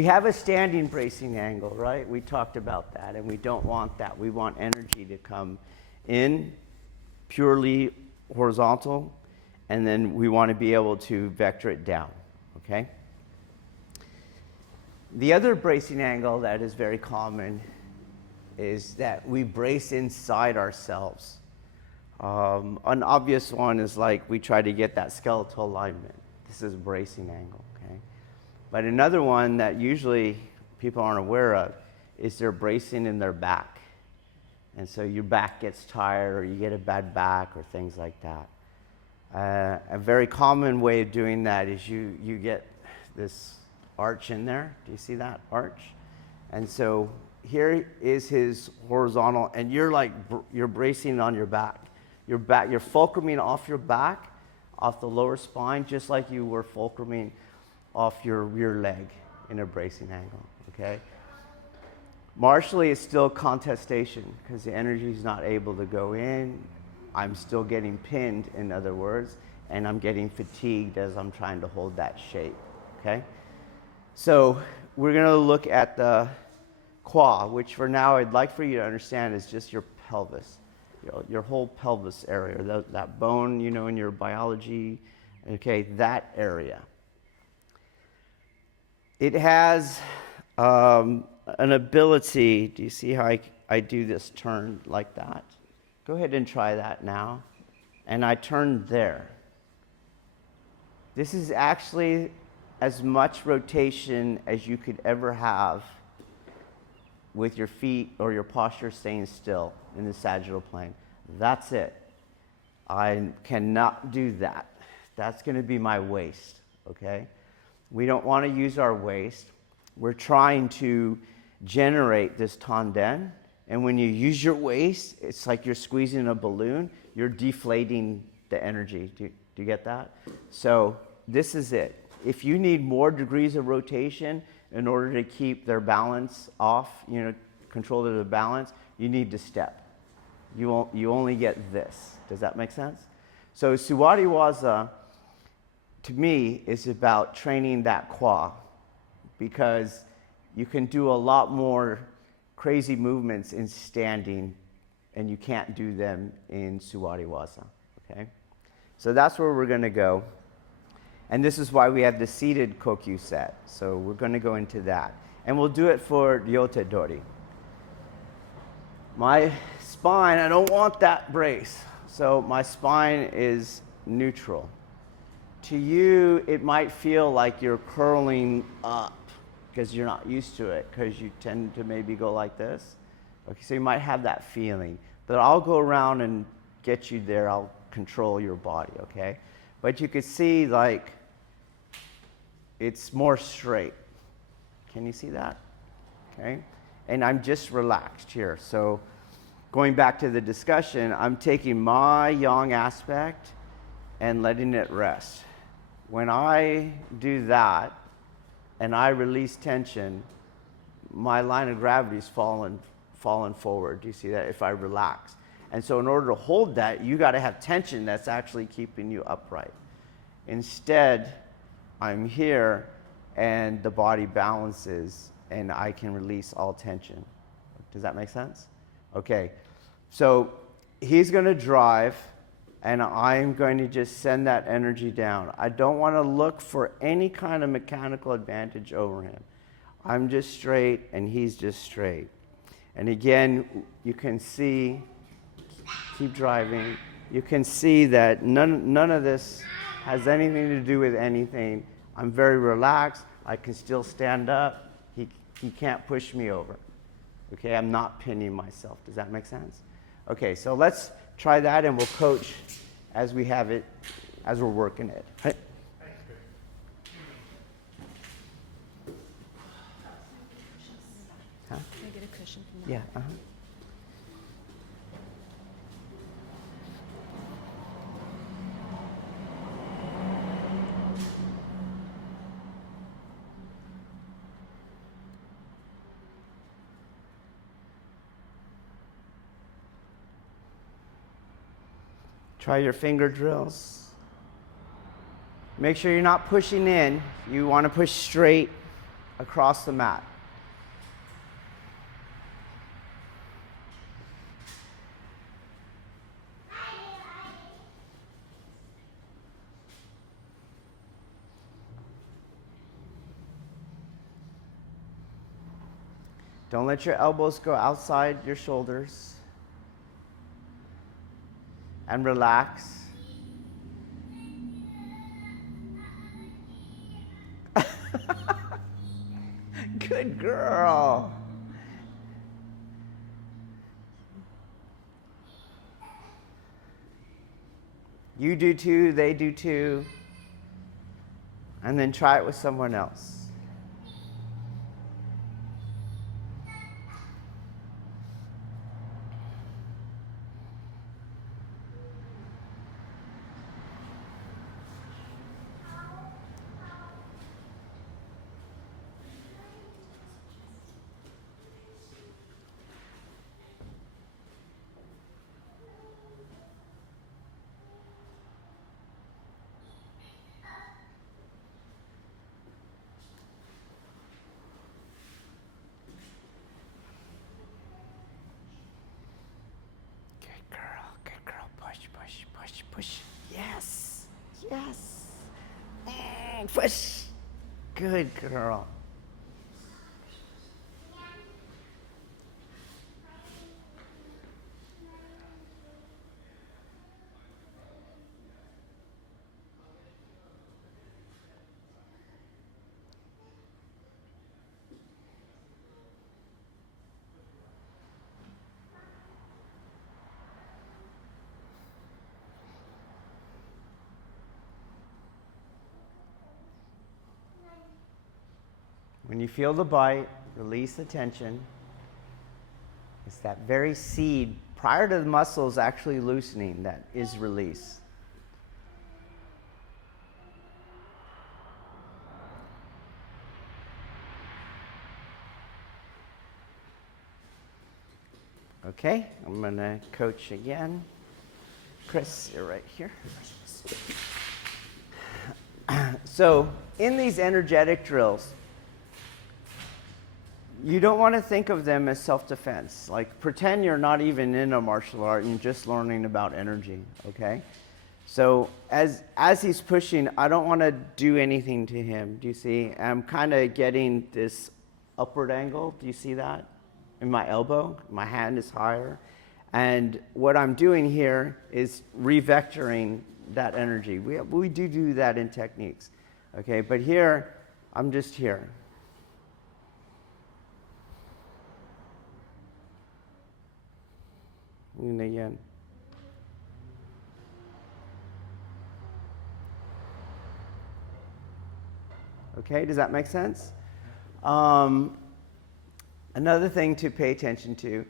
We have a standing bracing angle, right? We talked about that, and we don't want that. We want energy to come in purely horizontal, and then we want to be able to vector it down, okay? The other bracing angle that is very common is that we brace inside ourselves. An obvious one is like we try to get that skeletal alignment. This is a bracing angle, okay? But another one that usually people aren't aware of is they're bracing in their back. And so your back gets tired, or you get a bad back, or things like that. A very common way of doing that is you get this arch in there. Do you see that arch? And so here is his horizontal, and you're bracing on your back. You're fulcruming off your back, off the lower spine, just like you were fulcruming off your rear leg in a bracing angle, okay? Martially, it's still contestation because the energy is not able to go in. I'm still getting pinned, in other words, and I'm getting fatigued as I'm trying to hold that shape, okay? So we're going to look at the qua, which for now I'd like for you to understand is just your pelvis, your whole pelvis area, that bone, you know, in your biology, okay, that area. It has an ability, do you see how I do this turn like that? Go ahead and try that now. And I turn there. This is actually as much rotation as you could ever have with your feet or your posture staying still in the sagittal plane. That's it. I cannot do that. That's going to be my waist, okay? We don't want to use our waist. We're trying to generate this tanden, and when you use your waist, it's like you're squeezing a balloon. You're deflating the energy. Do you get that? So this is it. If you need more degrees of rotation in order to keep their balance off, you know, control of the balance, you need to step. You only get this. Does that make sense? So Suwadiwaza, to me, is about training that qua, because you can do a lot more crazy movements in standing, and you can't do them in Suwadiwaza, okay? So that's where we're going to go. And this is why we have the seated Kokyu set. So we're going to go into that. And we'll do it for Ryote Dori. My spine, I don't want that brace. So my spine is neutral. To you, it might feel like you're curling up because you're not used to it, because you tend to maybe go like this. Okay, so you might have that feeling. But I'll go around and get you there. I'll control your body, okay? But you could see, like, it's more straight. Can you see that? Okay? And I'm just relaxed here. So going back to the discussion, I'm taking my yang aspect and letting it rest. When I do that and I release tension, my line of gravity is falling forward. Do you see that? If I relax. And so in order to hold that, you got to have tension that's actually keeping you upright. Instead, I'm here and the body balances and I can release all tension. Does that make sense? Okay. So he's going to drive and I'm going to just send that energy down. I don't want to look for any kind of mechanical advantage over him. I'm just straight and he's just straight. And again, you can see, keep driving, you can see that none of this has anything to do with anything. I'm very relaxed. I can still stand up. He can't push me over. Okay, I'm not pinning myself. Does that make sense? Okay, so let's try that and we'll coach as we have it, as we're working it. Right? Huh? Can I get a cushion from that? Yeah, Try your finger drills. Make sure you're not pushing in. You want to push straight. across the mat. Don't let your elbows go outside your shoulders. And relax. Good girl. You do too, they do too. And then try it with someone else. Good girl, push, push, push, push. Yes, yes. And push. Good girl. When you feel the bite, release the tension. It's that very seed prior to the muscles actually loosening that is release. Okay, I'm going to coach again. Chris, you're right here. So, in these energetic drills, you don't want to think of them as self-defense. Like, pretend you're not even in a martial art and you're just learning about energy, okay? So, as he's pushing, I don't want to do anything to him. Do you see? I'm kind of getting this upward angle. Do you see that? In my elbow, my hand is higher. And what I'm doing here is revectoring that energy. We do that in techniques, okay? But here, I'm just here. And again. Okay, does that make sense? Another thing to pay attention to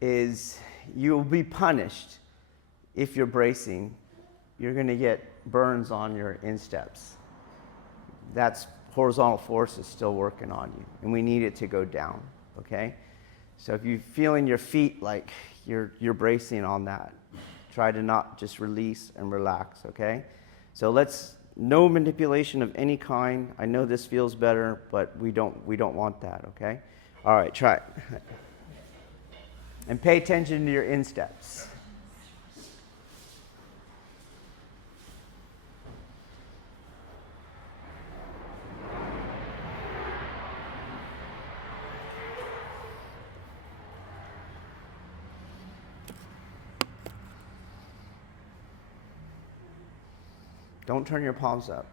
is you'll be punished if you're bracing. You're going to get burns on your insteps. That's horizontal force is still working on you, and we need it to go down, okay? So if you're feeling your feet like you're bracing on that, try to not just release and relax, okay? So no manipulation of any kind. I know this feels better, but we don't want that, okay? All right, try it. And pay attention to your insteps. Don't turn your palms up.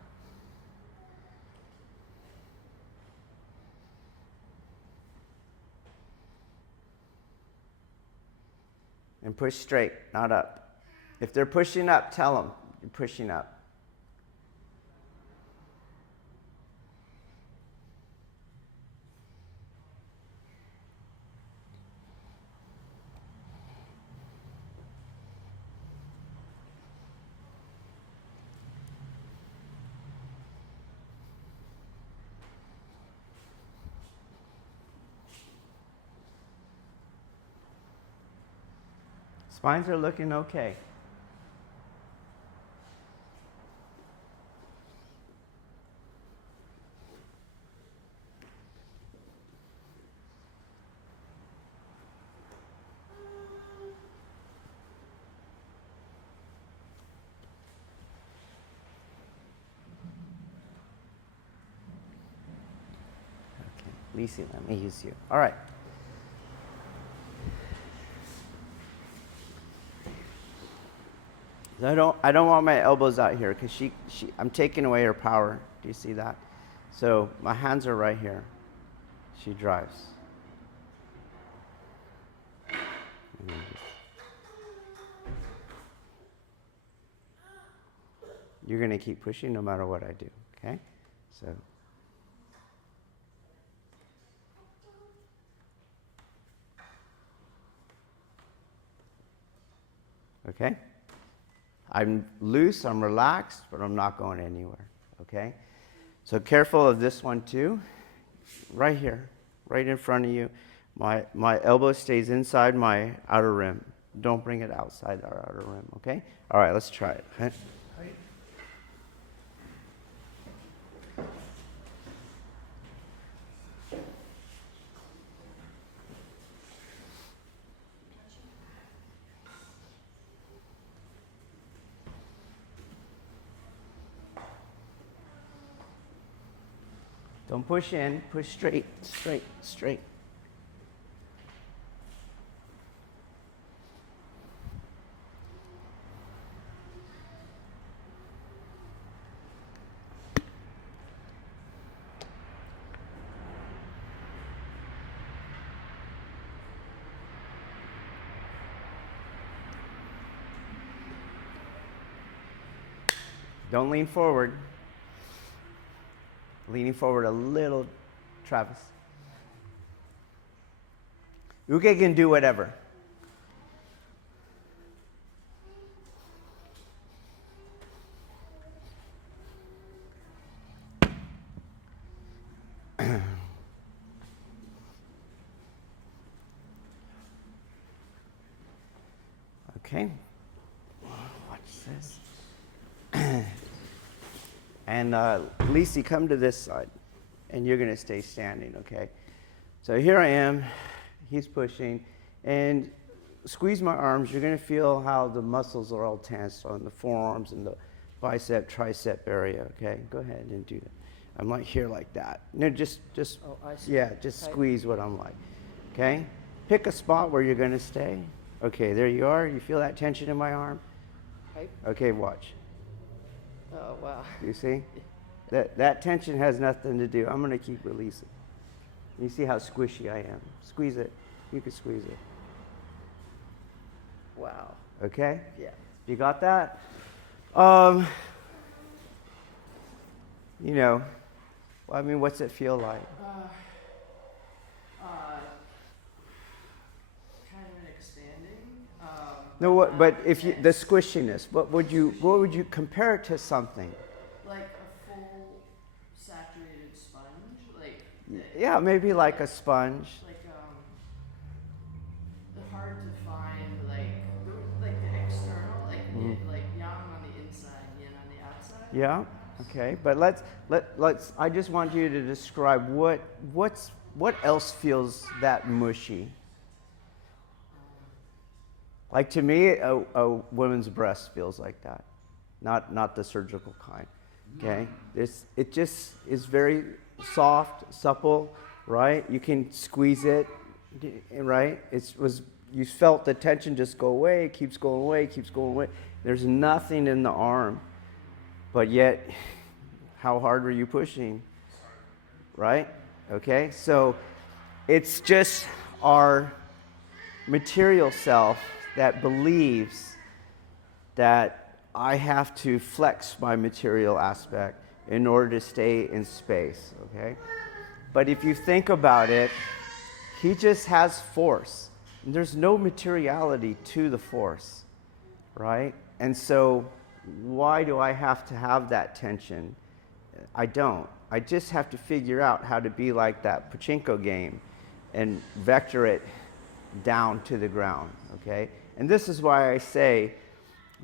And push straight, not up. If they're pushing up, tell them you're pushing up. Spines are looking okay. Lisi, let me use you. All right. So I don't want my elbows out here because I'm taking away her power. Do you see that? So my hands are right here. She drives. You're going to keep pushing no matter what I do, okay? So. Okay? I'm loose, I'm relaxed, but I'm not going anywhere, okay? So careful of this one too. Right here, right in front of you. My elbow stays inside my outer rim. Don't bring it outside our outer rim, okay? All right, let's try it. Okay? Don't push in, push straight, straight, straight. Don't lean forward. Leaning forward a little, Travis. Uke can do whatever. Okay. Watch this. And Lisi, come to this side, and you're going to stay standing, okay? So here I am. He's pushing. And squeeze my arms. You're going to feel how the muscles are all tense on the forearms and the bicep, tricep area, okay? Go ahead and do that. I'm like here like that. No, just yeah, just squeeze what I'm like, okay? Pick a spot where you're going to stay. Okay, there you are. You feel that tension in my arm? Okay, watch. Oh, wow. You see? That tension has nothing to do. I'm going to keep releasing. You see how squishy I am. Squeeze it. You can squeeze it. Wow. Okay? Yeah. You got that? You know, I mean, what's it feel like? Kind of an expanding. No, what? But if you the squishiness, what would you compare it to something? Like a full saturated sponge, like. Yeah, maybe like a sponge. Like the hard to find, like the external, like yang on the inside, yin on the outside. Yeah. Okay. But let's. I just want you to describe what else feels that mushy. Like to me, a woman's breast feels like that, not the surgical kind. Okay, it just is very soft, supple, right? You can squeeze it, right? You felt the tension just go away, it keeps going away, keeps going away. There's nothing in the arm, but yet, how hard were you pushing? Right? Okay, so it's just our material self that believes that I have to flex my material aspect in order to stay in space, okay? But if you think about it, he just has force. And there's no materiality to the force, right? And so why do I have to have that tension? I don't. I just have to figure out how to be like that pachinko game and vector it down to the ground, okay? And this is why I say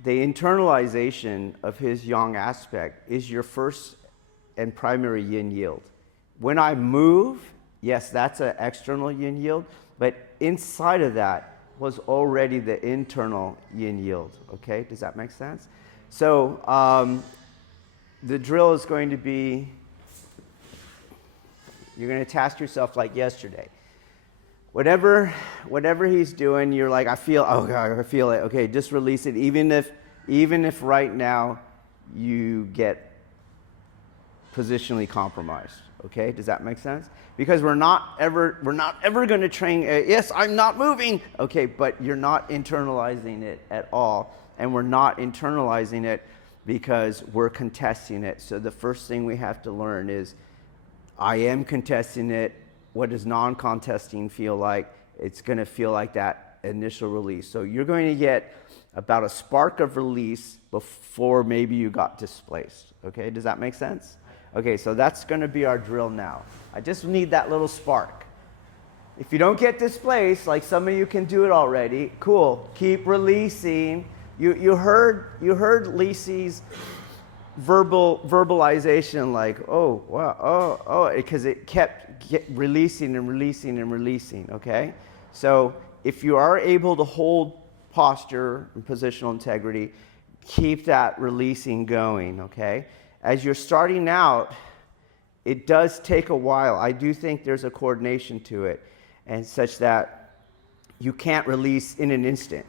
the internalization of his yang aspect is your first and primary yin yield. When I move, yes, that's an external yin yield, but inside of that was already the internal yin yield, okay? Does that make sense? So the drill is going to be You're going to task yourself like yesterday. Whatever he's doing, you're like, I feel it. Okay, just release it. Even if right now you get positionally compromised. Okay, does that make sense? Because we're not ever going to train. Yes, I'm not moving. Okay, but you're not internalizing it at all, and we're not internalizing it because we're contesting it. So the first thing we have to learn is, I am contesting it. What does non-contesting feel like? It's going to feel like that initial release. So you're going to get about a spark of release before maybe you got displaced. Okay, does that make sense? Okay, so that's going to be our drill now. I just need that little spark. If you don't get displaced, like some of you can do it already, cool. Keep releasing. You heard Lisi's verbalization, like, oh, wow, oh, because it kept releasing and releasing and releasing, okay? So if you are able to hold posture and positional integrity, keep that releasing going, okay? As you're starting out, it does take a while. I do think there's a coordination to it, and such that you can't release in an instant.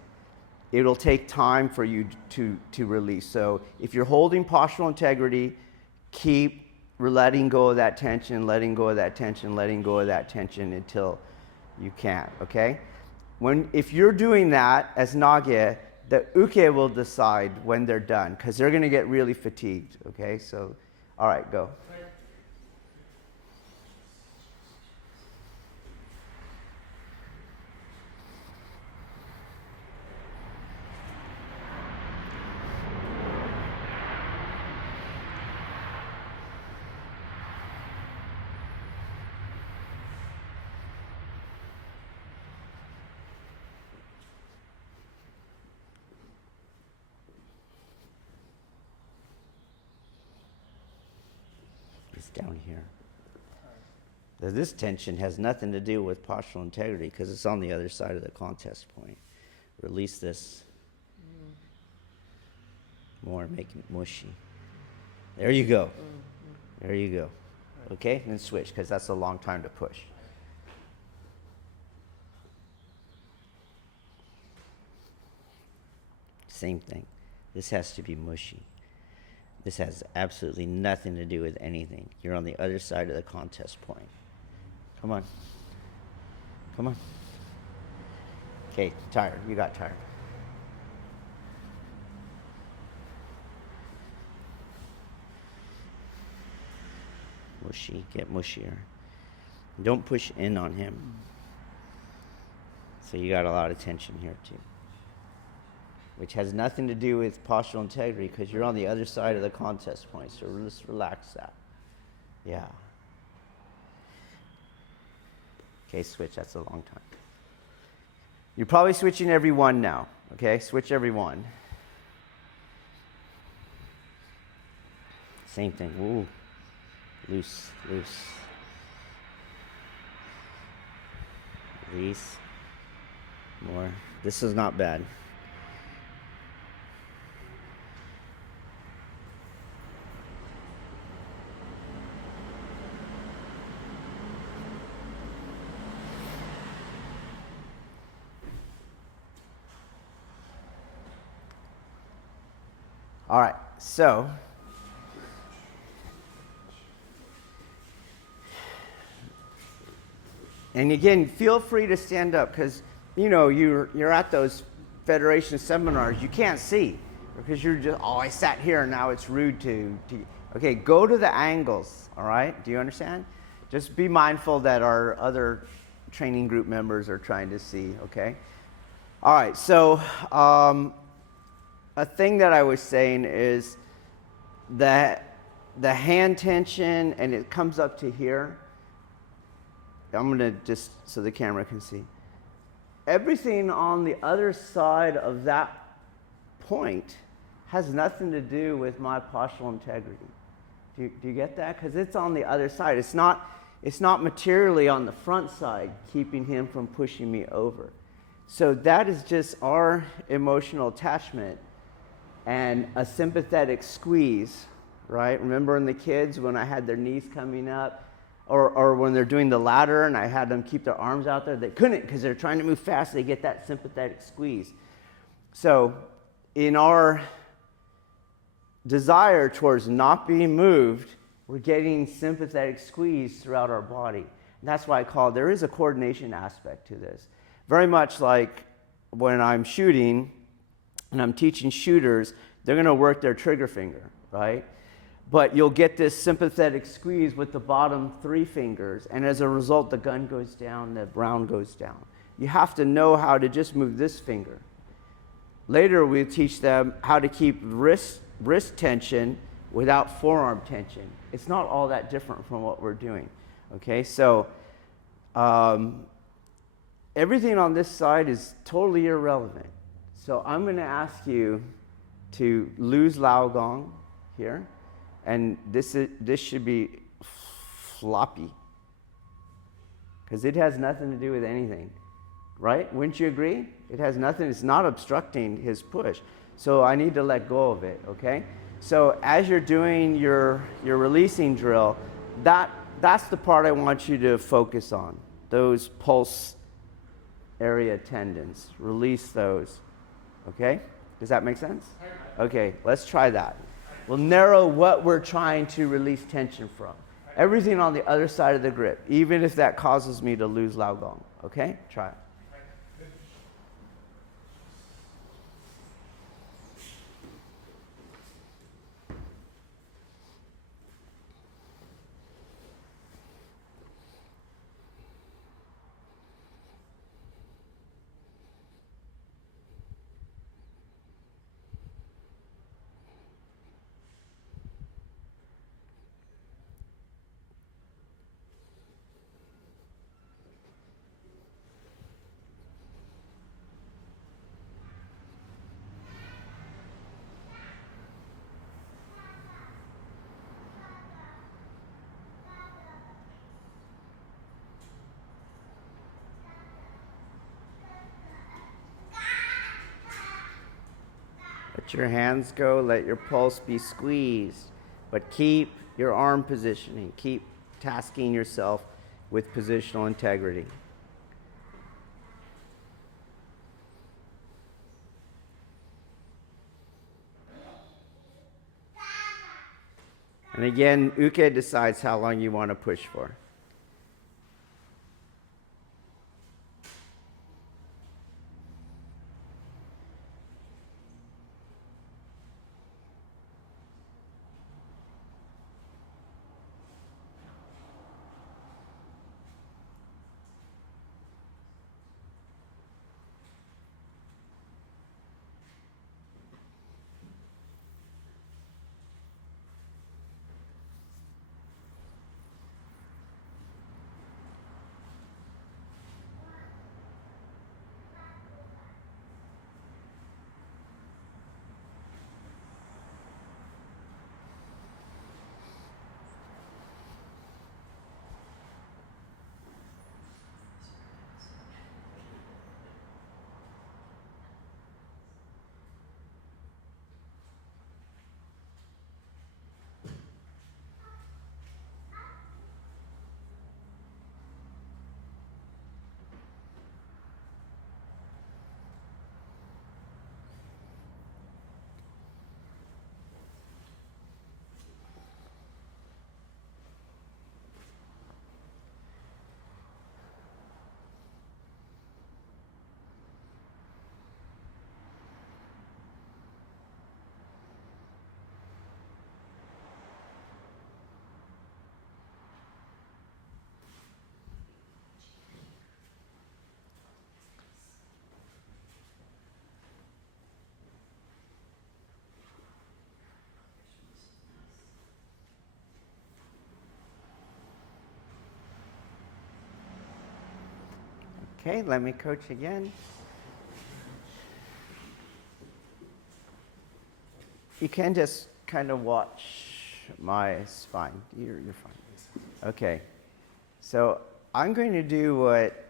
It'll take time for you to release. So if you're holding postural integrity, keep letting go of that tension, letting go of that tension, letting go of that tension until you can't, okay? If you're doing that as Nage, the uke will decide when they're done, because they're going to get really fatigued, okay? So, all right, go. Down here. This tension has nothing to do with postural integrity because it's on the other side of the contest point. Release this more, make it mushy. There you go. There you go. Okay, and switch because that's a long time to push. Same thing. This has to be mushy. This has absolutely nothing to do with anything. You're on the other side of the contest point. Come on. Come on. Okay, tired. You got tired. Mushy. Get mushier. Don't push in on him. So you got a lot of tension here too, which has nothing to do with postural integrity because you're on the other side of the contest point. So just relax that. Yeah. Okay, switch. That's a long time. You're probably switching every one now. Okay, switch every one. Same thing. Ooh. Loose, loose. Release. More. This is not bad. All right, so and again, feel free to stand up because you're at those federation seminars. You can't see because you're just I sat here and now it's rude to. Okay, go to the angles. All right, do you understand? Just be mindful that our other training group members are trying to see. Okay. All right, so. A thing that I was saying is that the hand tension, and it comes up to here. I'm going to just so the camera can see. Everything on the other side of that point has nothing to do with my postural integrity. Do you get that? Because it's on the other side. It's not materially on the front side keeping him from pushing me over. So that is just our emotional attachment and a sympathetic squeeze, right? Remember in the kids when I had their knees coming up, Or when they're doing the ladder and I had them keep their arms out there, they couldn't because they're trying to move fast. They get that sympathetic squeeze. So in our desire towards not being moved, we're getting sympathetic squeeze throughout our body. And that's why I call there is a coordination aspect to this. Very much like when I'm shooting and I'm teaching shooters, they're going to work their trigger finger, right? But you'll get this sympathetic squeeze with the bottom 3 fingers, and as a result, the gun goes down, the round goes down. You have to know how to just move this finger. Later, we'll teach them how to keep wrist tension without forearm tension. It's not all that different from what we're doing, okay? So everything on this side is totally irrelevant. So I'm going to ask you to lose Lao Gong here. And this should be floppy, because it has nothing to do with anything, right? Wouldn't you agree? It has nothing. It's not obstructing his push. So I need to let go of it, okay? So as you're doing your releasing drill, that's the part I want you to focus on, those pulse area tendons. Release those, okay? Does that make sense? Okay, let's try that. We'll narrow what we're trying to release tension from. Everything on the other side of the grip, even if that causes me to lose Lao Gong. Okay? Try it. Let your hands go, let your pulse be squeezed, but keep your arm positioning. Keep tasking yourself with positional integrity. And again, Uke decides how long you want to push for. Okay, let me coach again. You can just kind of watch my spine. You're fine. Okay, so I'm going to do what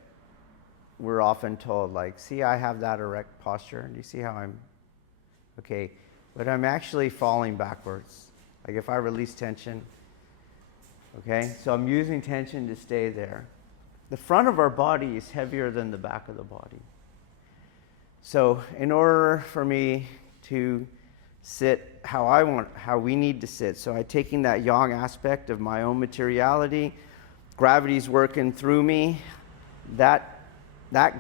we're often told, like, see, I have that erect posture. Do you see how I'm? Okay, but I'm actually falling backwards. Like if I release tension, Okay, so I'm using tension to stay there. The front of our body is heavier than the back of the body. So in order for me to sit how we need to sit, so I'm taking that yang aspect of my own materiality, gravity's working through me. That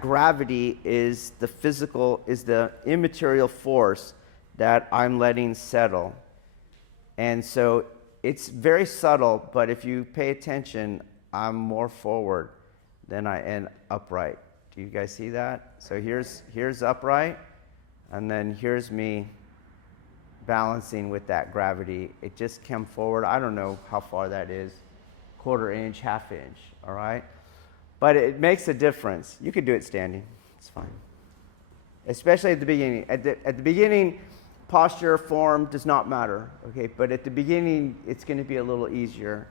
gravity is the immaterial force that I'm letting settle. And so it's very subtle, but if you pay attention, I'm more forward than I am upright. Do you guys see that? So here's upright, and then here's me balancing with that gravity. It just came forward. I don't know how far that is, 1/4 inch, 1/2 inch, all right? But it makes a difference. You could do it standing. It's fine. Especially at the beginning. At the beginning, posture, form does not matter, okay? But at the beginning, it's going to be a little easier.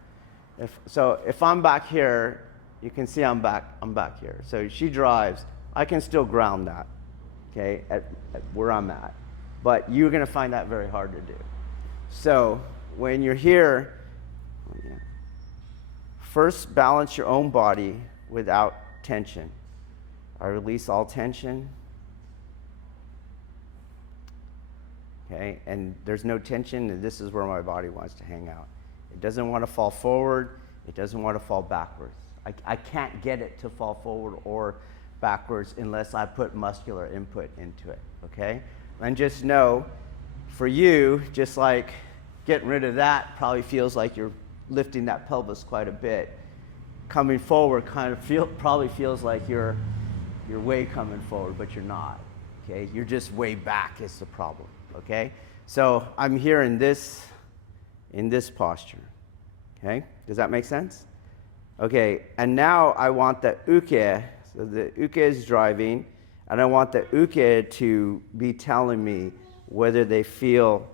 If I'm back here, you can see I'm back here. So she drives. I can still ground that, okay, at where I'm at. But you're going to find that very hard to do. So when you're here, first balance your own body without tension. I release all tension. Okay, and there's no tension, and this is where my body wants to hang out. It doesn't want to fall forward. It doesn't want to fall backwards. I can't get it to fall forward or backwards unless I put muscular input into it, okay? And just know, for you, just like getting rid of that probably feels like you're lifting that pelvis quite a bit. Coming forward probably feels like you're way coming forward, but you're not, okay? You're just way back is the problem, okay? So I'm here in this posture, okay? Does that make sense? Okay, and now I want the uke, so the uke is driving, and I want the uke to be telling me whether they feel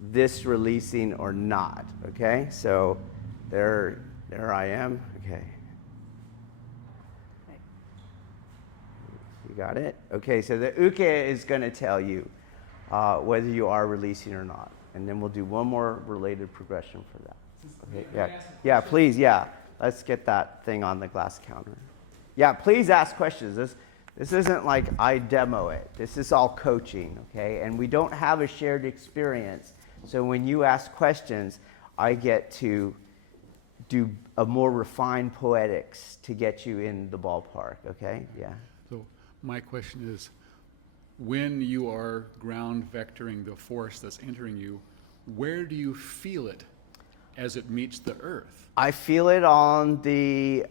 this releasing or not, okay? So there I am, okay. You got it? Okay, so the uke is going to tell you whether you are releasing or not, and then we'll do one more related progression for that. Okay, yeah, please, yeah. Let's get that thing on the glass counter. Yeah, please ask questions. This isn't like I demo it. This is all coaching, okay? And we don't have a shared experience. So when you ask questions, I get to do a more refined poetics to get you in the ballpark, okay? Yeah. So my question is, when you are ground vectoring the force that's entering you, where do you feel it as it meets the earth? I feel it on the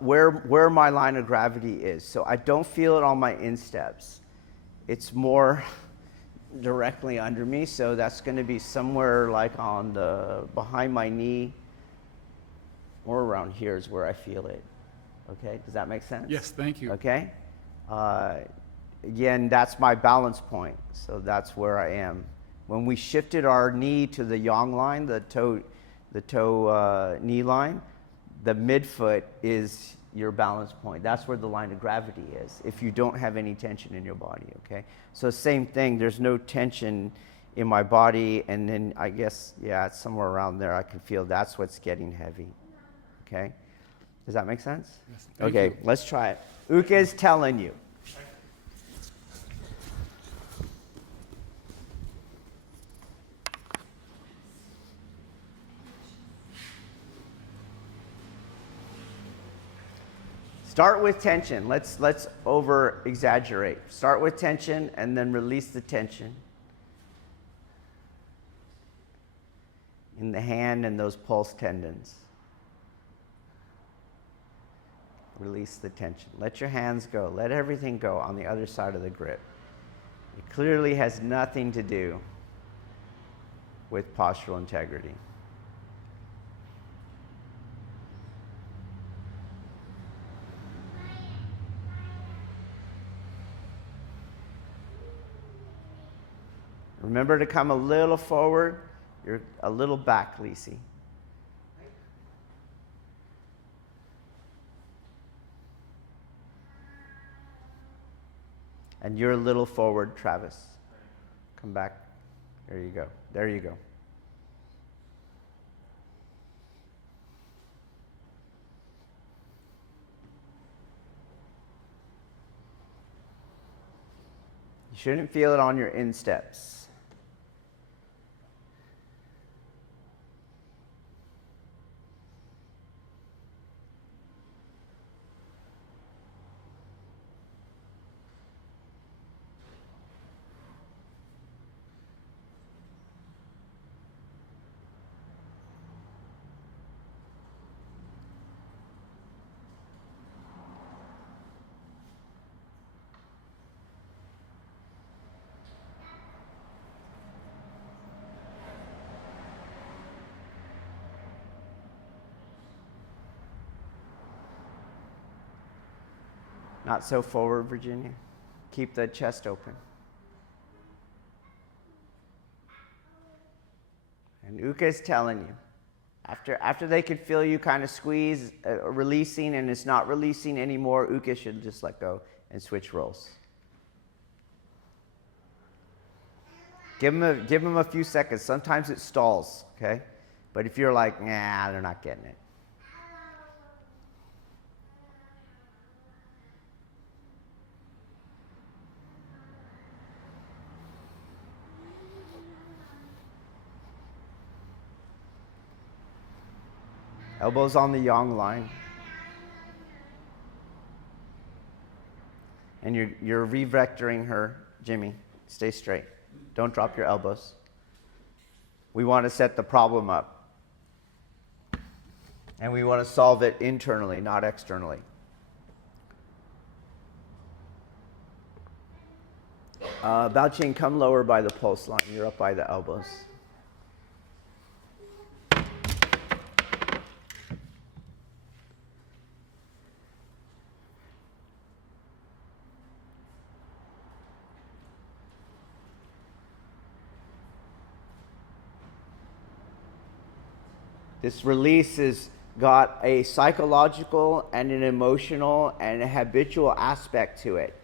where my line of gravity is. So I don't feel it on my insteps. It's more directly under me. So that's going to be somewhere like on the behind my knee, or around here is where I feel it. Okay, does that make sense? Yes, thank you. Okay. Again, that's my balance point. So that's where I am. When we shifted our knee to the yang line, the toe knee line, the midfoot is your balance point. That's where the line of gravity is if you don't have any tension in your body, okay? So same thing, there's no tension in my body, and then I guess, yeah, it's somewhere around there I can feel that's what's getting heavy, okay? Does that make sense? Yes, thank okay, you. let's try it. Uke is telling you. Start with tension. Let's over exaggerate. Start with tension and then release the tension in the hand and those pulse tendons. Release the tension. Let your hands go. Let everything go on the other side of the grip. It clearly has nothing to do with postural integrity. Remember to come a little forward. You're a little back, Lisi. And you're a little forward, Travis. Come back. There you go. There you go. You shouldn't feel it on your insteps. Not so forward, Virginia. Keep the chest open. And Uka is telling you, after they can feel you kind of squeeze, releasing, and it's not releasing anymore, Uka should just let go and switch roles. Give them a few seconds. Sometimes it stalls, okay? But if you're like, nah, they're not getting it. Elbows on the yang line. And you're revectoring her, Jimmy. Stay straight. Don't drop your elbows. We want to set the problem up. And we want to solve it internally, not externally. Baoqing, come lower by the pulse line. You're up by the elbows. This release has got a psychological and an emotional and a habitual aspect to it.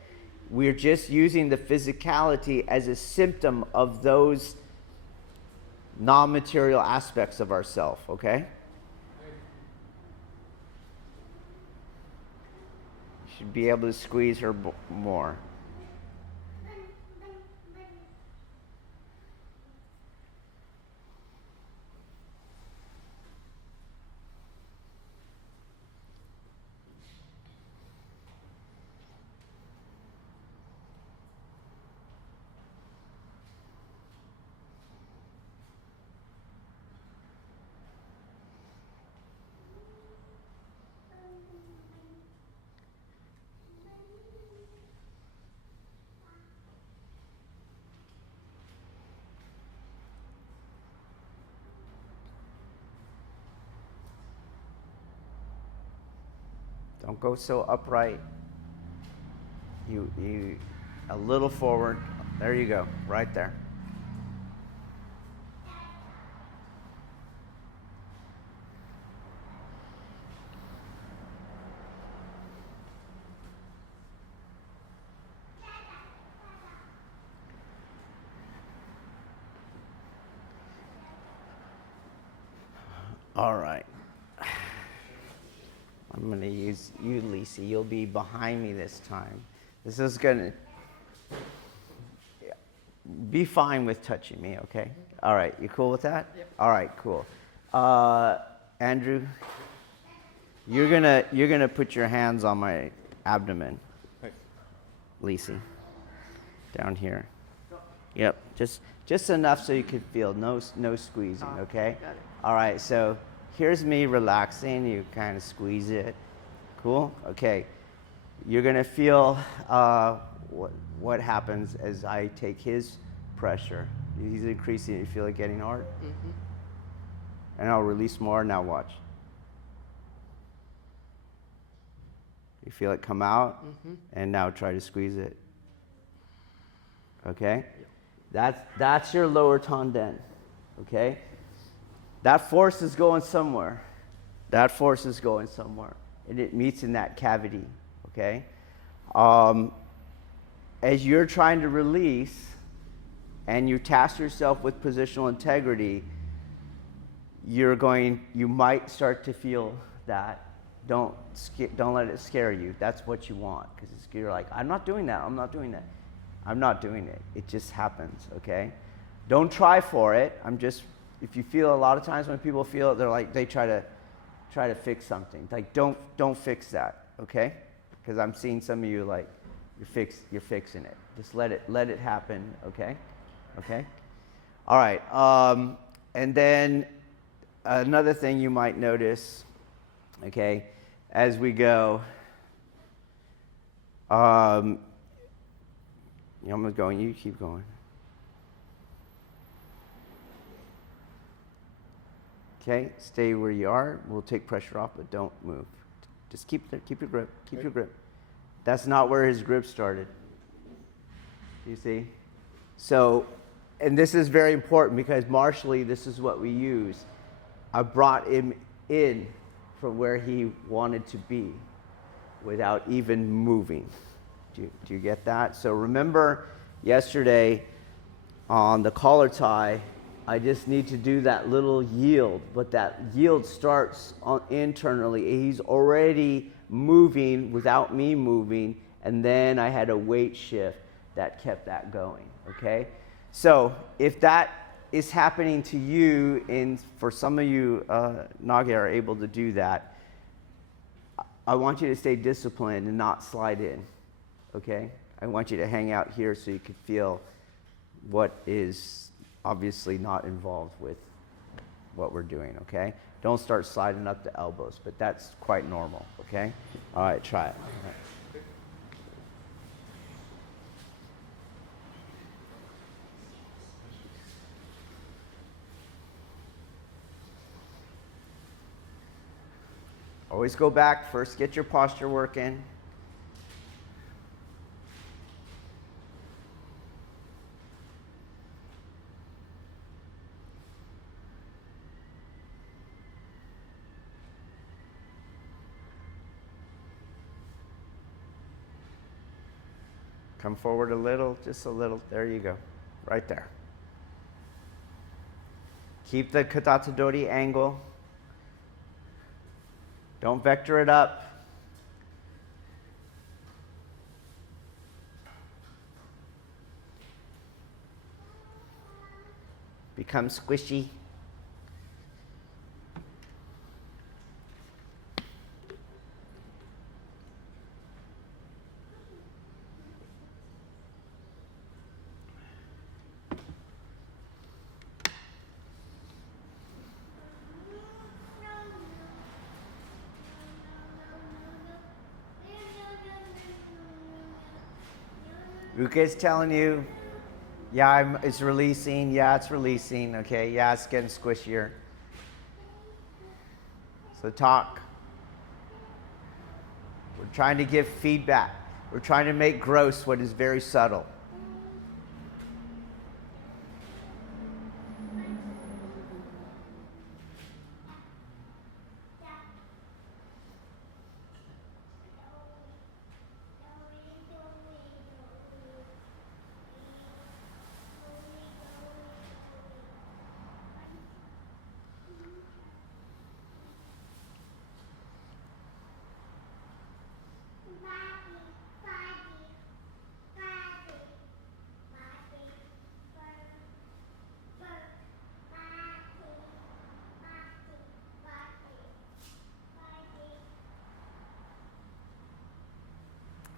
We're just using the physicality as a symptom of those non-material aspects of ourself, okay? You should be able to squeeze her more. Don't go so upright. You a little forward. There you go, right there. All right. I'm going to use you, Lisa. You'll be behind me this time. This is going to be fine with touching me, okay? All right. You cool with that? Yep. All right, cool. Andrew, you're gonna put your hands on my abdomen. Right. Lisa, down here. Yep. Just enough so you can feel no squeezing, okay? Got it. All right. So here's me relaxing. You kind of squeeze it. Cool? Okay. You're going to feel what happens as I take his pressure. He's increasing. You feel it getting hard? Mm-hmm. And I'll release more. Now watch. You feel it come out? Mm-hmm. And now try to squeeze it. Okay? That's your lower tanden. Okay? That force is going somewhere. That force is going somewhere. And it meets in that cavity. Okay? As you're trying to release and you task yourself with positional integrity, you might start to feel that. Don't let it scare you. That's what you want. Because you're like, I'm not doing that. I'm not doing that. I'm not doing it. It just happens, okay? Don't try for it. If you feel a lot of times when people feel it, they're like, they try to fix something. Like, don't fix that, okay? Because I'm seeing some of you like, you're fixing it. Just let it happen, okay? Okay? All right, and then another thing you might notice, okay, as we go, I'm going, you keep going. Okay, stay where you are. We'll take pressure off, but don't move. Just keep your grip, keep your grip. That's not where his grip started. You see? So, and this is very important because martially, this is what we use. I brought him in from where he wanted to be without even moving. Do you get that? So remember yesterday on the collar tie, I just need to do that little yield, but that yield starts internally. He's already moving without me moving, and then I had a weight shift that kept that going, okay? So if that is happening to you, and for some of you, Nage are able to do that, I want you to stay disciplined and not slide in, okay? I want you to hang out here so you can feel what is obviously not involved with what we're doing, okay? Don't start sliding up the elbows, but that's quite normal, okay? All right, try it. All right. Always go back. First, get your posture working. Come forward a little, just a little. There you go. Right there. Keep the katatadori angle. Don't vector it up. Become squishy. Uke's telling you, yeah, it's releasing. Yeah, it's releasing. Okay, yeah, it's getting squishier. So talk. We're trying to give feedback. We're trying to make gross what is very subtle.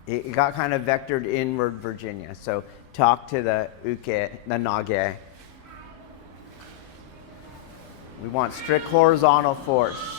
It got kind of vectored inward, Virginia. So talk to the uke, the nage. We want strict horizontal force.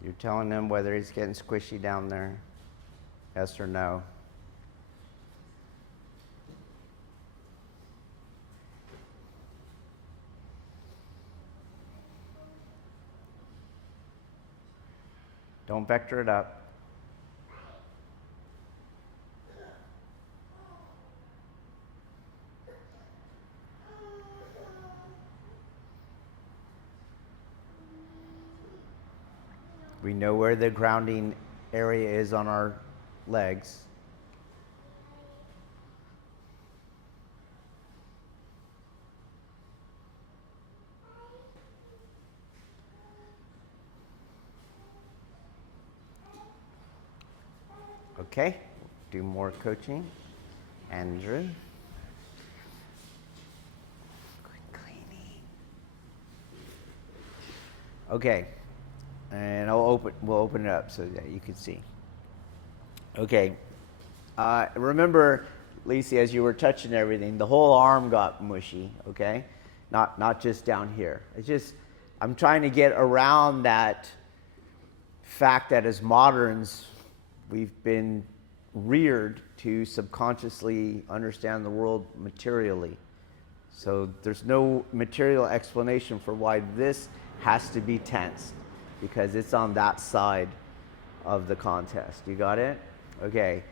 You're telling him whether he's getting squishy down there, yes or no. Don't vector it up. We know where the grounding area is on our legs. Okay, do more coaching. Andrew. Good cleaning. Okay, and we'll open it up so that you can see. Okay, remember, Lacey, as you were touching everything, the whole arm got mushy, okay? Not just down here. It's just, I'm trying to get around that fact that as moderns, we've been reared to subconsciously understand the world materially. So there's no material explanation for why this has to be tense, because it's on that side of the contest. You got it? Okay.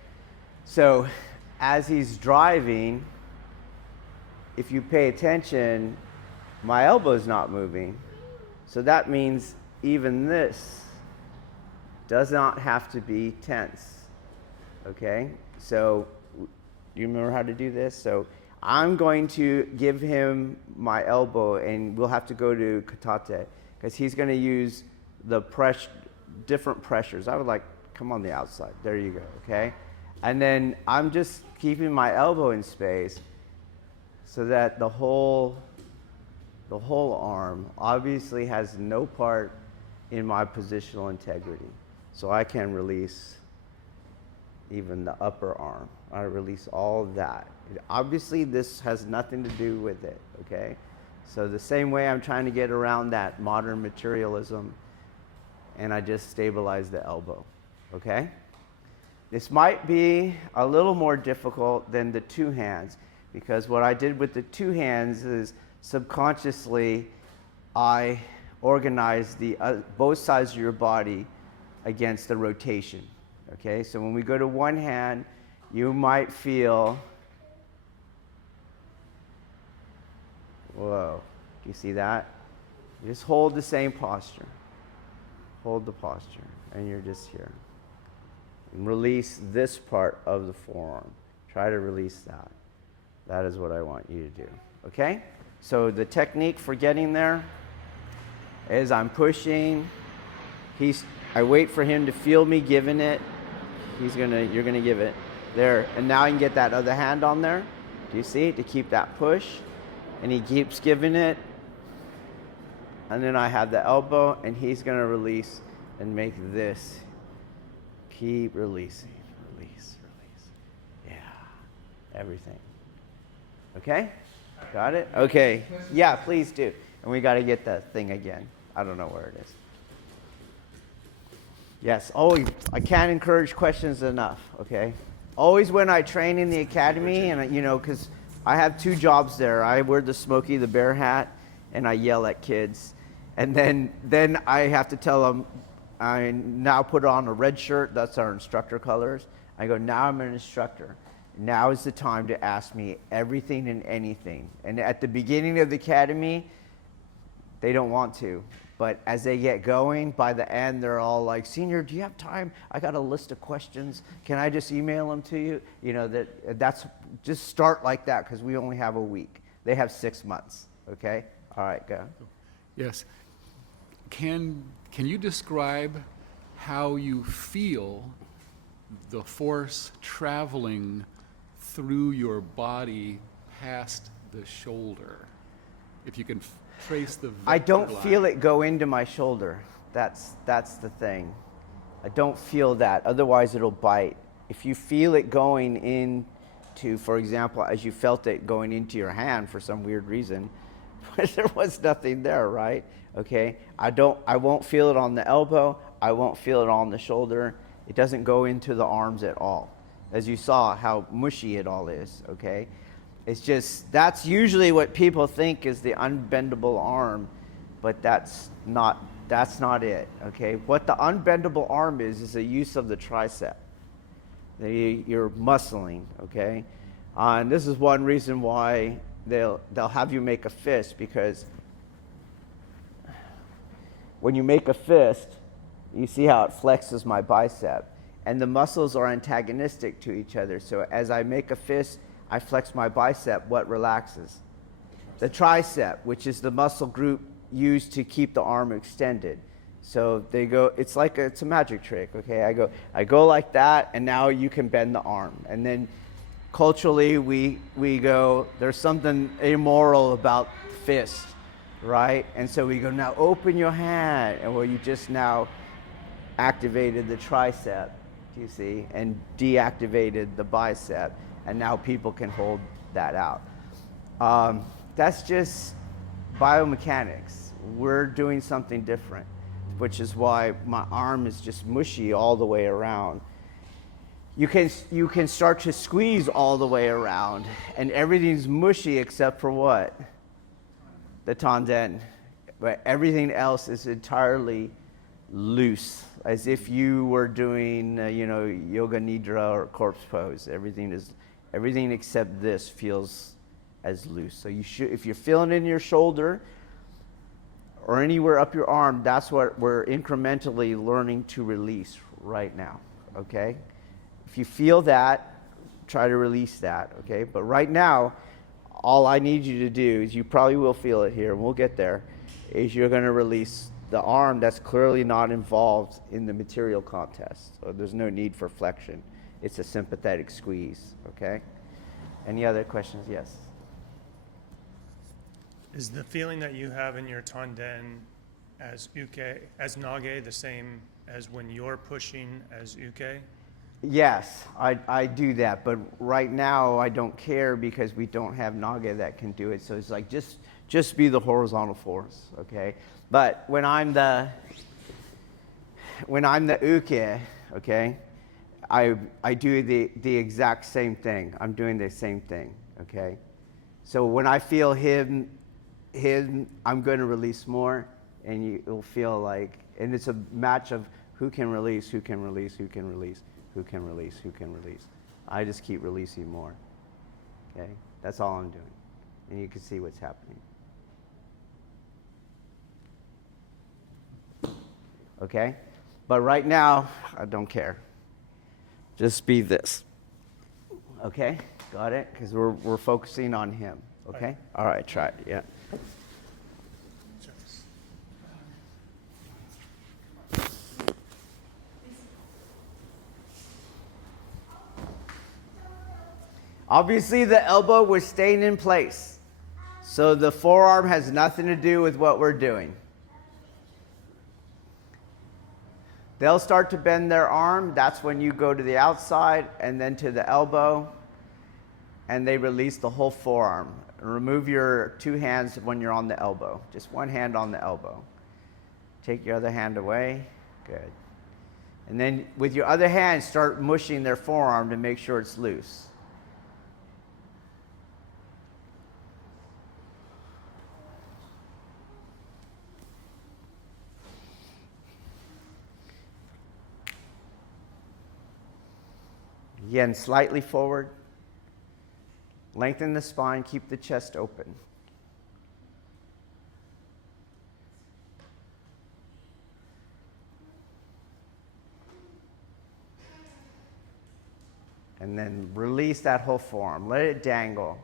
So as he's driving, if you pay attention, my elbow's not moving. So that means even this does not have to be tense. Okay? So you remember how to do this? So I'm going to give him my elbow, and we'll have to go to katate, because he's going to use the different pressures. I would like, come on the outside. There you go, okay? And then I'm just keeping my elbow in space so that the whole arm obviously has no part in my positional integrity. So I can release even the upper arm. I release all of that. Obviously, this has nothing to do with it, okay? So the same way I'm trying to get around that modern materialism, and I just stabilize the elbow, okay? This might be a little more difficult than the two hands, because what I did with the two hands is subconsciously I organized both sides of your body against the rotation, okay? So when we go to one hand, you might feel, whoa, do you see that? You just hold the same posture. Hold the posture, and you're just here. And release this part of the forearm. Try to release that. That is what I want you to do, okay? So the technique for getting there is I'm pushing. I wait for him to feel me giving it. You're gonna give it. There, and now I can get that other hand on there. Do you see? To keep that push. And he keeps giving it. And then I have the elbow, and he's gonna release and make this. Keep releasing, release. Yeah, everything. Okay? Got it? Okay. Yeah, please do. And we gotta get that thing again. I don't know where it is. Yes. Oh, I can't encourage questions enough. Okay. Always when I train in the academy, and because I have two jobs there. I wear the Smokey the Bear hat, and I yell at kids, and then I have to tell them, I now put on a red shirt. That's our instructor colors. I go, now I'm an instructor. Now is the time to ask me everything and anything. And at the beginning of the academy, they don't want to. But as they get going, by the end, they're all like, Senior, do you have time? I got a list of questions. Can I just email them to you? That's just start like that, because we only have a week. They have 6 months, okay? All right, go. Yes. Can you describe how you feel the force traveling through your body past the shoulder? If you can trace the vector I don't line. feel it go into my shoulder. That's the thing. I don't feel that. Otherwise, it'll bite. If you feel it going into, for example, as you felt it going into your hand for some weird reason, but there was nothing there, right? Okay. I won't feel it on the elbow. I won't feel it on the shoulder. It doesn't go into the arms at all. As you saw how mushy it all is, okay? It's just, that's usually what people think is the unbendable arm, but that's not That's not it, okay? What the unbendable arm is a use of the tricep. You're muscling, okay? And this is one reason why they'll have you make a fist, because when you make a fist, you see how it flexes my bicep, and the muscles are antagonistic to each other. So as I make a fist, I flex my bicep. What relaxes? The tricep, which is the muscle group used to keep the arm extended. So they go, it's a magic trick, okay? I go like that, and now you can bend the arm. And then culturally, we go, there's something immoral about fist, right? And so we go, now open your hand. And well, you just now activated the tricep, you see, and deactivated the bicep. And now people can hold that out. That's just biomechanics. We're doing something different, which is why my arm is just mushy all the way around. You can start to squeeze all the way around, and everything's mushy except for what? The tanden. But everything else is entirely loose, as if you were doing, yoga nidra or corpse pose. Everything except this feels as loose. So if you're feeling it in your shoulder or anywhere up your arm, that's what we're incrementally learning to release right now, okay? If you feel that, try to release that, okay? But right now, all I need you to do is, you probably will feel it here, and we'll get there, is you're going to release the arm that's clearly not involved in the material contest. So there's no need for flexion. It's a sympathetic squeeze, okay? Any other questions? Yes. Is the feeling that you have in your tanden as nage the same as when you're pushing as uke? Yes, I do that, but right now I don't care, because we don't have nage that can do it. So it's like, just be the horizontal force, okay? But when I'm the uke, okay, I do the exact same thing. I'm doing the same thing, okay? So when I feel him, I'm going to release more, and you'll feel like, and it's a match of who can release, who can release, who can release, who can release, who can release. I just keep releasing more, okay? That's all I'm doing, and you can see what's happening. Okay? But right now, I don't care. Just be this. Okay? Got it? Because we're focusing on him. Okay? All right, try it. Yeah. Obviously, the elbow was staying in place. So the forearm has nothing to do with what we're doing. They'll start to bend their arm. That's when you go to the outside and then to the elbow, and they release the whole forearm. Remove your two hands when you're on the elbow. Just one hand on the elbow. Take your other hand away. Good. And then with your other hand, start mushing their forearm to make sure it's loose. Again, slightly forward. Lengthen the spine, keep the chest open. And then release that whole forearm. Let it dangle.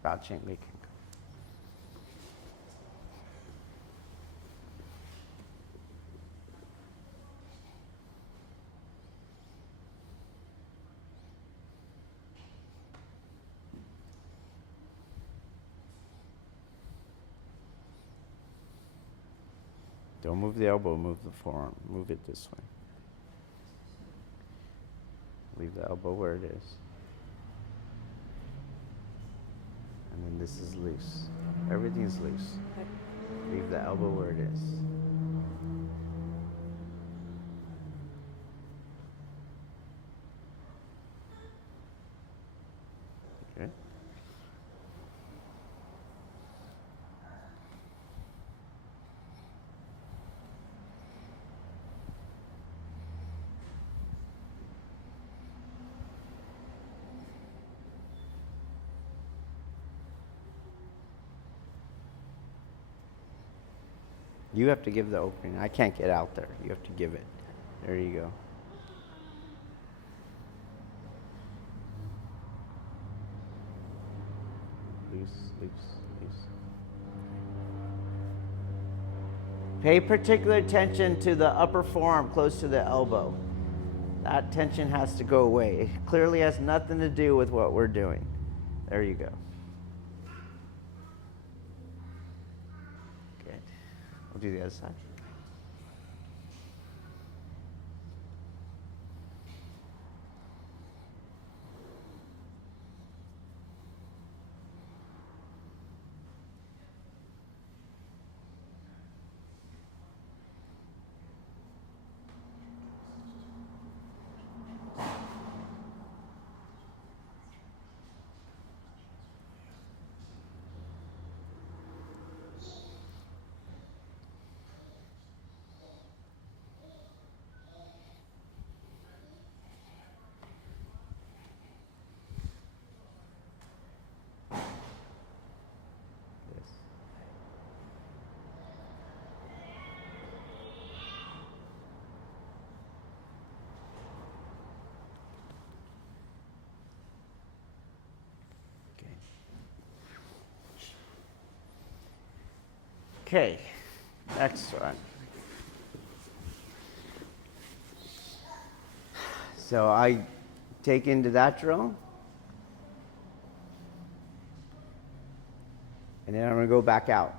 About gently. Don't move the elbow, move the forearm. Move it this way. Leave the elbow where it is. And then this is loose. Everything's loose. Leave the elbow where it is. Okay. You have to give the opening. I can't get out there. You have to give it. There you go. Loose, loose, loose. Pay particular attention to the upper forearm close to the elbow. That tension has to go away. It clearly has nothing to do with what we're doing. There you go. Good. We'll do the other side. Okay, next one. So I take into that drill, and then I'm going to go back out.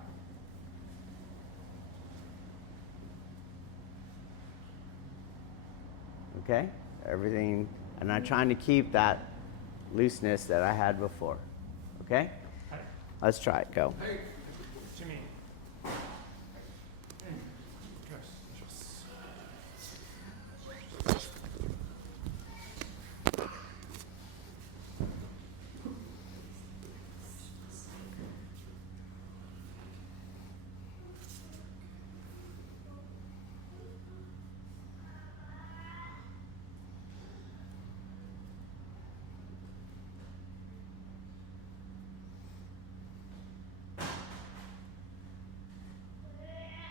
Okay, everything, and I'm trying to keep that looseness that I had before. Okay, let's try it. Go. Jimmy.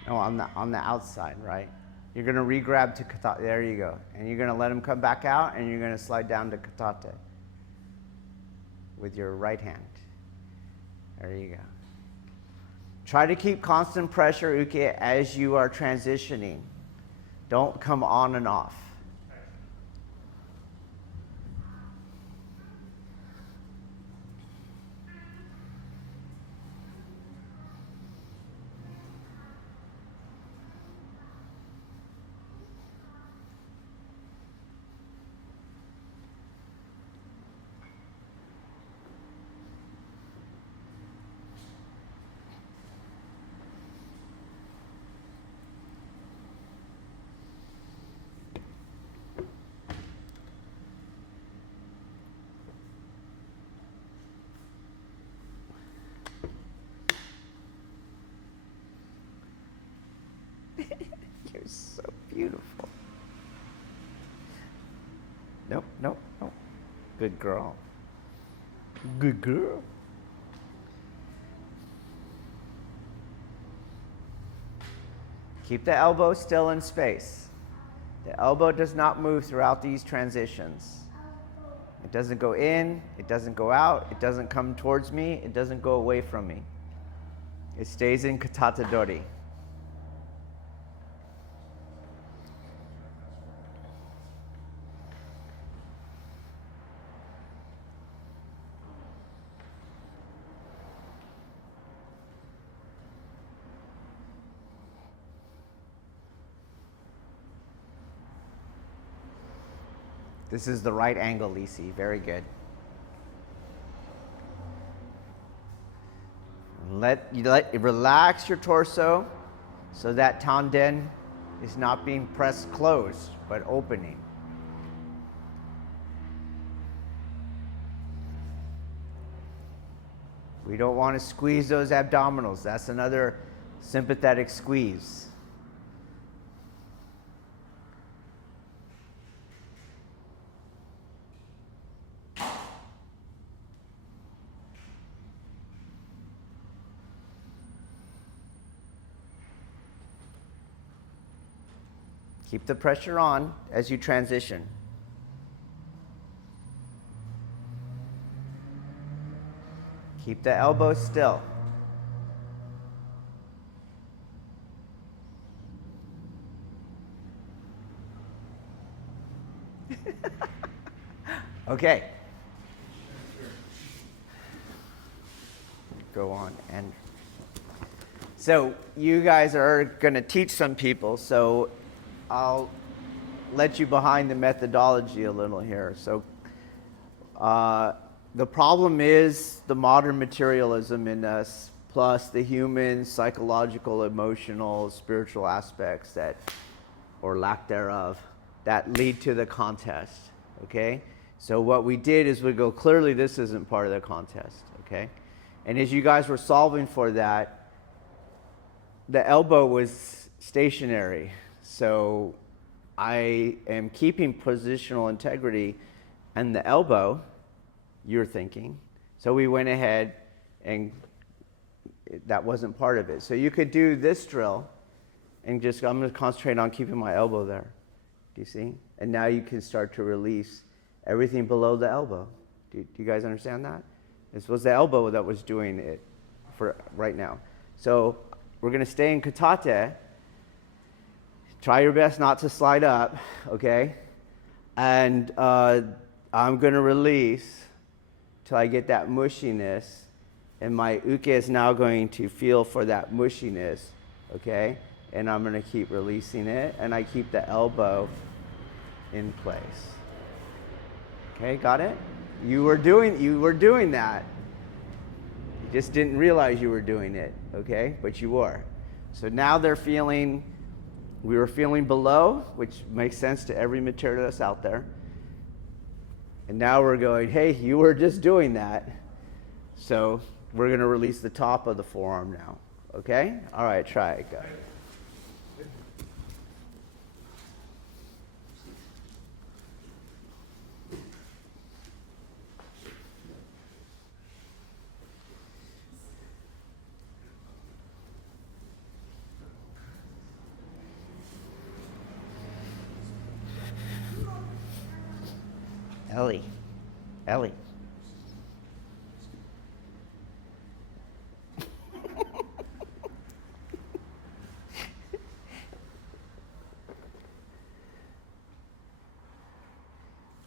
No, on the outside, right? You're going to re-grab to katate. There you go. And you're going to let him come back out, and you're going to slide down to katate with your right hand. There you go. Try to keep constant pressure, uke, as you are transitioning. Don't come on and off. You're so beautiful. Nope, nope, nope. Good girl. Good girl. Keep the elbow still in space. The elbow does not move throughout these transitions. It doesn't go in, it doesn't go out, it doesn't come towards me, it doesn't go away from me. It stays in katate dori. This is the right angle, Lisi. Very good. Relax your torso so that tanden is not being pressed closed, but opening. We don't want to squeeze those abdominals. That's another sympathetic squeeze. Keep the pressure on as you transition. Keep the elbows still. Okay. Go on. And so you guys are going to teach some people, so I'll let you behind the methodology a little here. So the problem is the modern materialism in us, plus the human, psychological, emotional, spiritual aspects that, or lack thereof, that lead to the contest, okay? So what we did is we go, clearly this isn't part of the contest, okay? And as you guys were solving for that, the elbow was stationary. So I am keeping positional integrity, and the elbow, you're thinking. So we went ahead and that wasn't part of it. So you could do this drill and just, I'm going to concentrate on keeping my elbow there. Do you see? And now you can start to release everything below the elbow. Do you guys understand that? This was the elbow that was doing it for right now. So we're going to stay in katate. Try your best not to slide up, okay? And I'm going to release till I get that mushiness, and my uke is now going to feel for that mushiness, okay? And I'm going to keep releasing it, and I keep the elbow in place. Okay, got it? You were doing that. You just didn't realize you were doing it, okay? But you were. So now we were feeling below, which makes sense to every materialist out there. And now we're going, hey, you were just doing that. So we're going to release the top of the forearm now. Okay? All right, try it, guys. Ellie.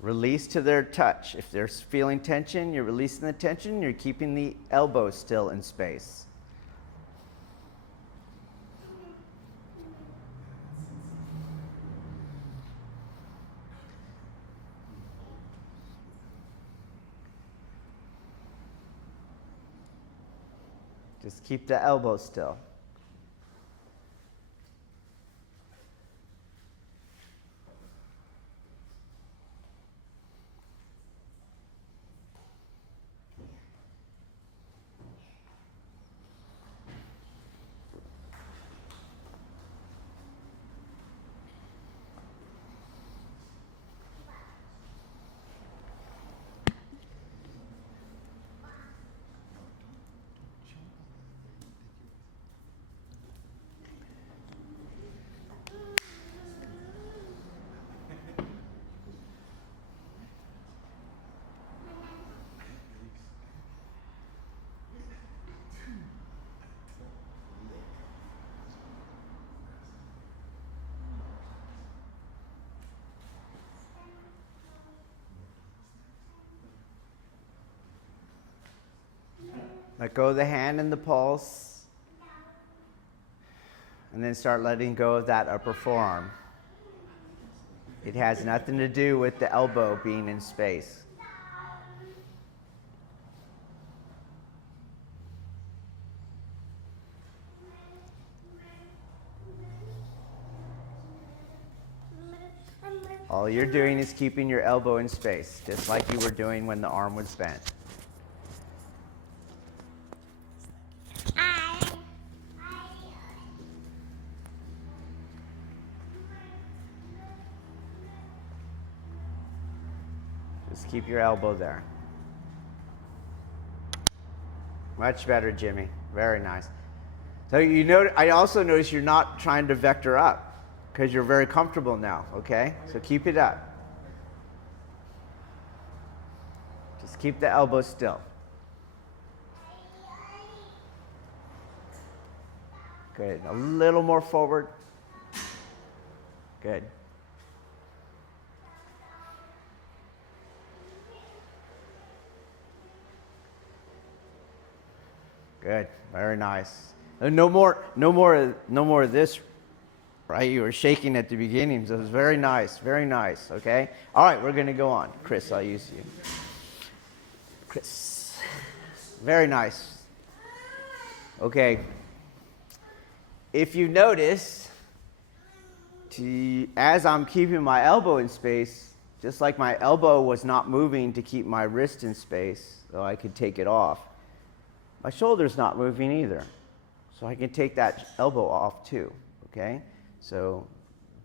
Release to their touch. If they're feeling tension, you're releasing the tension, you're keeping the elbow still in space. Just keep the elbow still. Let go of the hand and the pulse. And then start letting go of that upper forearm. It has nothing to do with the elbow being in space. All you're doing is keeping your elbow in space, just like you were doing when the arm was bent. Just keep your elbow there. Much better, Jimmy. Very nice. So I also notice you're not trying to vector up because you're very comfortable now, okay? So keep it up. Just keep the elbow still. Good. A little more forward. Good. Good. Very nice. No more of this, right? You were shaking at the beginning, so it was very nice, okay? All right, we're going to go on. Chris, I'll use you. Chris. Very nice. Okay. If you notice, as I'm keeping my elbow in space, just like my elbow was not moving to keep my wrist in space, so I could take it off, my shoulder's not moving either. So I can take that elbow off too, okay? So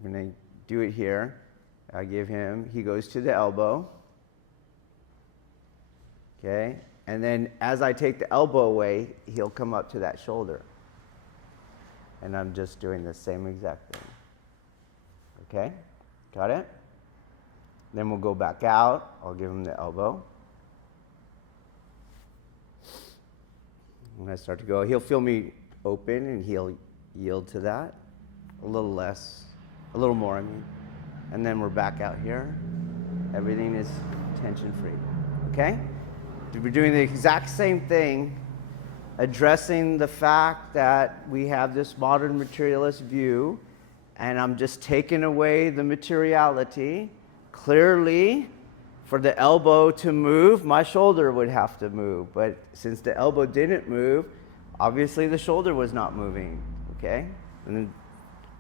I'm going to do it here. I give him, he goes to the elbow, okay? And then as I take the elbow away, he'll come up to that shoulder. And I'm just doing the same exact thing. Okay? Got it? Then we'll go back out. I'll give him the elbow. When I start to go, he'll feel me open and he'll yield to that. A little more, I mean. And then we're back out here. Everything is tension free. Okay? We're doing the exact same thing, addressing the fact that we have this modern materialist view, and I'm just taking away the materiality. Clearly, for the elbow to move, my shoulder would have to move. But since the elbow didn't move, obviously the shoulder was not moving, okay? And then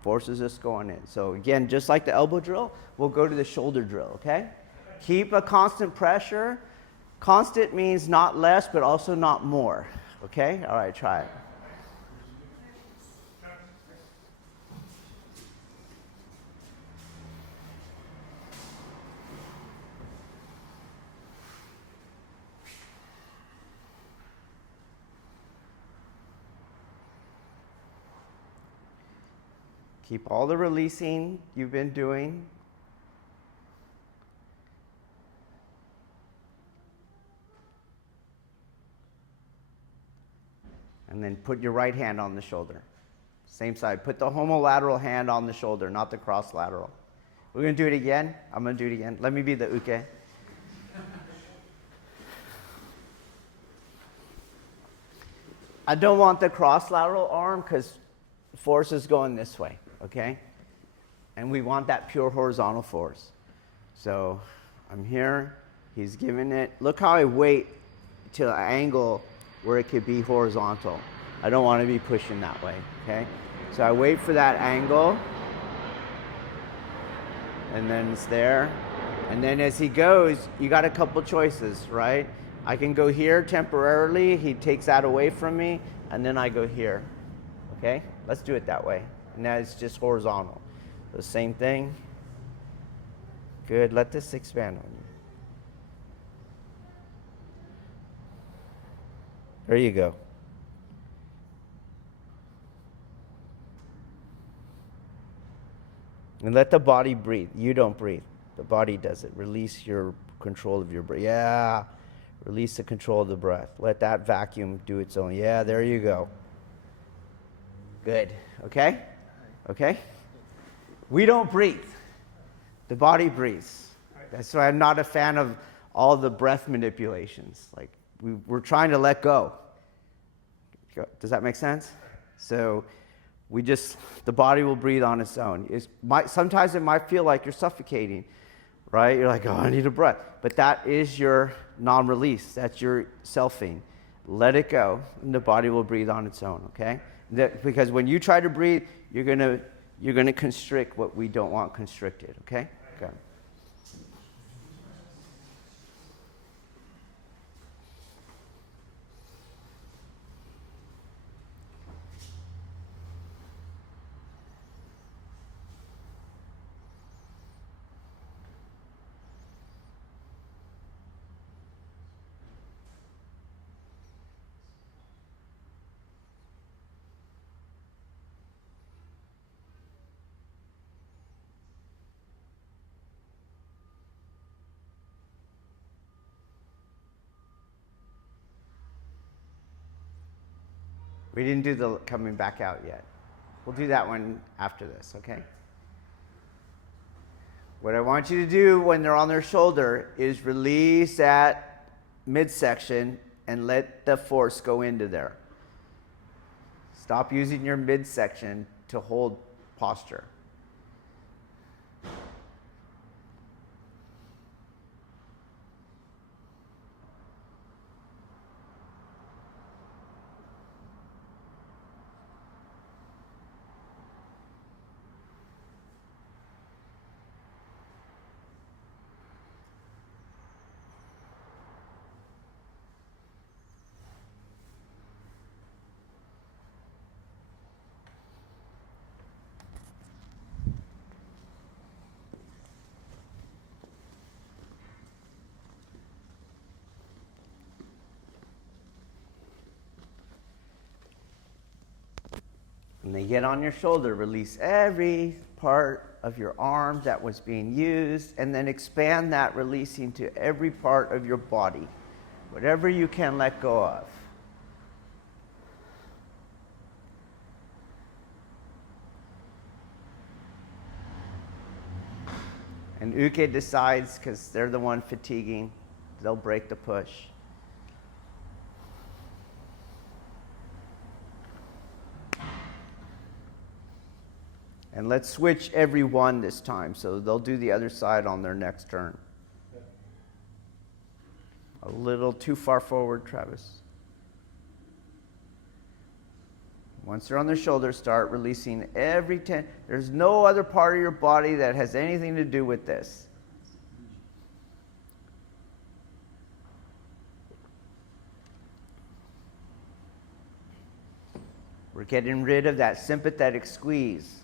force is just going in. So again, just like the elbow drill, we'll go to the shoulder drill, okay? Keep a constant pressure. Constant means not less, but also not more, okay? All right, try it. Keep all the releasing you've been doing. And then put your right hand on the shoulder. Same side. Put the homolateral hand on the shoulder, not the cross-lateral. We're going to do it again. I'm going to do it again. Let me be the uke. I don't want the cross-lateral arm because force is going this way, okay? And we want that pure horizontal force. So I'm here. He's giving it. Look how I wait to an angle where it could be horizontal. I don't want to be pushing that way, okay? So I wait for that angle, and then it's there. And then as he goes, you got a couple choices, right? I can go here temporarily, he takes that away from me, and then I go here, okay? Let's do it that way. And now it's just horizontal. The same thing. Good, let this expand on you. There you go. And let the body breathe. You don't breathe. The body does it. Release your control of your breath. Yeah. Release the control of the breath. Let that vacuum do its own. Yeah, there you go. Good. Okay? Okay? We don't breathe. The body breathes. That's why I'm not a fan of all the breath manipulations. Like, we're trying to let go. Does that make sense? So the body will breathe on its own. Sometimes it might feel like you're suffocating, right? You're like, oh, I need a breath. But that is your non-release. That's your selfing. Let it go, and the body will breathe on its own, okay? Because when you try to breathe, you're gonna constrict what we don't want constricted, okay? Okay. We didn't do the coming back out yet. We'll do that one after this, okay? What I want you to do when they're on their shoulder is release that midsection and let the force go into there. Stop using your midsection to hold posture. When they get on your shoulder, release every part of your arm that was being used, and then expand that, releasing to every part of your body, whatever you can let go of. And Uke decides, because they're the one fatiguing, they'll break the push. And let's switch every one this time, so they'll do the other side on their next turn. A little too far forward, Travis. Once they're on their shoulders, start releasing every tension. There's no other part of your body that has anything to do with this. We're getting rid of that sympathetic squeeze.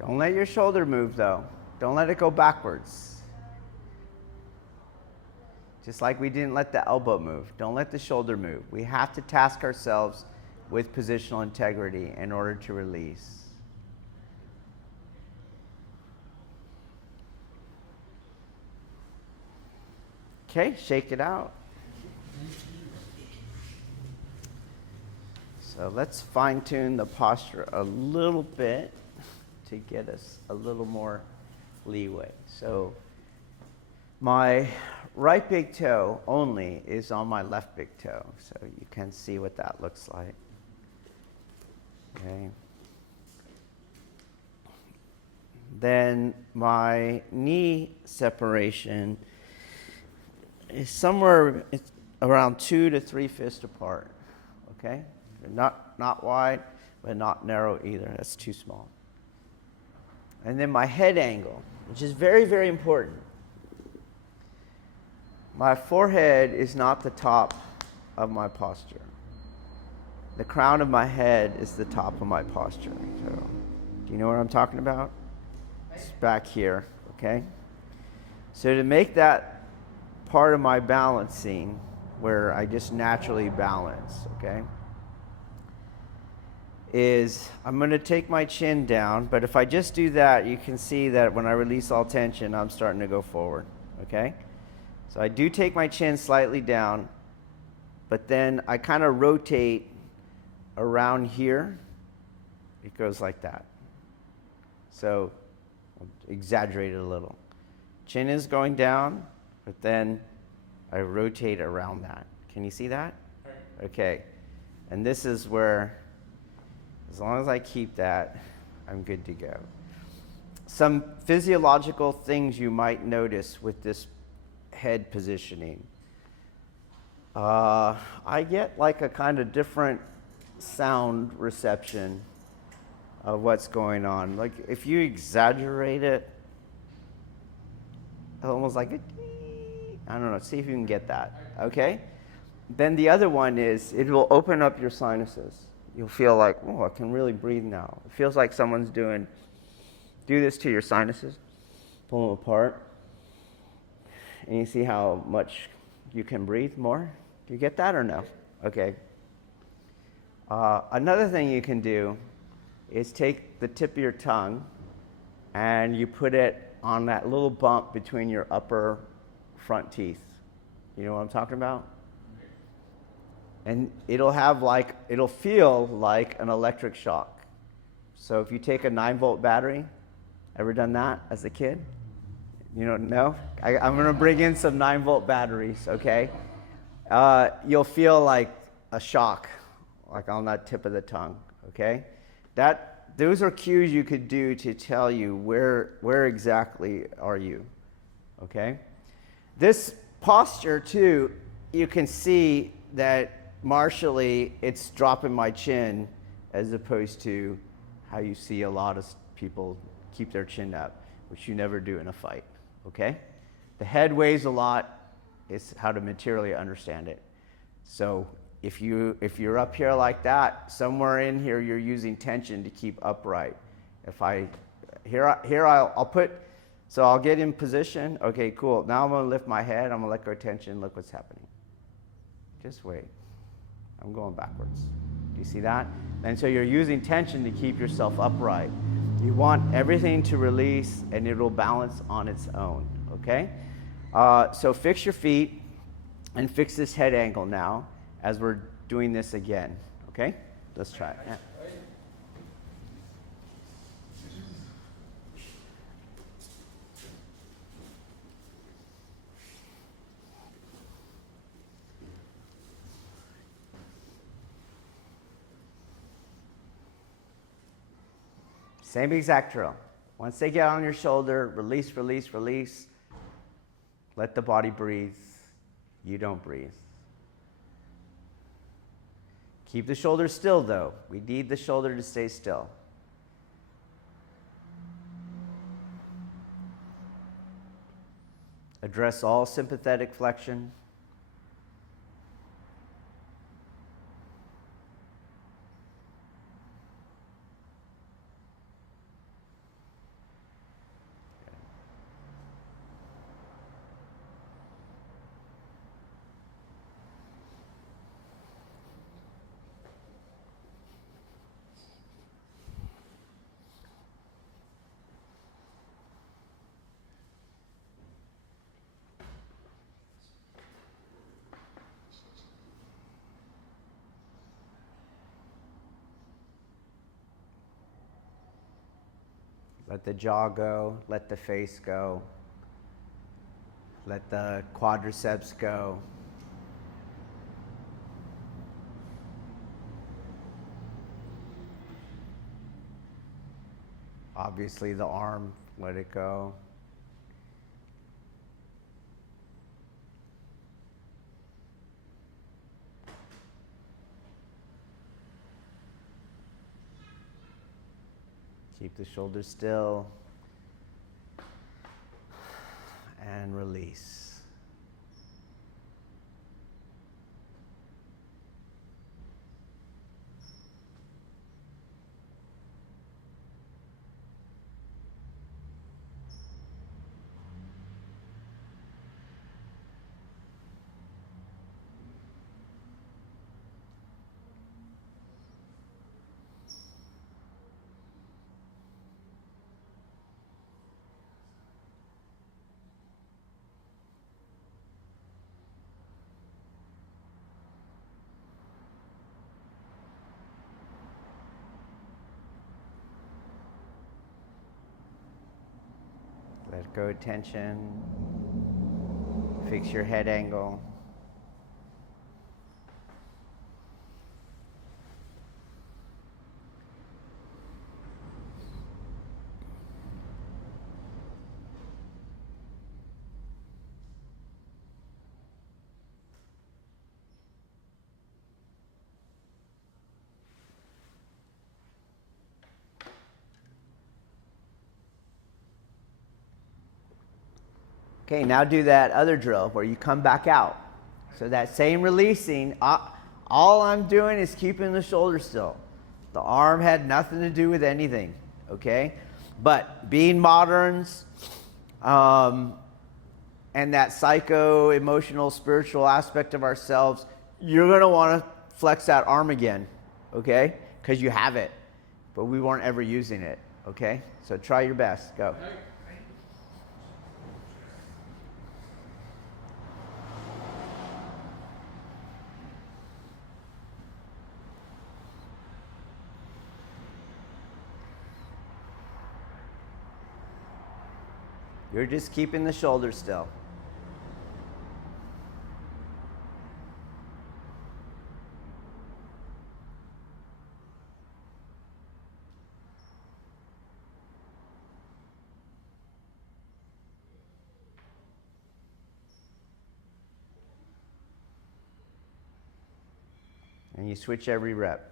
Don't let your shoulder move, though. Don't let it go backwards. Just like we didn't let the elbow move. Don't let the shoulder move. We have to task ourselves with positional integrity in order to release. Okay, shake it out. So let's fine-tune the posture a little bit to get us a little more leeway. So my right big toe only is on my left big toe, so you can see what that looks like. Okay. Then my knee separation is somewhere around 2 to 3 fists apart. Okay, not wide, but not narrow either. That's too small. And then my head angle, which is very, very important. My forehead is not the top of my posture. The crown of my head is the top of my posture. So, do you know what I'm talking about? It's back here, okay? So to make that part of my balancing, where I just naturally balance, okay, is I'm going to take my chin down, but if I just do that, you can see that when I release all tension, I'm starting to go forward, okay? So I do take my chin slightly down, but then I kind of rotate around here. It goes like that. So I'll exaggerate it a little. Chin is going down, but then I rotate around that. Can you see that? Okay. And this is where, as long as I keep that, I'm good to go. some physiological things you might notice with this head positioning. I get like a kind of different sound reception of what's going on. Like if you exaggerate it, almost like a, I don't know, see if you can get that, okay? Then the other one is it will open up your sinuses. You'll feel like, oh, I can really breathe now. It feels like someone's do this to your sinuses, pull them apart, and you see how much you can breathe more. Do you get that or no? Okay. Another thing you can do is take the tip of your tongue and you put it on that little bump between your upper front teeth. You know what I'm talking about? And it'll feel like an electric shock. So if you take a 9-volt battery, ever done that as a kid? You don't know? I'm going to bring in some 9-volt batteries, okay? You'll feel like a shock, like on that tip of the tongue, okay? Those are cues you could do to tell you where exactly are you, okay? This posture, too, you can see that martially it's dropping my chin as opposed to how you see a lot of people keep their chin up, which you never do in a fight, okay? The head weighs a lot. It's how to materially understand it. So if you're up here like that, somewhere in here you're using tension to keep upright. I'll get in position. Okay, cool. Now I'm gonna lift my head. I'm gonna let go of tension. Look what's happening. Just wait. I'm going backwards. Do you see that? And so you're using tension to keep yourself upright. You want everything to release and it'll balance on its own, okay? So fix your feet and fix this head angle now as we're doing this again, okay? Let's try it. Yeah. Same exact drill. Once they get on your shoulder, release, release, release. Let the body breathe. You don't breathe. Keep the shoulder still, though. We need the shoulder to stay still. Address all sympathetic flexion. Let the jaw go, let the face go, let the quadriceps go. Obviously the arm, let it go. Keep the shoulders still and release. Let go of tension. Fix your head angle. Okay, now do that other drill where you come back out. So that same releasing, all I'm doing is keeping the shoulder still. The arm had nothing to do with anything, okay? But being moderns, and that psycho-emotional, spiritual aspect of ourselves, you're going to want to flex that arm again, okay? Because you have it, but we weren't ever using it, okay? So try your best. Go. You're just keeping the shoulder still. And you switch every rep.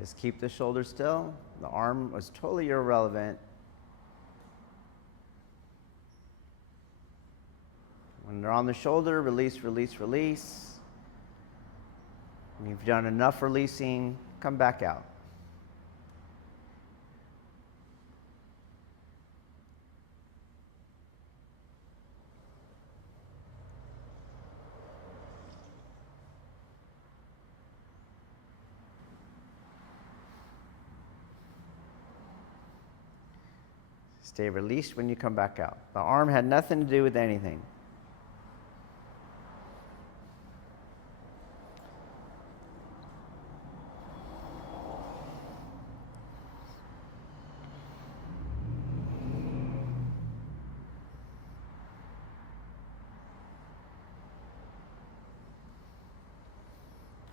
Just keep the shoulder still. The arm was totally irrelevant. When they're on the shoulder, release, release, release. When you've done enough releasing, come back out. Stay released when you come back out. The arm had nothing to do with anything.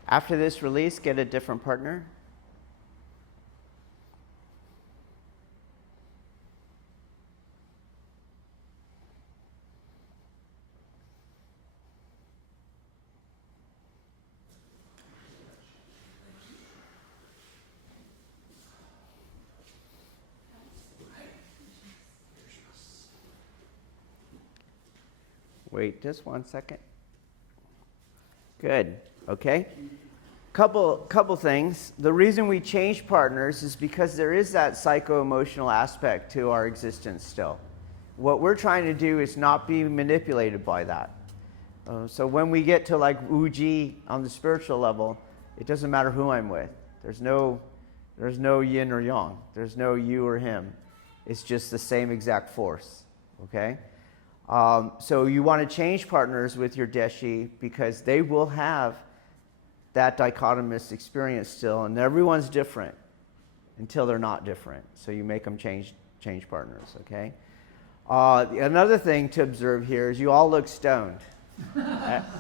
After this release, get a different partner. Wait just 1 second. Good. Okay. Couple things. The reason we change partners is because there is that psycho-emotional aspect to our existence still. What we're trying to do is not be manipulated by that. So when we get to like Wuji on the spiritual level, it doesn't matter who I'm with. There's no yin or yang. There's no you or him. It's just the same exact force. Okay. So you want to change partners with your deshi because they will have that dichotomous experience still, and everyone's different until they're not different. So you make them change partners, okay? Another thing to observe here is you all look stoned.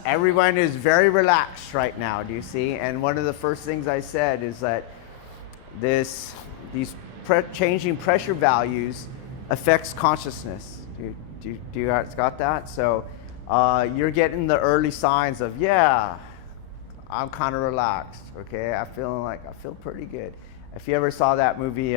Everyone is very relaxed right now, do you see? And one of the first things I said is that these changing pressure values affects consciousness. Do you guys got that? So you're getting the early signs of, yeah, I'm kind of relaxed, okay? I feel pretty good. If you ever saw that movie,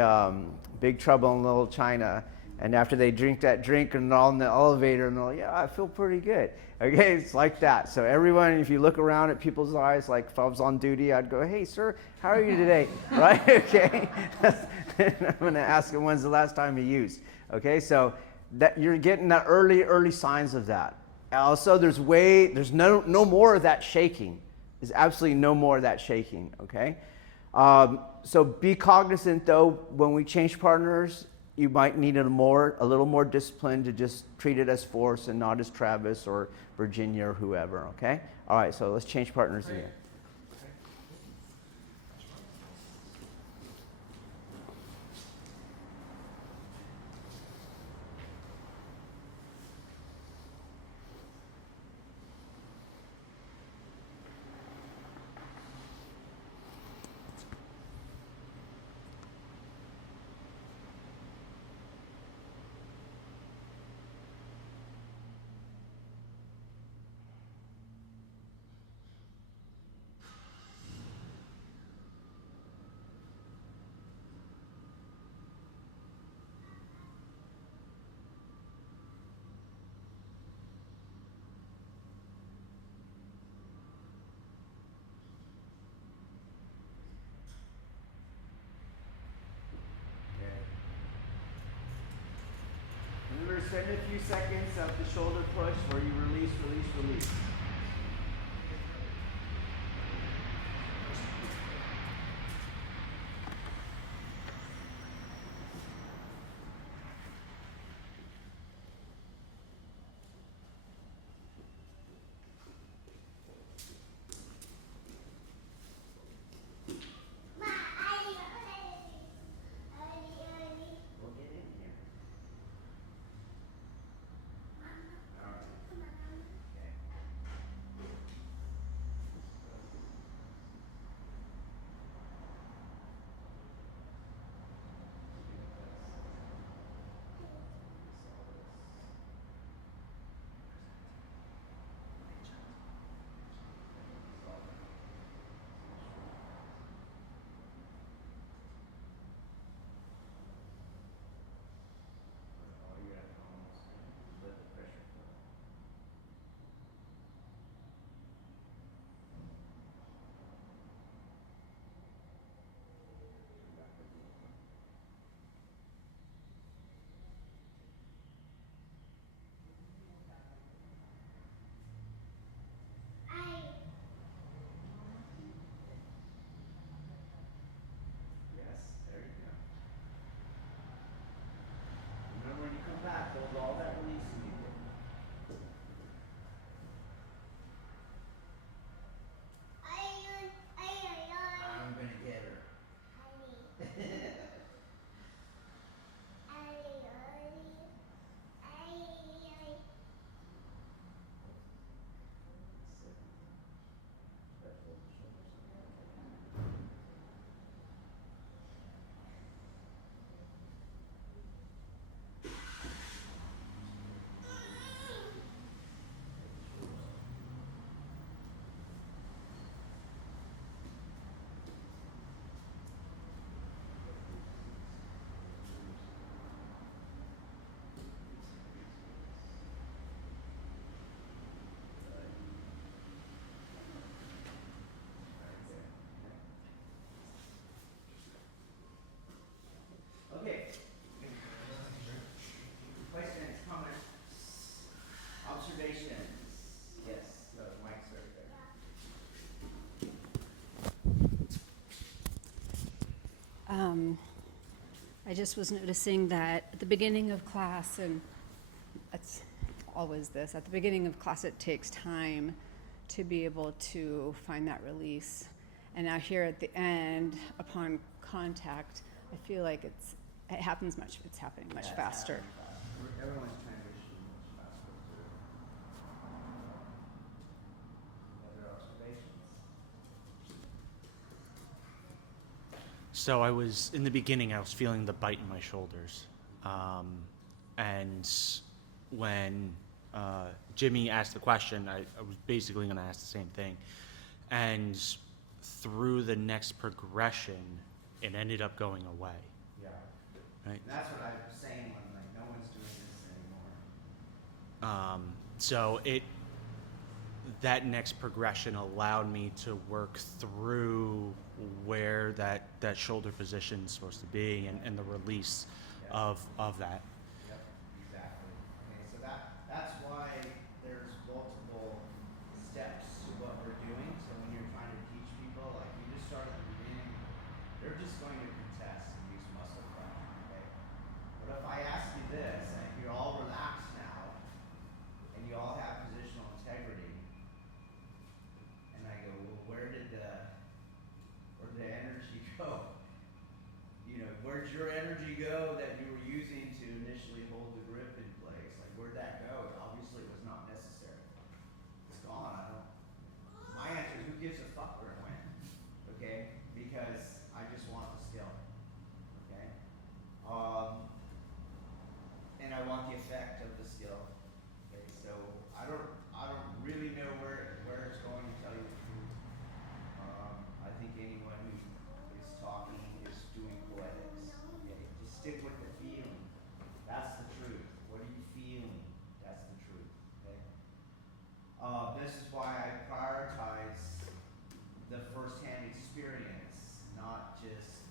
Big Trouble in Little China, and after they drink that drink and they're all in the elevator and they're like, yeah, I feel pretty good. Okay, it's like that. So everyone, if you look around at people's eyes, like if I was on duty, I'd go, hey, sir, how are you today? Right, okay? I'm gonna ask him, when's the last time you used? Okay, so that you're getting the early signs of that. Also, there's no more of that shaking. There's absolutely no more of that shaking, okay? So be cognizant, though, when we change partners, you might need a little more discipline to just treat it as force and not as Travis or Virginia or whoever, okay? All right, so let's change partners again. spend a few seconds of the shoulder push where you release, release, release. We'll get in here. All right. Okay. All your abdominals, let the pressure flow. Come back with me. Yes, there you go. Remember when you come back, hold all that releasing you did. I'm gonna get her. Sit. Let's hold the shoulders together. Okay. Questions, comments, observations? Yes, the mic's right there. I just was noticing that at the beginning of class, and it's always this, at the beginning of class it takes time to be able to find that release. And now here at the end, upon contact, I feel like it's happening much That's faster. happening faster. Everyone's transitioning much faster too. Other observations? So in the beginning, I was feeling the bite in my shoulders. And when Jimmy asked the question, I was basically going to ask the same thing. And through the next progression, it ended up going away. Yeah. Right? And that's what I was saying when like no one's doing this anymore. So that next progression allowed me to work through where that shoulder position is supposed to be and the release Yeah. of that. Yep, exactly. Okay, so that's why there's multiple steps to what we're doing. So when you're trying to teach people, like you just start at the beginning, they're just going to contest and use muscle flexion, okay? But if I ask you this, and if you're all relaxed now, and you all have positional integrity, and I go, well, where did the energy go? You know, where'd your energy go that you were using to initially hold the grip in place? Like, where'd that go? Obviously, it was not necessary. It's gone. My answer is, who gives a fuck where it went? Okay? Because I just want the skill. Okay? And I want the effect of the skill. Okay? So I don't really know where it's going, to tell you the truth. I think anyone who is talking is doing poetics. Okay? Just stick with the feeling. That's the truth. What are you feeling? That's the truth. Okay? This is why I prioritize the first-hand experience, not just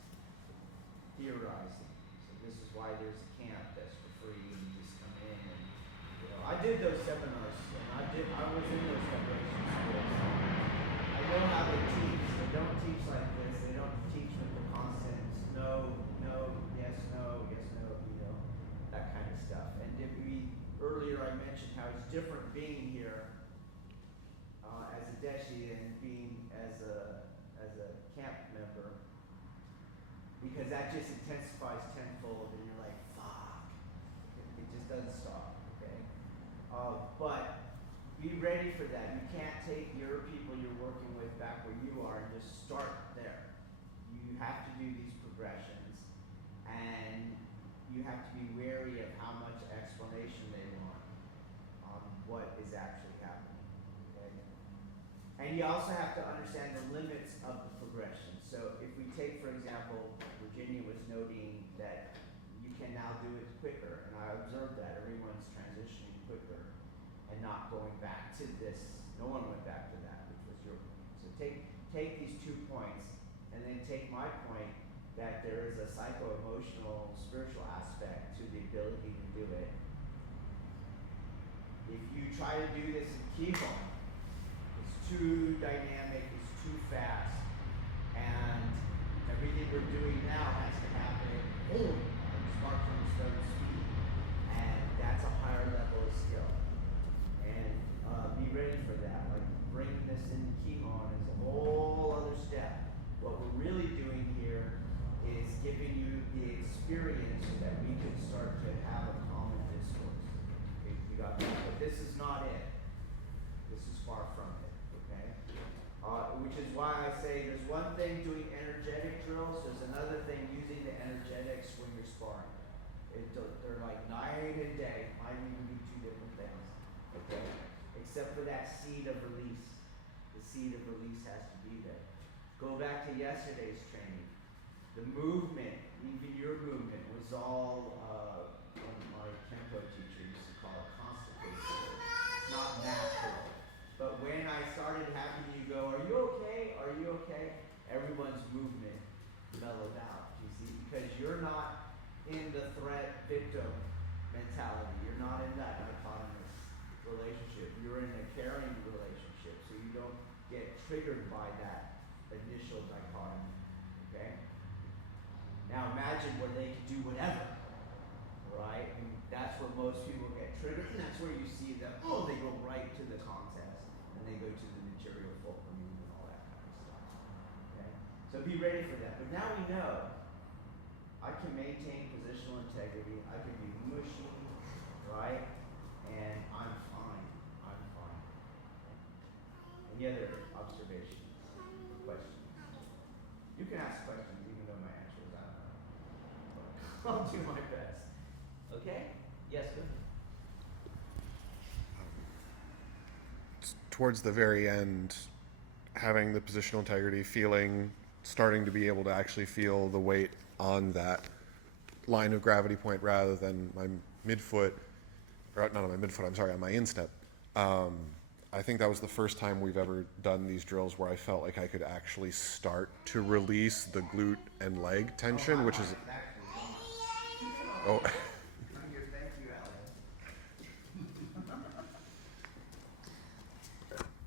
theorizing. So this is why there's a camp that's for free and you just come in and I did those seminars, and I was in those preparation schools. I know how they teach. They don't teach like this. They don't teach with the constant no, yes, no, that kind of stuff. And earlier I mentioned how it's different being here as a deshi and being as a camp member, because that just intensifies tenfold, and you're like, fuck, it just doesn't stop. Okay, but be ready for that. You can't take your people you're working with back where you are and just start there. You have to do these progressions, and you have to be wary of how much explanation they want on what is actually happening. Okay? And you also have to understand the limits of the progression. So if we take, for example, Virginia was noting that you can now do it quicker, and I observed that everyone's transitioning quicker and not going back to this. No one went back to that, which was your point. So take these 2 points, and then take my point that there is a psycho-emotional, spiritual aspect to the ability to do it. If you try to do this in Kihon, it's too dynamic, it's too fast, and everything we're doing now has to happen, boom, spark from the stone speed, and that's a higher level of skill. And be ready for that. Like bringing this in Kihon is a whole other step. What we're really doing here is giving you the experience so that we can start to have a common discourse. Okay, you got that? But this is not it. This is far from it. Okay? Which is why I say there's one thing doing energetic drills, there's another thing using the energetics when you're sparring. They're like night and day. Might even be 2 different things. Okay? Except for that seed of release. The seed of release has to be there. Go back to yesterday's training. The movement, even your movement, was all one of my Kempo teacher used to call it constipation. It's not natural. But when I started having you go, are you okay? Are you okay? Everyone's movement mellowed out, you see, because you're not in the threat victim mentality. You're not in that dichotomous relationship. You're in a caring relationship, so you don't get triggered by that initial dichotomy. Okay? Now imagine where they can do whatever, right? And that's where most people get triggered, and that's where you see them, they go right to the contest, and they go to the material fulcrum and all that kind of stuff. Okay? So be ready for that. But now we know I can maintain positional integrity, I can be mushy, right? And I'm fine. I'm fine. Okay? Any other observations or questions? You can ask questions even though my answer is I don't know. But I'll do my best. Okay? Yes, go ahead. Towards the very end, having the positional integrity, starting to be able to actually feel the weight on that line of gravity point rather than my midfoot, or not on my midfoot, I'm sorry, on my instep. I think that was the first time we've ever done these drills where I felt like I could actually start to release the glute and leg tension, which is... Oh. Thank you, Alex.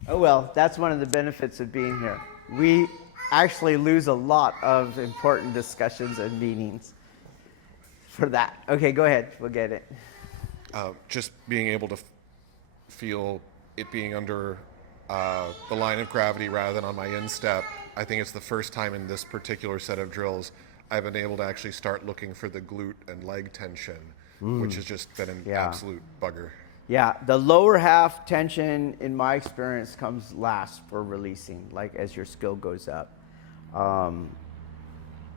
Oh well, that's one of the benefits of being here. We actually lose a lot of important discussions and meetings for that. Okay, go ahead. We'll get it. Just being able to feel it being under the line of gravity rather than on my instep. I think it's the first time in this particular set of drills I've been able to actually start looking for the glute and leg tension, which has just been an absolute bugger. Yeah, the lower half tension, in my experience, comes last for releasing, like as your skill goes up,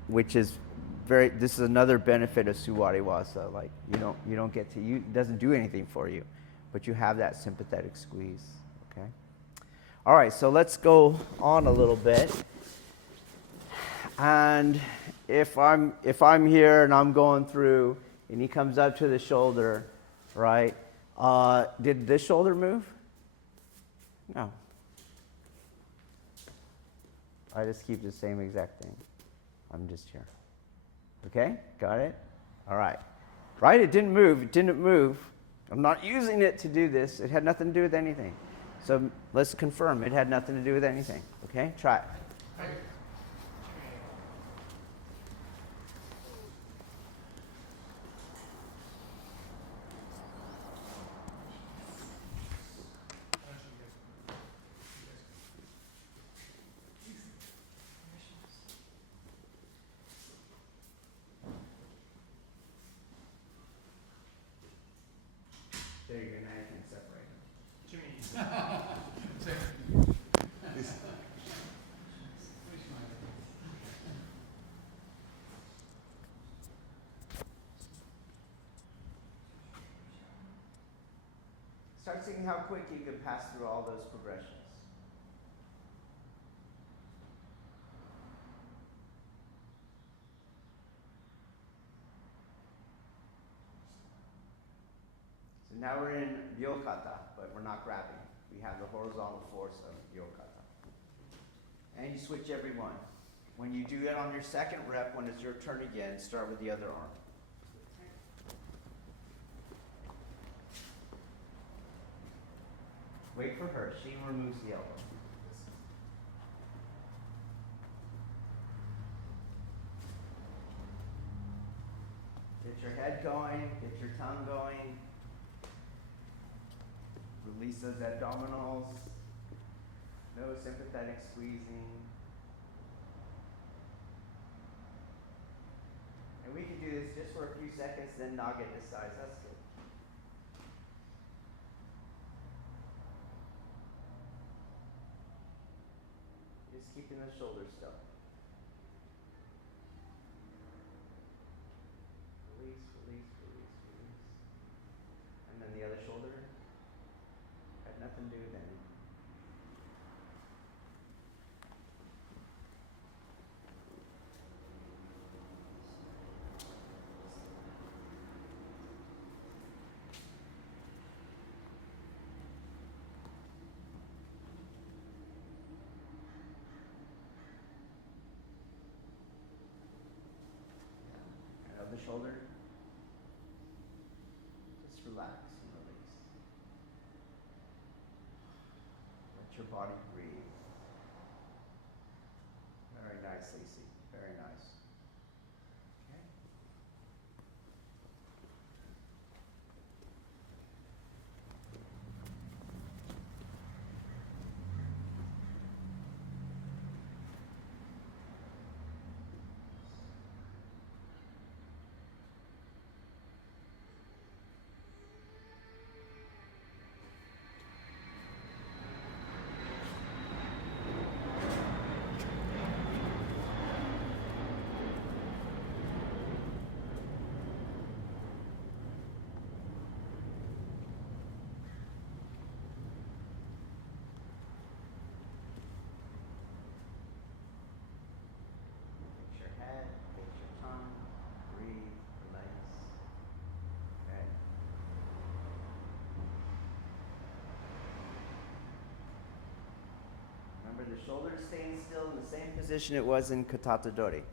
which is this is another benefit of Suwariwasa. Like you don't get to, it doesn't do anything for you, but you have that sympathetic squeeze, okay? All right, so let's go on a little bit. And if I'm here and I'm going through and he comes up to the shoulder, right? Did this shoulder move? No. I just keep the same exact thing. I'm just here. Okay? Got it? All right. Right? It didn't move. It didn't move. I'm not using it to do this. It had nothing to do with anything. So let's confirm it had nothing to do with anything. Okay? Try it. There you go. Now you can separate them. Start seeing how quick you can pass through all those progressions. So now we're in Ryokata, but we're not grabbing. We have the horizontal force of Ryokata. And you switch every one. When you do that on your second rep, when it's your turn again, start with the other arm. Wait for her. She removes the elbow. Get your head going. Get your tongue going. Release those abdominals. No sympathetic squeezing. And we can do this just for a few seconds, then not get this size. That's good. Just keeping the shoulders still. Release, release, release, release. And then the other shoulder. Had nothing to do with anything. The shoulder, just relax and release. Let your body breathe. Very nice, Lacey. Very nice. Okay. Remember, the shoulder is staying still in the same position it was in Katata Dori.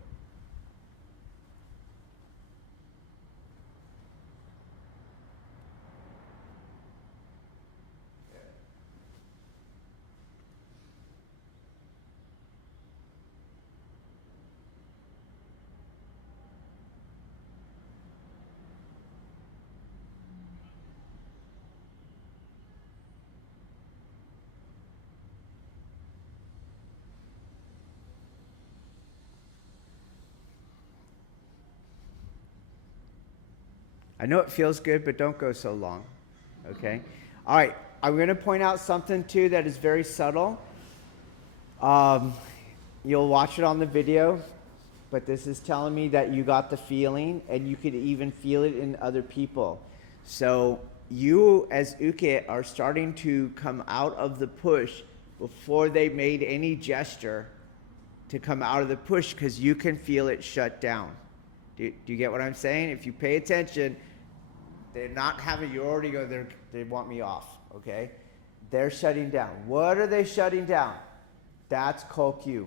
I know it feels good, but don't go so long, okay? All right, I'm going to point out something, too, that is very subtle. You'll watch it on the video, but this is telling me that you got the feeling, and you could even feel it in other people. So you, as uke, are starting to come out of the push before they made any gesture to come out of the push, because you can feel it shut down. Do you get what I'm saying? If you pay attention, they're not having you already go there. They want me off, okay? They're shutting down. What are they shutting down? That's Kokyu.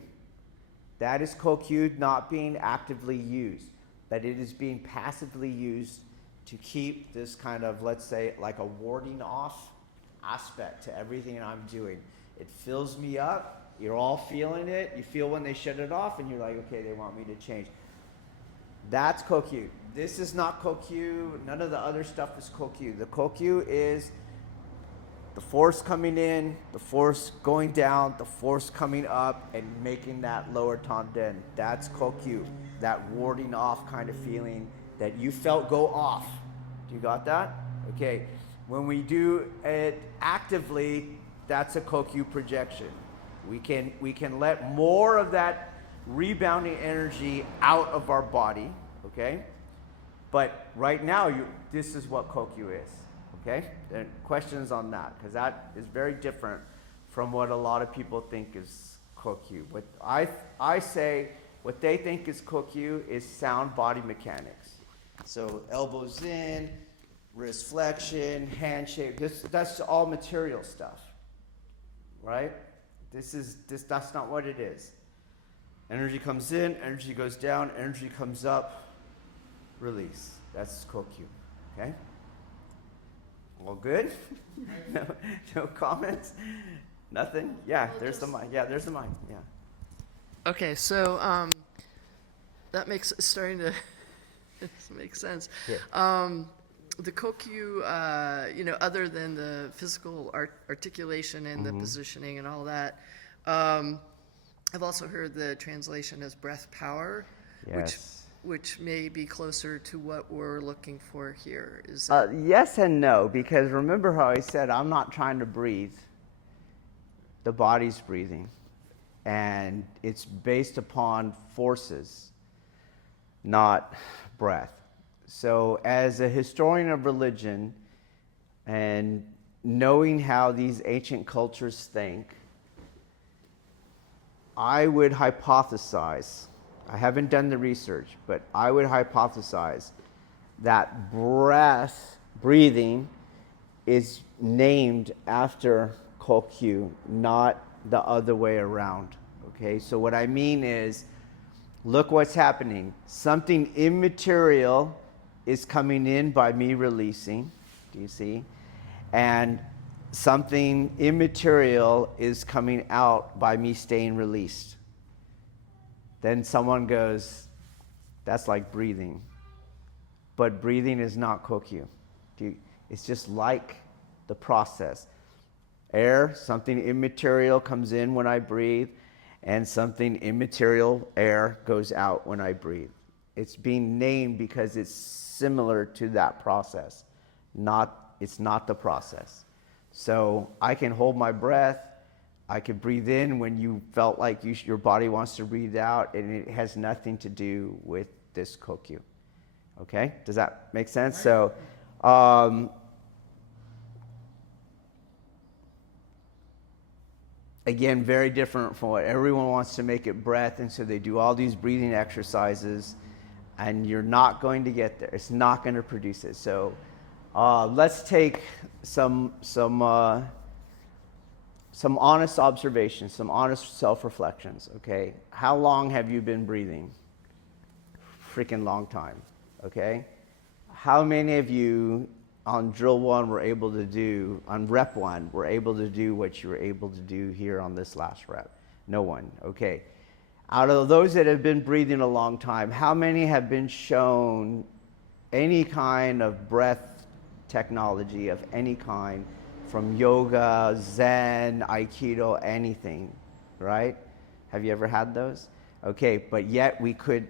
That is Kokyu not being actively used. That it is being passively used to keep this kind of, let's say, like a warding off aspect to everything I'm doing. It fills me up. You're all feeling it. You feel when they shut it off, and you're like, okay, they want me to change. That's Kokyu. This is not Kokyu. None of the other stuff is Kokyu. The Kokyu is the force coming in, the force going down, the force coming up, and making that lower tanden. That's Kokyu. That warding off kind of feeling that you felt go off. Do you got that? Okay. When we do it actively, that's a Kokyu projection. We can let more of that rebounding energy out of our body, okay? But right now, this is what Kokyu is, okay? And questions on that, because that is very different from what a lot of people think is Kokyu. What I say, what they think is Kokyu is sound body mechanics. So elbows in, wrist flexion, handshake. That's all material stuff, right? That's not what it is. Energy comes in, energy goes down, energy comes up, release. That's Kokyu, okay? All good? No comments? Nothing? Yeah, Well, there's the mic. Yeah, there's the mic. Yeah. Okay, so that makes starting to make sense. Yeah. The Kokyu, other than the physical articulation and the positioning and all that, I've also heard the translation as breath power, Yes. which may be closer to what we're looking for here. Is that Yes and no, because remember how I said I'm not trying to breathe. The body's breathing. And it's based upon forces, not breath. So as a historian of religion and knowing how these ancient cultures think, I would hypothesize, I haven't done the research, but I would hypothesize that breathing is named after Kokyu, not the other way around. Okay, so what I mean is, look what's happening. Something immaterial is coming in by me releasing. Do you see? And something immaterial is coming out by me staying released. Then someone goes, that's like breathing. But breathing is not Kokyu. It's just like the process. Air, something immaterial comes in when I breathe, and something immaterial, air, goes out when I breathe. It's being named because it's similar to that process. It's not the process. So I can hold my breath. I can breathe in when you felt like your body wants to breathe out, and it has nothing to do with this Kokyu. Okay? Does that make sense? So, again, very different from what everyone wants to make it breath, and so they do all these breathing exercises, and you're not going to get there. It's not going to produce it. So let's take some honest observations, some honest self-reflections, okay? How long have you been breathing? Freaking long time, okay? How many of you on drill one were able to do, on rep one, were able to do what you were able to do here on this last rep? No one, okay. Out of those that have been breathing a long time, how many have been shown any kind of breath technology of any kind from yoga, Zen, Aikido, anything, right? Have you ever had those? Okay, but yet we could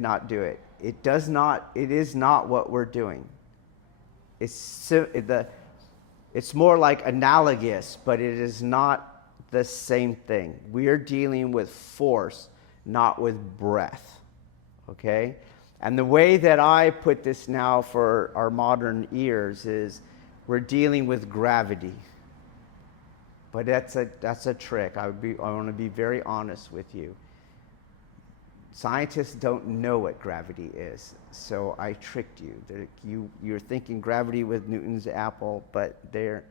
not do it. It is not what we're doing. It's more like analogous, but it is not the same thing. We are dealing with force, not with breath, okay? And the way that I put this now for our modern ears is we're dealing with gravity. But that's a trick. I want to be very honest with you. Scientists don't know what gravity is, so I tricked you. You're thinking gravity with Newton's apple, but they're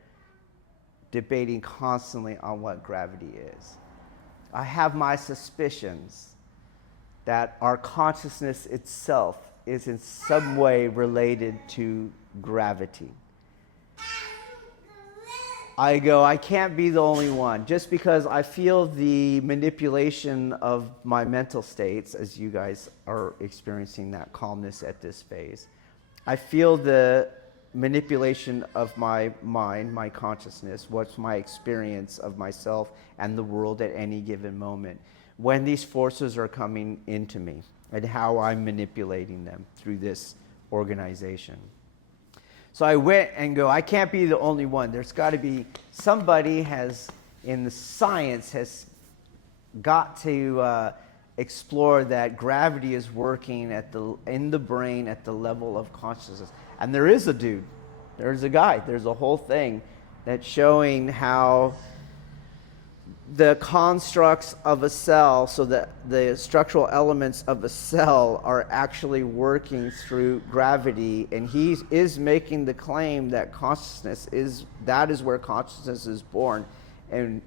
debating constantly on what gravity is. I have my suspicions that our consciousness itself is in some way related to gravity. I go, I can't be the only one. Just because I feel the manipulation of my mental states, as you guys are experiencing that calmness at this phase, I feel the manipulation of my mind, my consciousness, what's my experience of myself and the world at any given moment, when these forces are coming into me and how I'm manipulating them through this organization. So I went and go, I can't be the only one. There's got to be somebody has, in the science, has got to explore that gravity is working in the brain at the level of consciousness. And there is a dude. There's a guy. There's a whole thing that's showing how the constructs of a cell, so that the structural elements of a cell are actually working through gravity, and he is making the claim that consciousness is where consciousness is born, and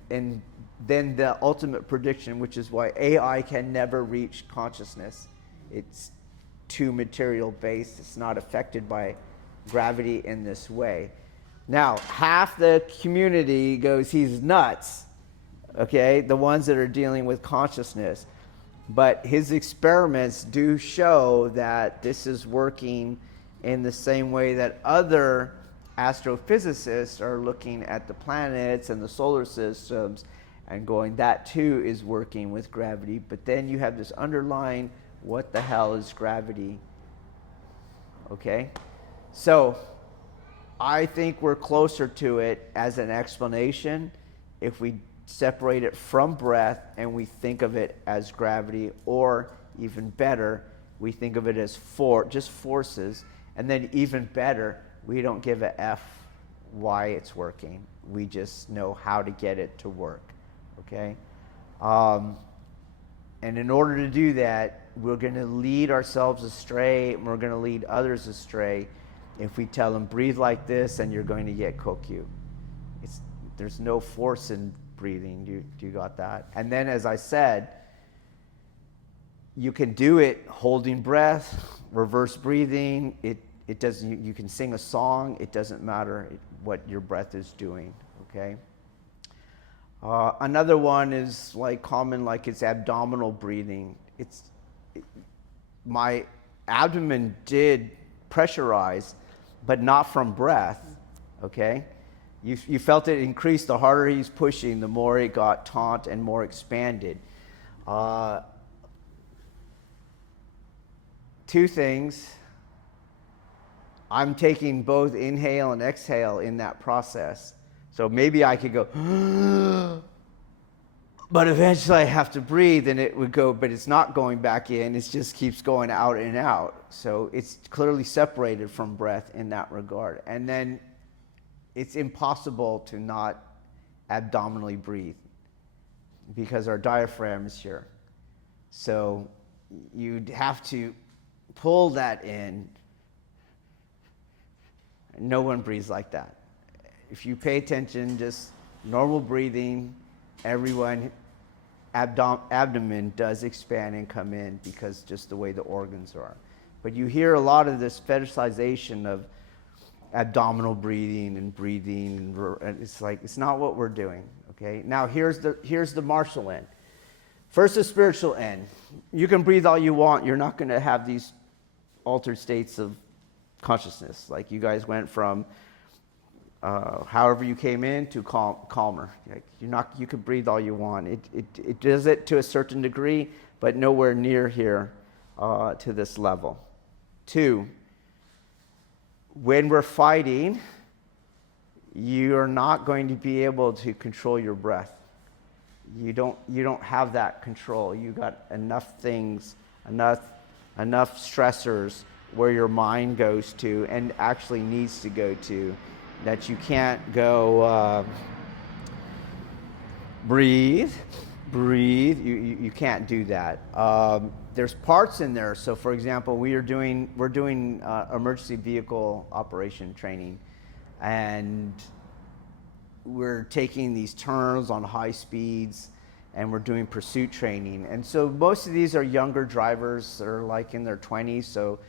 then the ultimate prediction, which is why AI can never reach consciousness. It's too material based. It's not affected by gravity in this way. Now, half the community goes, he's nuts. Okay, the ones that are dealing with consciousness. But his experiments do show that this is working in the same way that other astrophysicists are looking at the planets and the solar systems and going, that too is working with gravity. But then you have this underlying, what the hell is gravity? Okay, so I think we're closer to it as an explanation if we separate it from breath and we think of it as gravity, or even better, we think of it as just forces, and then even better, we don't give a F why it's working. We just know how to get it to work, okay? And in order to do that, we're going to lead ourselves astray, and we're going to lead others astray if we tell them, breathe like this and you're going to get Kokyu. There's no force in breathing. You got that? And then, as I said, you can do it holding breath, reverse breathing. It doesn't. You can sing a song. It doesn't matter what your breath is doing. Okay. Another one is common, it's abdominal breathing. My abdomen did pressurize, but not from breath. Okay. You felt it increase. The harder he's pushing, the more it got taut and more expanded. Two things. I'm taking both inhale and exhale in that process. So maybe I could go, but eventually I have to breathe and it would go, but it's not going back in. It just keeps going out and out. So it's clearly separated from breath in that regard. And then it's impossible to not abdominally breathe because our diaphragm is here. So you'd have to pull that in. No one breathes like that. If you pay attention, just normal breathing, everyone, abdomen does expand and come in because just the way the organs are. But you hear a lot of this fetishization of abdominal breathing, and it's not what we're doing. Okay, now here's the martial end. First, the spiritual end. You can breathe all you want. You're not going to have these altered states of consciousness. Like you guys went from however you came in to calmer. You can breathe all you want. It does it to a certain degree, but nowhere near here to this level. 2. When we're fighting, you are not going to be able to control your breath. You don't have that control. You got enough things, enough stressors where your mind goes to and actually needs to go to, that you can't go breathe. You can't do that. There's parts in there. So, for example, we're doing emergency vehicle operation training, and we're taking these turns on high speeds, and we're doing pursuit training. And so most of these are younger drivers that are in their 20s. So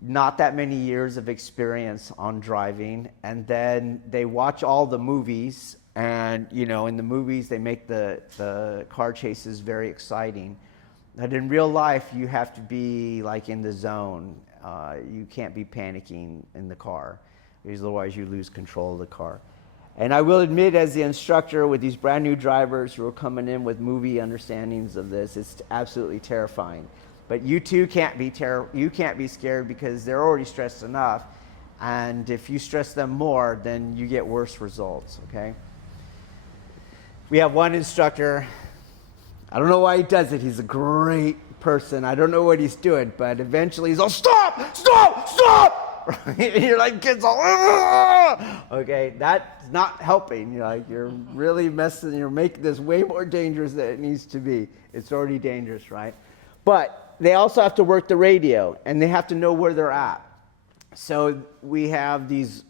not that many years of experience on driving, and then they watch all the movies, and in the movies they make the car chases very exciting. But in real life, you have to be like in the zone. You can't be panicking in the car, because otherwise you lose control of the car. And I will admit, as the instructor with these brand new drivers who are coming in with movie understandings of this, it's absolutely terrifying. But you too can't be scared, because they're already stressed enough. And if you stress them more, then you get worse results, okay? We have one instructor. I don't know why he does it. He's a great person. I don't know what he's doing, but eventually he's all, stop, stop, stop! And you're like, kids all, "Argh!" Okay, that's not helping. You're really messing, you're making this way more dangerous than it needs to be. It's already dangerous, right? But they also have to work the radio, and they have to know where they're at. So we have these,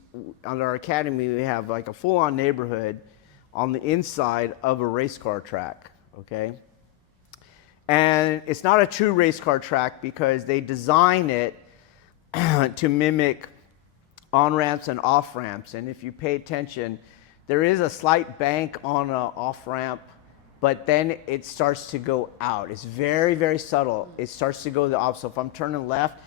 on our academy, we have like a full-on neighborhood on the inside of a race car track, okay? And it's not a true race car track, because they design it to mimic on-ramps and off-ramps. And if you pay attention, there is a slight bank on an off-ramp, but then it starts to go out. It's very, very subtle. It starts to go the opposite. So if I'm turning left,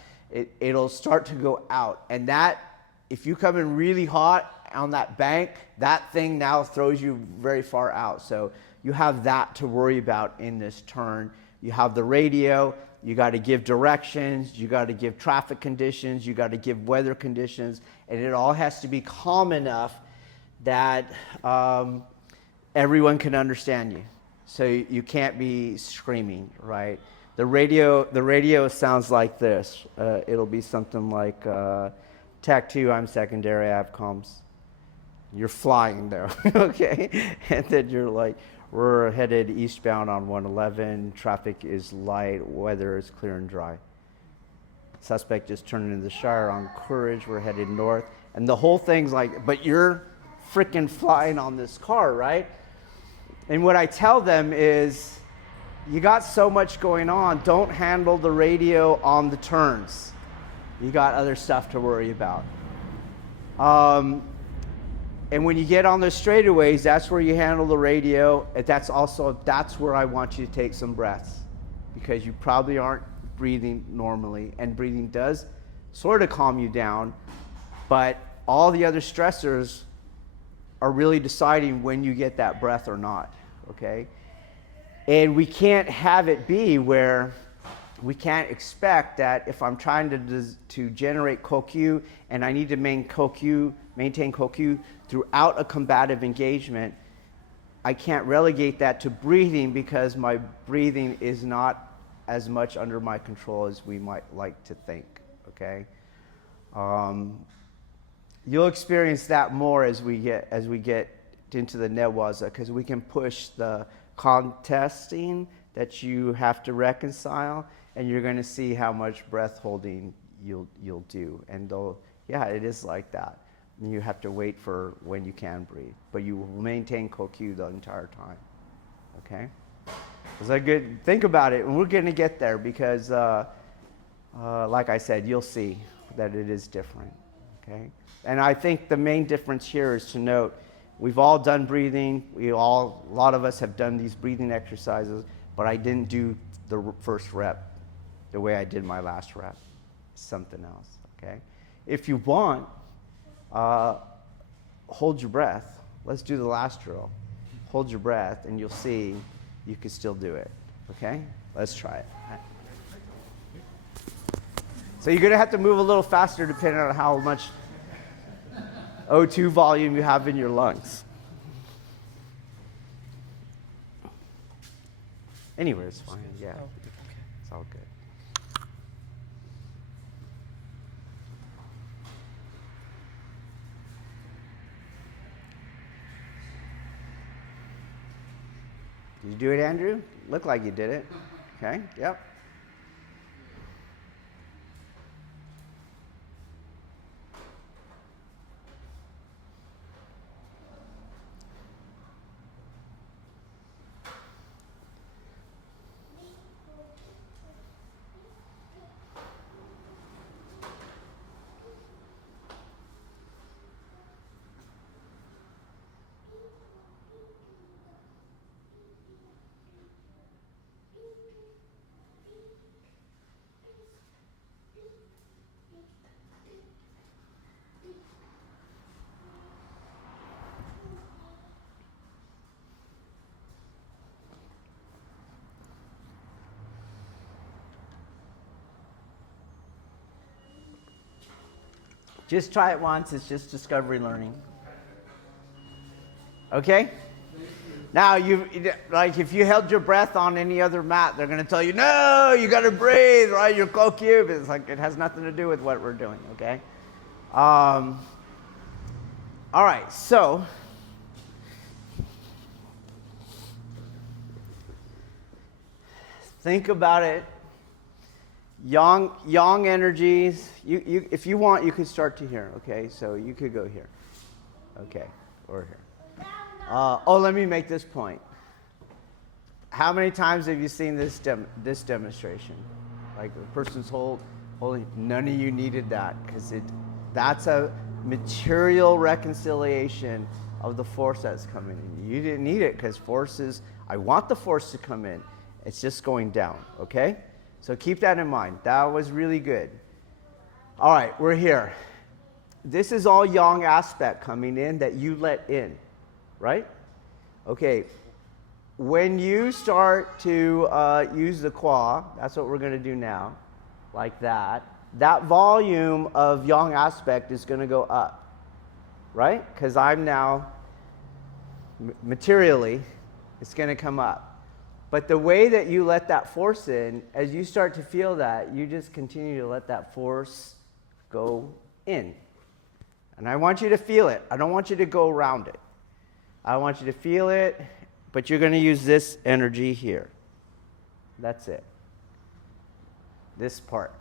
it'll start to go out. And that, if you come in really hot on that bank, that thing now throws you very far out. So you have that to worry about in this turn. You have the radio. You got to give directions, you got to give traffic conditions, you got to give weather conditions, and it all has to be calm enough that everyone can understand you. So you can't be screaming, right? The radio sounds like this. It'll be something like, Tech 2, I'm secondary, I have comms. You're flying there, okay? And then you're like, we're headed eastbound on 111. Traffic is light. Weather is clear and dry. Suspect just turned into the Shire on Courage. We're headed north. And the whole thing's like, but you're freaking flying on this car, right? And what I tell them is, you got so much going on. Don't handle the radio on the turns. You got other stuff to worry about. And when you get on the straightaways, that's where you handle the radio. That's where I want you to take some breaths, because you probably aren't breathing normally, and breathing does sort of calm you down, but all the other stressors are really deciding when you get that breath or not, okay? And we can't have it be where we can't expect that if I'm trying to generate Kokyu, and I need to maintain Kokyu throughout a combative engagement, I can't relegate that to breathing, because my breathing is not as much under my control as we might like to think, okay? You'll experience that more as we get into the Newaza, because we can push the contesting that you have to reconcile, and you're going to see how much breath holding you'll do. And it is like that. And you have to wait for when you can breathe, but you will maintain Kokyu the entire time. Okay? Is that good? Think about it, and we're going to get there, because, like I said, you'll see that it is different. Okay? And I think the main difference here is to note, we've all done breathing. A lot of us have done these breathing exercises, but I didn't do the first rep the way I did my last rep. Something else, okay? If you want, hold your breath. Let's do the last drill. Hold your breath, and you'll see you can still do it, okay? Let's try it. So you're gonna have to move a little faster depending on how much O2 volume you have in your lungs. Anywhere is fine, yeah. It's all good. Did you do it, Andrew? Looked like you did it. Okay, yep. Just try it once. It's just discovery learning. Okay? Now, if you held your breath on any other mat, they're going to tell you, no, you got to breathe, right? Your Kokyu. It's like it has nothing to do with what we're doing, okay? All right, so think about it. Yang energies. If you want, you could start to here, okay? So you could go here, okay, or here. Let me make this point. How many times have you seen this demonstration? Like the person's holding. None of you needed that because that's a material reconciliation of the force that's coming in. You didn't need it because I want the force to come in. It's just going down, okay? So keep that in mind. That was really good. All right, we're here. This is all yang aspect coming in that you let in. Right? Okay. When you start to use the kwa, that's what we're going to do now, like that. That volume of yang aspect is going to go up, right? Because I'm now, materially, it's going to come up. But the way that you let that force in, as you start to feel that, you just continue to let that force go in. And I want you to feel it. I don't want you to go around it. I want you to feel it, but you're going to use this energy here. That's it. This part.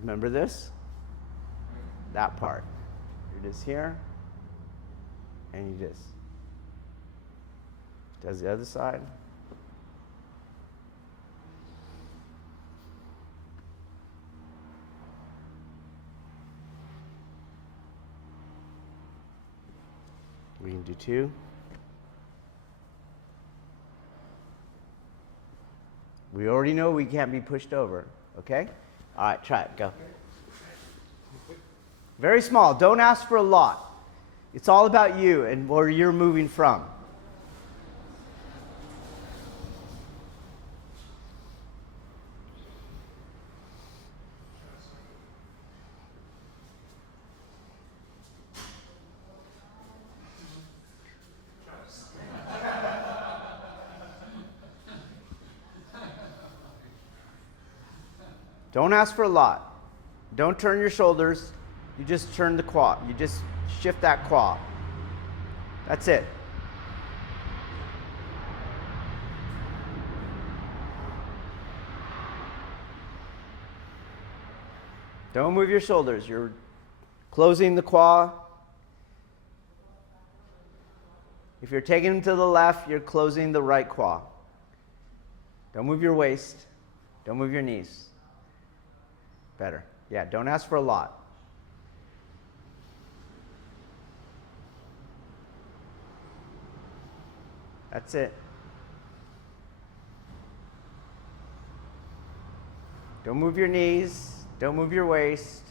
Remember this? That part. You're just here, and you just. Does the other side. We can do 2. We already know we can't be pushed over, okay? All right, try it, go. Very small, don't ask for a lot. It's all about you and where you're moving from. Don't ask for a lot. Don't turn your shoulders. You just turn the kwa. You just shift that kwa. That's it. Don't move your shoulders. You're closing the kwa. If you're taking them to the left, you're closing the right kwa. Don't move your waist. Don't move your knees. Better. Yeah, don't ask for a lot. That's it. Don't move your knees. Don't move your waist.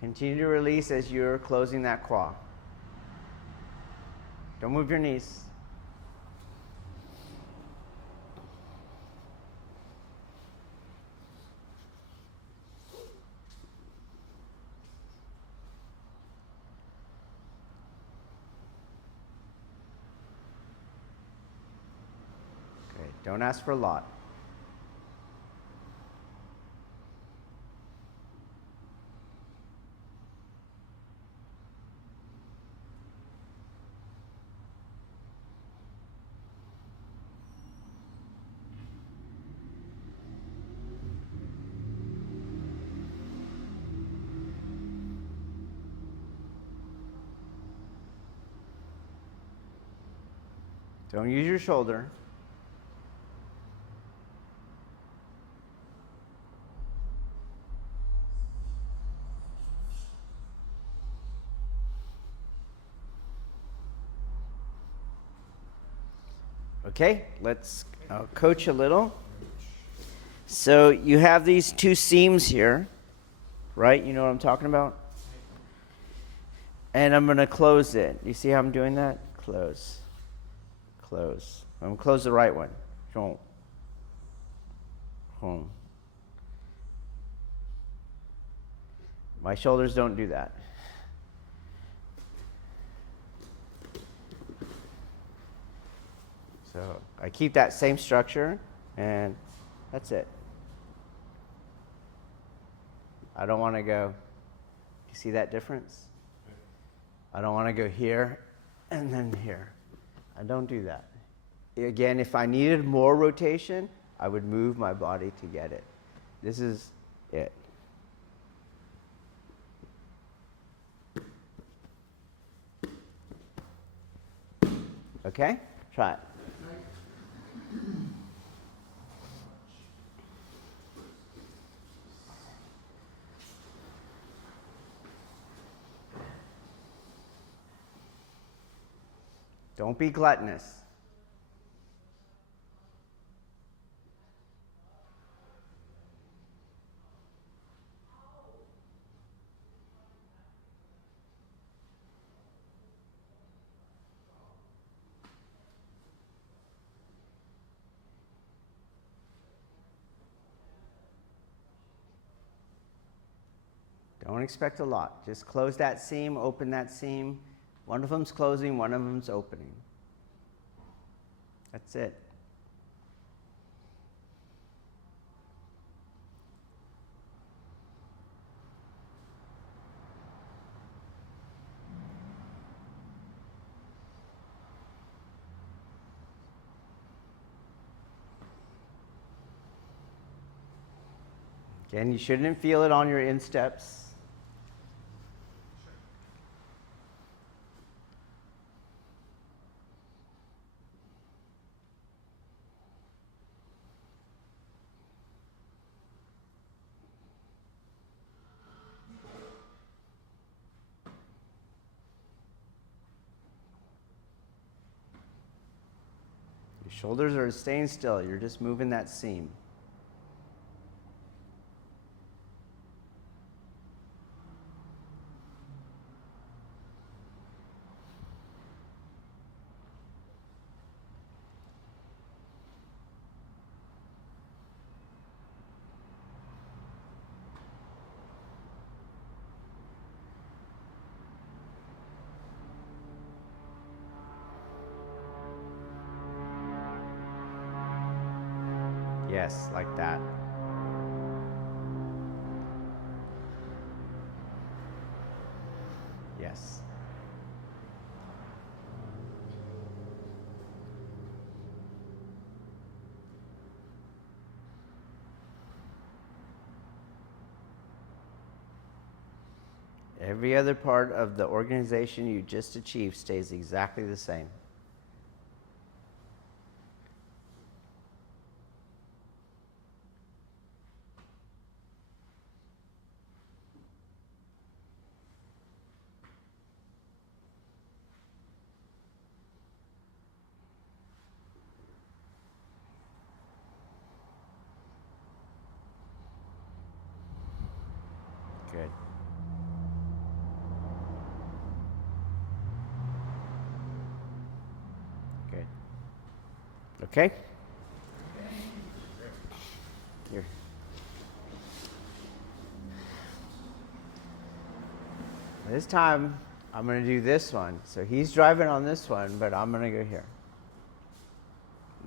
Continue to release as you're closing that kwa. Don't move your knees. Okay, don't ask for a lot. Don't use your shoulder. Okay, let's coach a little. So you have these two seams here, right? You know what I'm talking about? And I'm going to close it. You see how I'm doing that? Close. Close. I'm going to close the right one. Home. My shoulders don't do that. So I keep that same structure, and that's it. I don't want to go, you see that difference? I don't want to go here and then here. I don't do that. Again, if I needed more rotation, I would move my body to get it. This is it. Okay? Try it. Don't be gluttonous. Don't expect a lot. Just close that seam, open that seam. One of them's closing, one of them's opening. That's it. Again, you shouldn't feel it on your insteps. Your shoulders are staying still. You're just moving that seam. Yes, like that. Yes. Every other part of the organization you just achieved stays exactly the same. Good. Good. Okay? Here. This time, I'm going to do this one. So he's driving on this one, but I'm going to go here.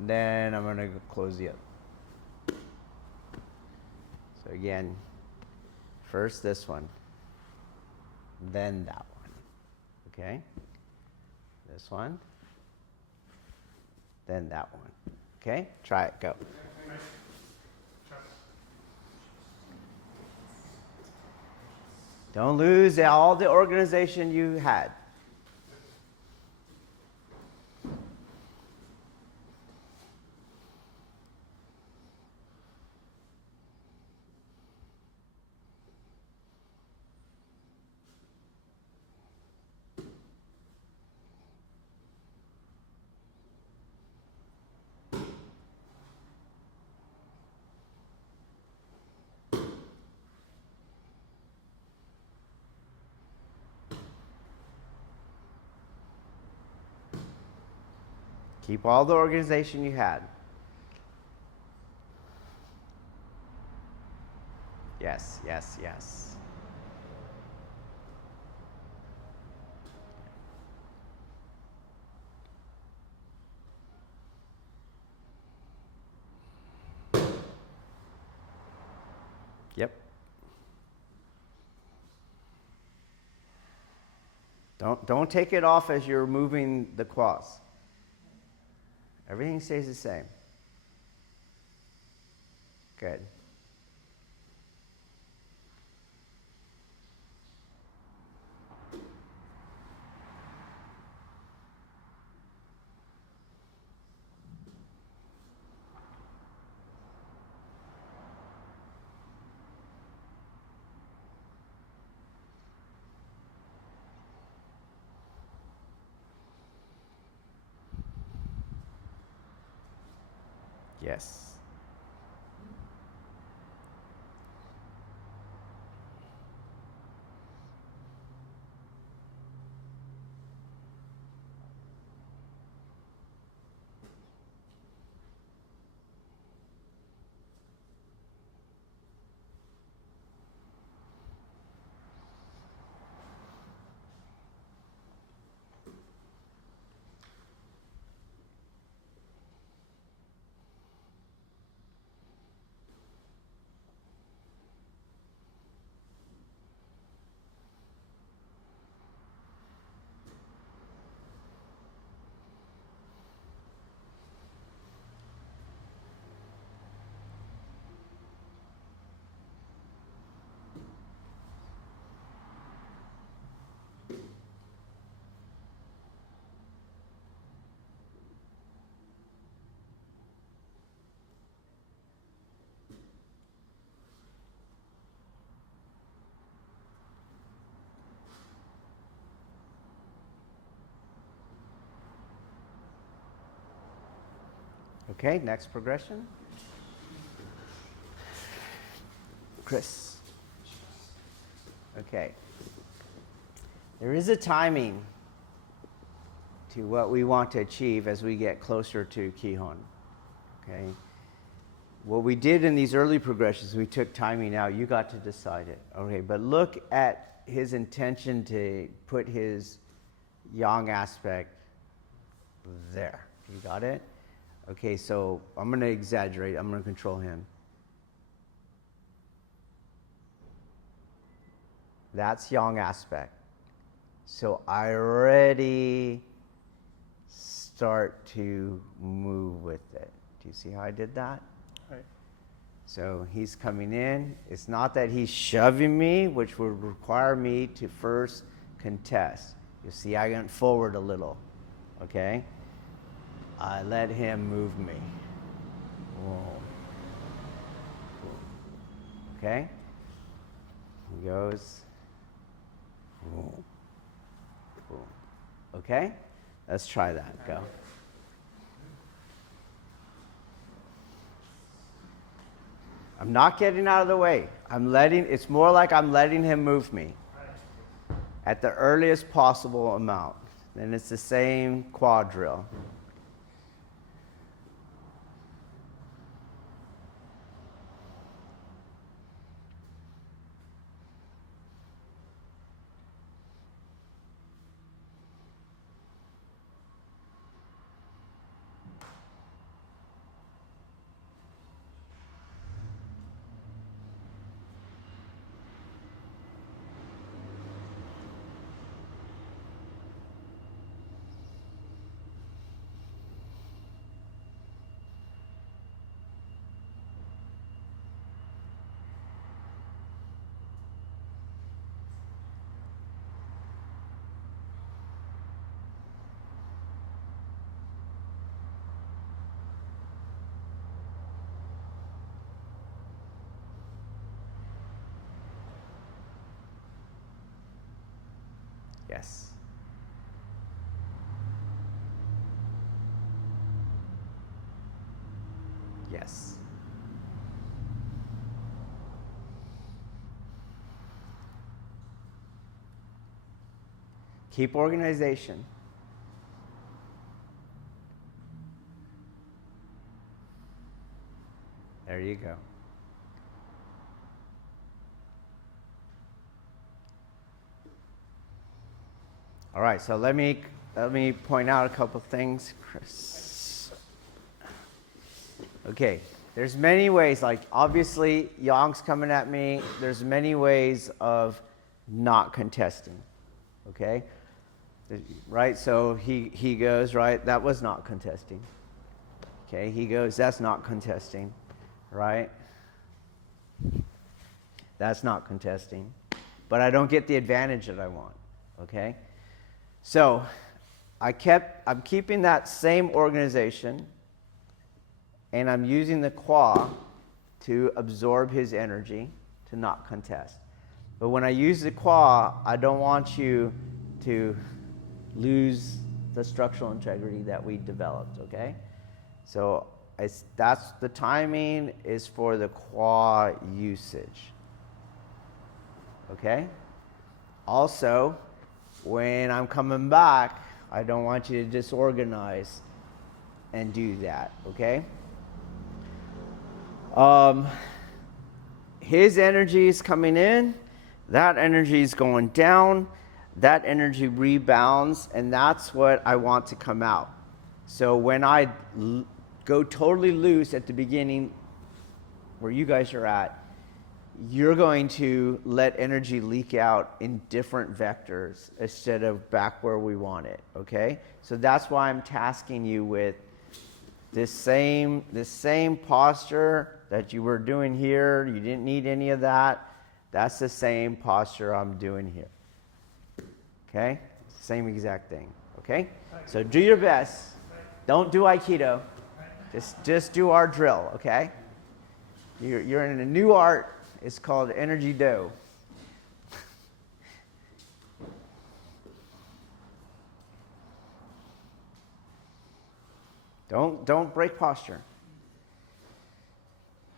Then I'm going to close the other. So again, first this one, then that one. Okay? This one, then that one. Okay? Try it. Go. Don't lose all the organization you had. Keep all the organization you had. Yes, yes, yes. Yep. Don't take it off as you're moving the quads. Everything stays the same. Good. Yes. Okay, next progression. Chris. Okay. There is a timing to what we want to achieve as we get closer to Kihon. Okay? What we did in these early progressions, we took timing out. You got to decide it. Okay, but look at his intention to put his yang aspect there. You got it? Okay, so I'm going to exaggerate. I'm going to control him. That's yang aspect. So I already start to move with it. Do you see how I did that? Right. So he's coming in. It's not that he's shoving me, which would require me to first contest. You see, I went forward a little. Okay? I let him move me. Whoa. Okay? He goes. Boom. Boom. Okay? Let's try that. Go. I'm not getting out of the way. It's more like I'm letting him move me at the earliest possible amount. Then it's the same quad drill. Yes. Yes. Keep organization. There you go. All right, so let me point out a couple things, Chris. Okay, There's many ways, like obviously Yang's coming at me. There's many ways of not contesting, okay? Right, so he goes, right, that was not contesting. Okay, he goes, that's not contesting, right? That's not contesting. But I don't get the advantage that I want, okay? So I'm keeping that same organization, and I'm using the Kwa to absorb his energy to not contest. But when I use the Kwa, I don't want you to lose the structural integrity that we developed, okay? So that's the timing is for the Kwa usage, okay? Also, when I'm coming back, I don't want you to disorganize and do that, okay? His energy is coming in, that energy is going down, that energy rebounds, and that's what I want to come out. So when I go totally loose at the beginning, where you guys are at, you're going to let energy leak out in different vectors instead of back where we want it, okay? So that's why I'm tasking you with this same posture that you were doing here. You didn't need any of that. That's the same posture I'm doing here, okay? Same exact thing, okay? So do your best. Don't do Aikido. Just do our drill, okay? You're in a new art. It's called Energy Do. Don't break posture.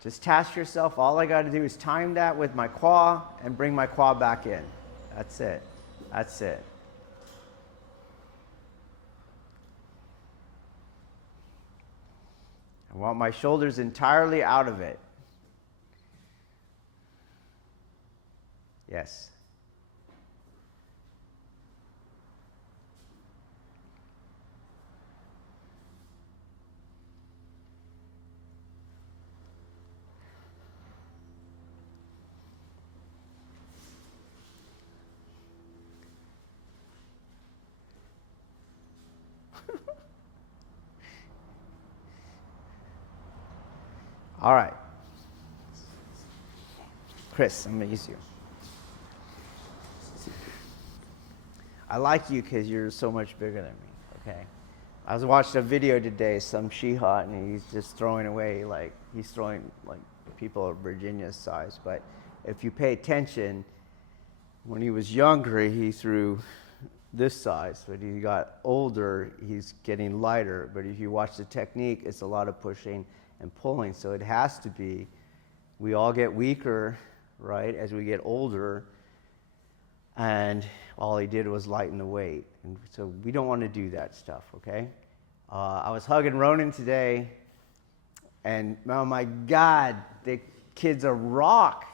Just task yourself. All I got to do is time that with my Kwa and bring my Kwa back in. That's it. That's it. I want my shoulders entirely out of it. Yes. All right. Chris, I'm going to use you. I like you because you're so much bigger than me, okay? I was watching a video today, some Shiha, and he's just throwing away, he's throwing people of Virginia's size. But if you pay attention, when he was younger, he threw this size. But he got older, he's getting lighter. But if you watch the technique, it's a lot of pushing and pulling. So it has to be, we all get weaker, right, as we get older. And all he did was lighten the weight. And so we don't want to do that stuff, okay? I was hugging Ronan today, and oh my God, the kid's a rock.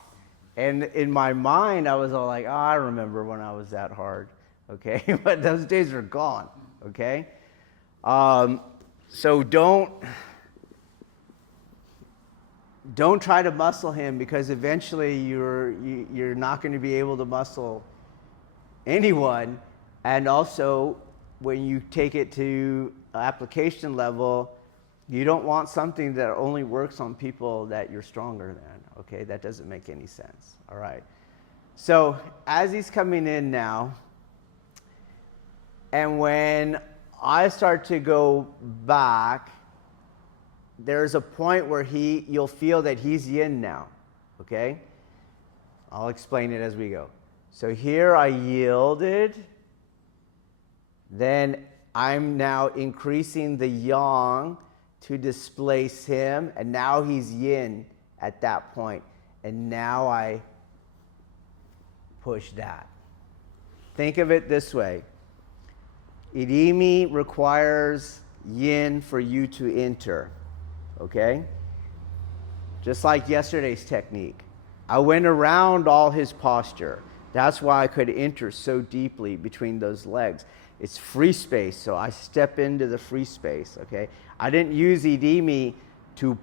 And in my mind, I was all like, oh, I remember when I was that hard, okay? But those days are gone, okay? So don't try to muscle him, because eventually you're not going to be able to muscle anyone. And also, when you take it to application level, you don't want something that only works on people that you're stronger than, okay? That doesn't make any sense, all right? So as he's coming in now, and when I start to go back, there's a point where you'll feel that he's yin now, okay? I'll explain it as we go. So here I yielded, then I'm now increasing the yang to displace him, and now he's yin at that point, and now I push that. Think of it this way. Irimi requires yin for you to enter, okay? Just like yesterday's technique. I went around all his posture. That's why I could enter so deeply between those legs. It's free space, so I step into the free space, okay? I didn't use Irimi to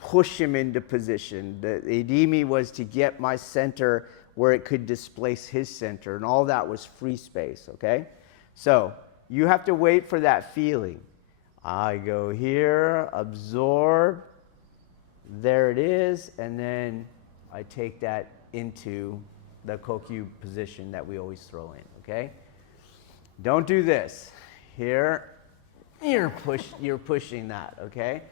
push him into position. The idimi was to get my center where it could displace his center, and all that was free space, okay? So you have to wait for that feeling. I go here, absorb, there it is, and then I take that into the Kokyu position that we always throw in, okay? Don't do this. Here, you're pushing that, okay?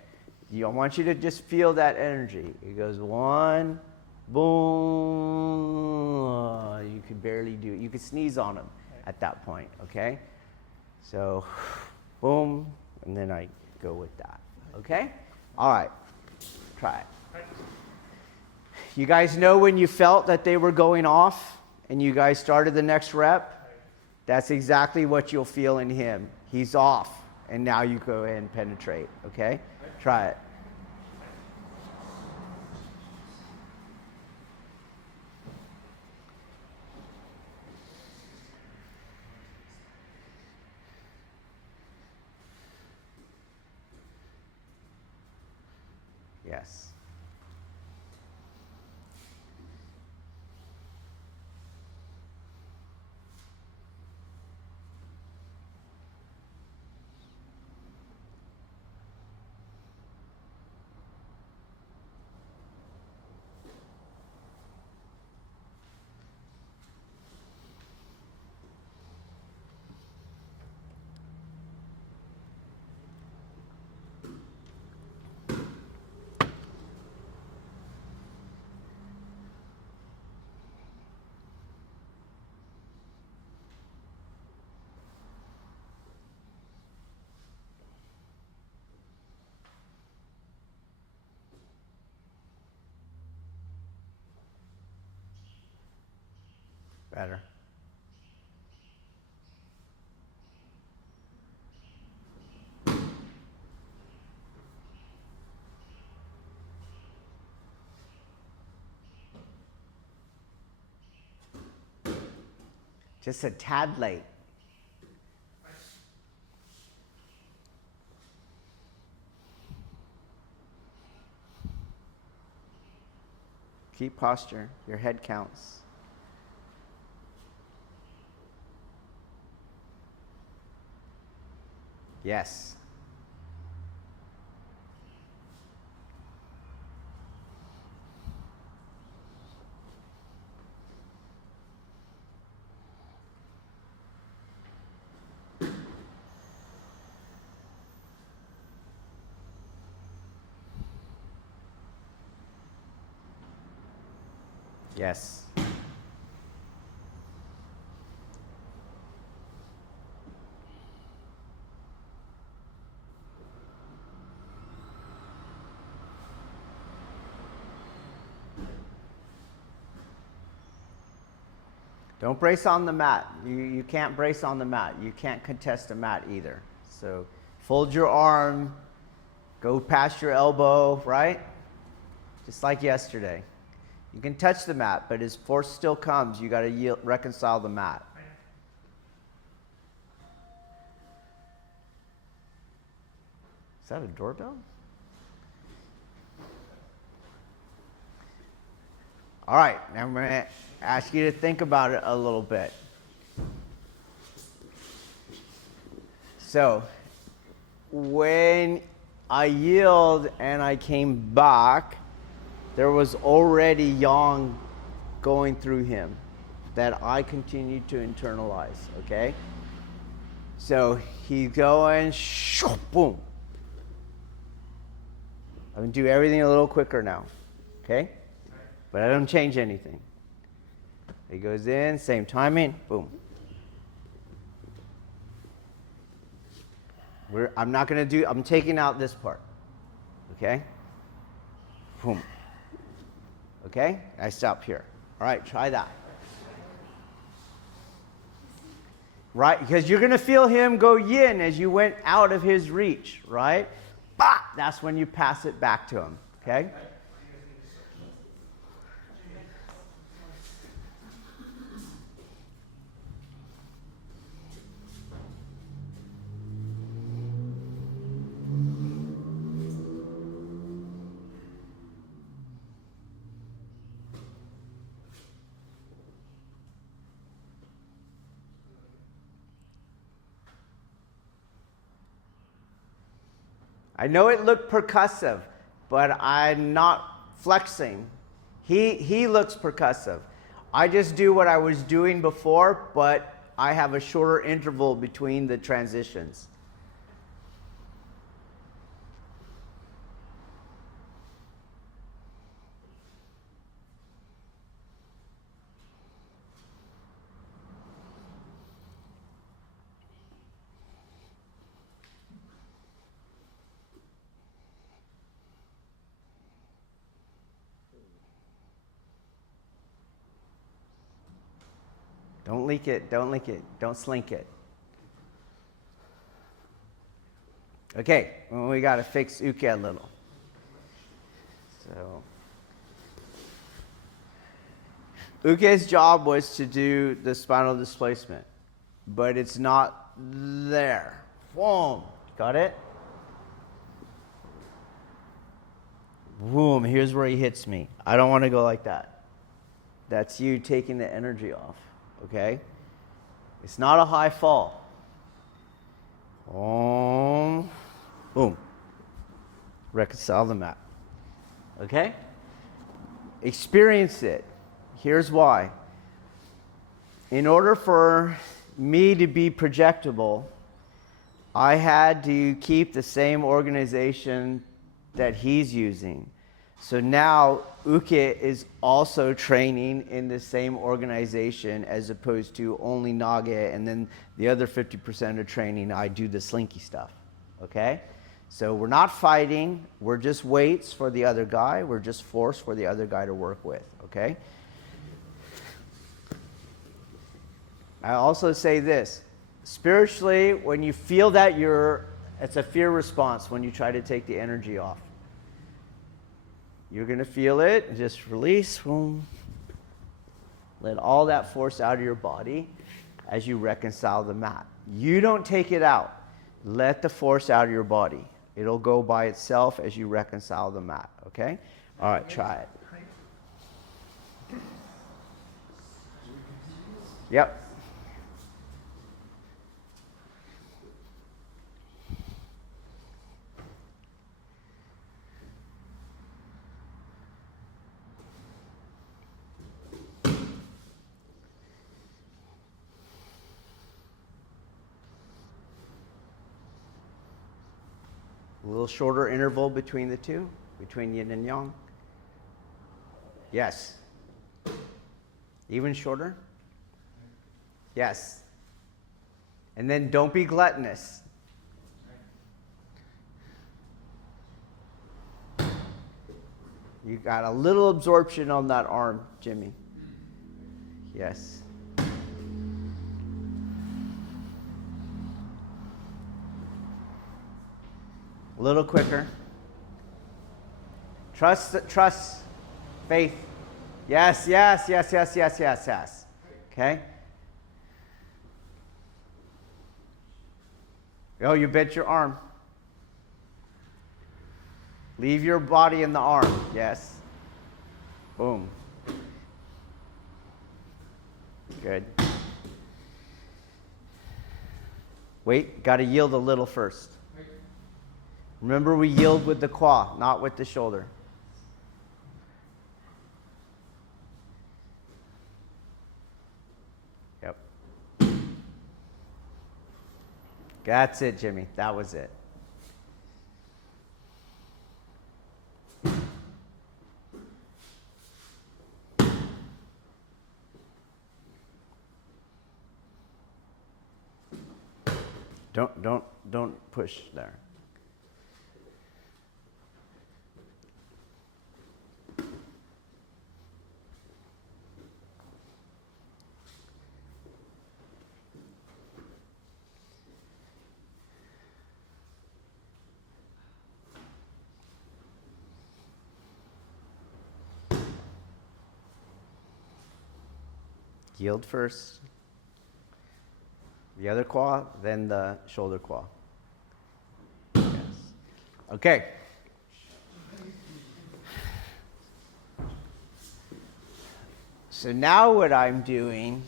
I want you to just feel that energy. It goes one, boom. You could barely do it. You could sneeze on them at that point, okay? So, boom, and then I go with that, okay? All right, try it. You guys know when you felt that they were going off and you guys started the next rep? That's exactly what you'll feel in him. He's off, and now you go ahead and penetrate, okay? Try it. Yes. Better. Just a tad late. Keep posture. Your head counts. Yes. Yes. Don't brace on the mat. You can't brace on the mat. You can't contest a mat either. So fold your arm, go past your elbow, right? Just like yesterday. You can touch the mat, but as force still comes, you got to reconcile the mat. Is that a doorbell? All right, now I'm going to ask you to think about it a little bit. So, when I yielded and I came back, there was already yang going through him that I continued to internalize, okay? So he's going, shoo, boom. I'm going to do everything a little quicker now, okay? But I don't change anything. He goes in, same timing, boom. I'm taking out this part, okay? Boom. Okay? I stop here. All right, try that. Right? Because you're going to feel him go yin as you went out of his reach, right? Bah! That's when you pass it back to him, okay? I know it looked percussive, but I'm not flexing. He looks percussive. I just do what I was doing before, but I have a shorter interval between the transitions. Don't leak it, don't leak it, don't slink it. Okay, well, we got to fix uke a little. So, uke's job was to do the spinal displacement, but it's not there. Boom, got it? Boom, here's where he hits me. I don't want to go like that. That's you taking the energy off. Okay? It's not a high fall. Boom. Reconcile the mat. Okay? Experience it. Here's why. In order for me to be projectable, I had to keep the same organization that he's using. So now uke is also training in the same organization as opposed to only nage, and then the other 50% of training I do the slinky stuff. Okay? So we're not fighting, we're just weights for the other guy, we're just force for the other guy to work with. Okay? I also say this, spiritually, when you feel that it's a fear response when you try to take the energy off. You're going to feel it. Just release. Boom. Let all that force out of your body as you reconcile the mat. You don't take it out. Let the force out of your body. It'll go by itself as you reconcile the mat. Okay? All right, try it. Yep. A little shorter interval between the two, between yin and yang. Yes. Even shorter? Yes. And then don't be gluttonous. You got a little absorption on that arm, Jimmy. Yes. A little quicker. Trust, faith. Yes. Okay? Oh, you bent your arm. Leave your body in the arm. Yes. Boom. Good. Wait, got to yield a little first. Remember, we yield with the kwa, not with the shoulder. Yep. That's it, Jimmy. That was it. Don't push there. Yield first. The other kwa, then the shoulder kwa. Yes. Okay. So now what I'm doing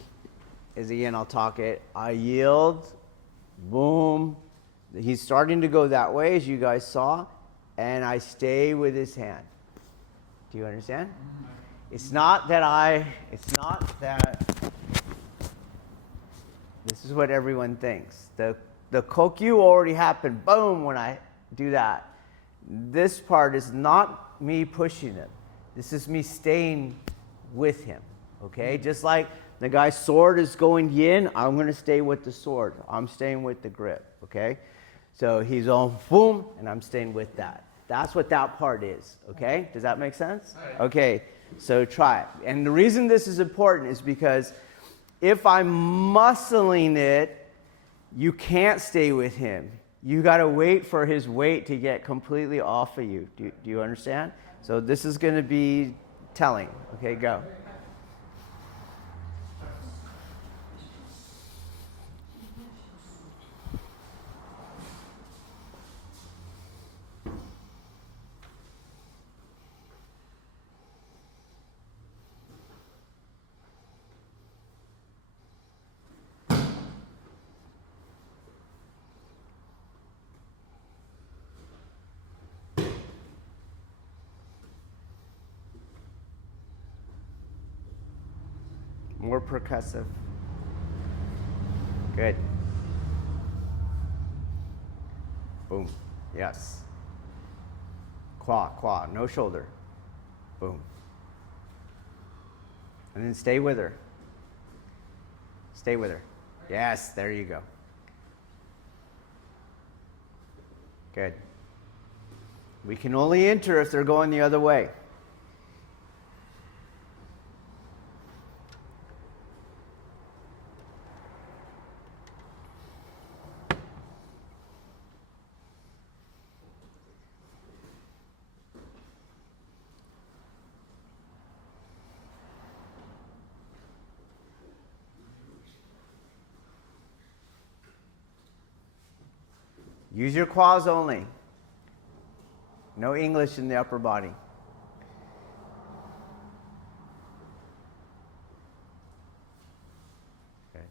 is, again, I'll talk it. I yield, boom, He's starting to go that way, as you guys saw, and I stay with his hand. Do you understand? It's not that this is what everyone thinks. The Kokyu already happened, boom, when I do that. This part is not me pushing him. This is me staying with him, okay? Just like the guy's sword is going yin, I'm going to stay with the sword. I'm staying with the grip, okay? So he's on boom, and I'm staying with that. That's what that part is, okay? Does that make sense? Okay, so try it. And the reason this is important is because if I'm muscling it, you can't stay with him. You got to wait for his weight to get completely off of you. Do you understand? So this is going to be telling. Okay, go. More percussive. Good. Boom. Yes. Qua, no shoulder. Boom. And then stay with her. Stay with her. Yes, there you go. Good. We can only enter if they're going the other way. Use your quads only. No English in the upper body. Good.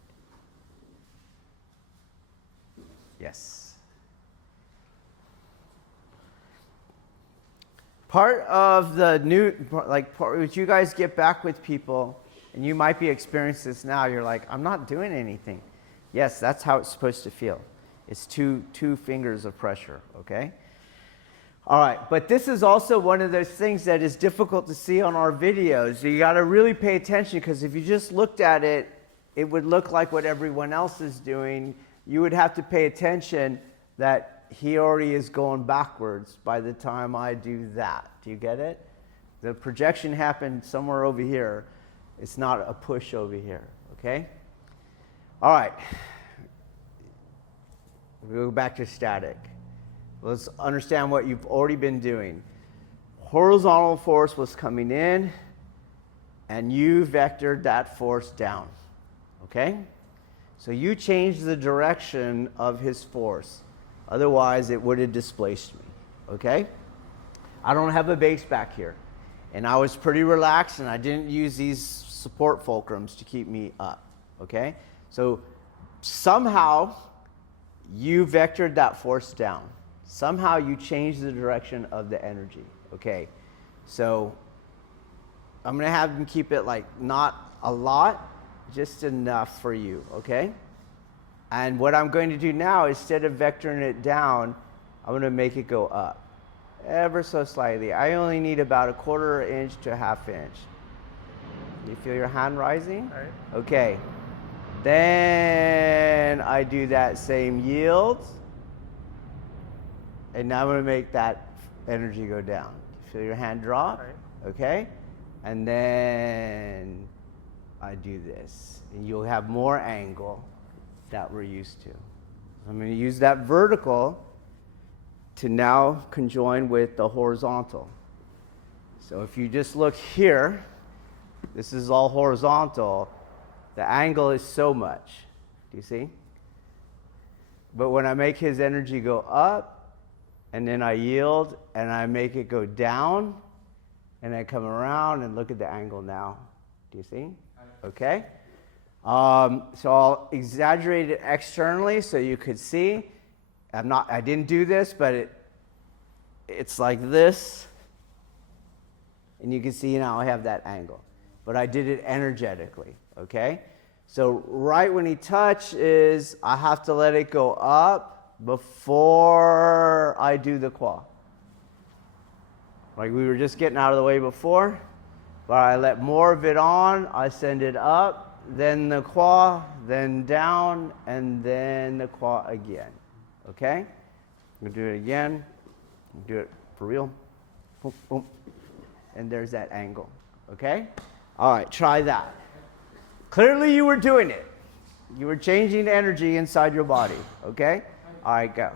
Yes. Part of the new, which you guys get back with people, and you might be experiencing this now, you're like, I'm not doing anything. Yes, that's how it's supposed to feel. It's two fingers of pressure, okay? All right, but this is also one of those things that is difficult to see on our videos. So you got to really pay attention, because if you just looked at it, it would look like what everyone else is doing. You would have to pay attention that he already is going backwards by the time I do that. Do you get it? The projection happened somewhere over here. It's not a push over here, okay? All right. We'll go back to static. Let's understand what you've already been doing. Horizontal force was coming in, and you vectored that force down. Okay? So you changed the direction of his force. Otherwise, it would have displaced me. Okay? I don't have a base back here. And I was pretty relaxed, and I didn't use these support fulcrums to keep me up. Okay? So somehow you vectored that force down. Somehow you changed the direction of the energy. Okay, so I'm going to have them keep it like not a lot, just enough for you, okay? And what I'm going to do now, instead of vectoring it down, I'm going to make it go up ever so slightly. I only need about 1/4 inch to 1/2 inch. You feel your hand rising? All right. Okay. Then I do that same yield, and now I'm going to make that energy go down. Feel your hand drop, Right. okay? And then I do this, and you'll have more angle that we're used to. I'm going to use that vertical to now conjoin with the horizontal. So if you just look here, this is all horizontal. The angle is so much. Do you see? But when I make his energy go up, and then I yield, and I make it go down, and I come around and look at the angle now. Do you see? Okay? So I'll exaggerate it externally so you could see. I didn't do this, but it's like this. And you can see now I have that angle. But I did it energetically, okay? So right when he touches, I have to let it go up before I do the kwa. Like we were just getting out of the way before, but I let more of it on, I send it up, then the kwa, then down, and then the kwa again, okay? I'm gonna do it again, do it for real, boom, boom, and there's that angle, okay? All right, try that. Clearly you were doing it. You were changing energy inside your body, okay? All right, go.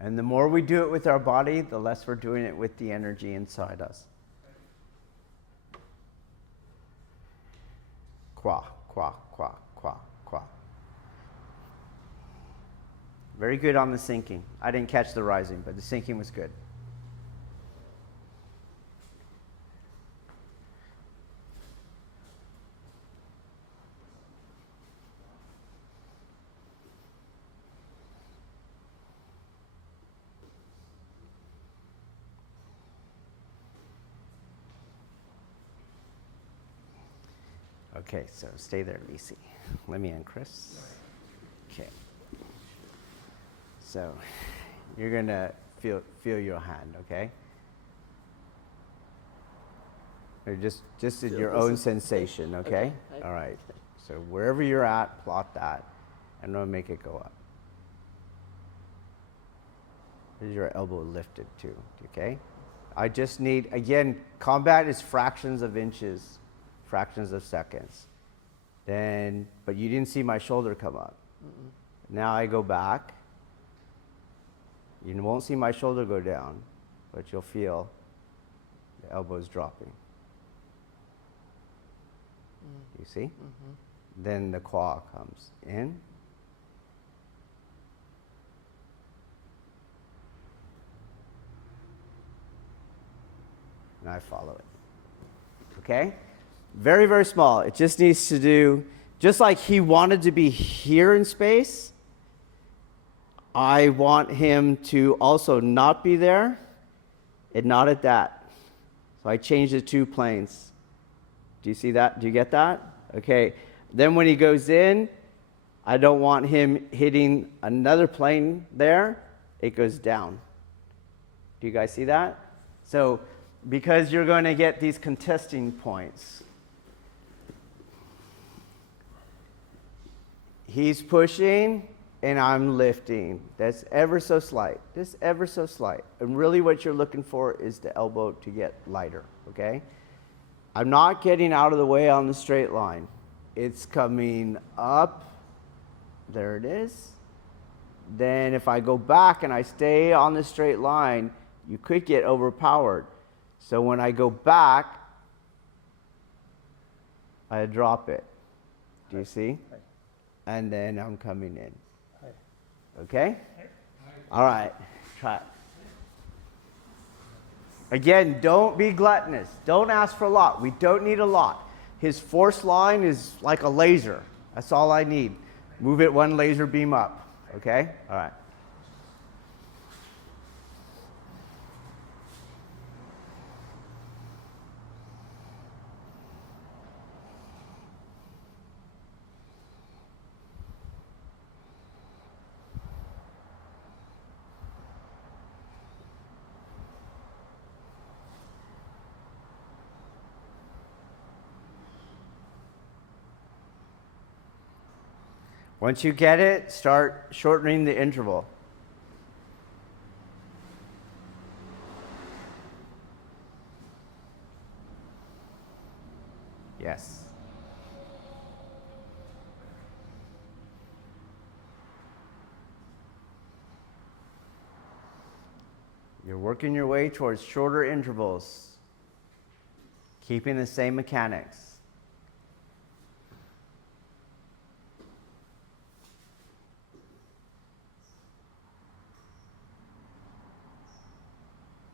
And the more we do it with our body, the less we're doing it with the energy inside us. Kwa, kwa, kwa, kwa, kwa. Very good on the sinking. I didn't catch the rising, but the sinking was good. Okay, so stay there, Lisi. Let me in, Chris. Okay. So you're gonna feel your hand, okay? Or just in your own sensation, okay? All right. So wherever you're at, plot that, and I'm gonna make it go up. There's your elbow lifted too, okay? I just need, again, combat is fractions of inches, fractions of seconds. Then, but you didn't see my shoulder come up. Now I go back. You won't see my shoulder go down, but you'll feel the elbows dropping. You see? Then the kwa comes in. And I follow it. Okay? Very, very small. It just needs to do, just like he wanted to be here in space, I want him to also not be there and not at that. So I changed the two planes. Do you see that? Do you get that? Okay. Then when he goes in, I don't want him hitting another plane there. It goes down. Do you guys see that? So because you're going to get these contesting points. He's pushing and I'm lifting. That's ever so slight. Just ever so slight. And really what you're looking for is the elbow to get lighter, okay? I'm not getting out of the way on the straight line. It's coming up. There it is. Then if I go back and I stay on the straight line, you could get overpowered. So when I go back, I drop it. Do you see? And then I'm coming in. Okay? All right. Try it. Again, don't be gluttonous. Don't ask for a lot. We don't need a lot. His force line is like a laser. That's all I need. Move it one laser beam up. Okay? All right. Once you get it, start shortening the interval. Yes. You're working your way towards shorter intervals, keeping the same mechanics.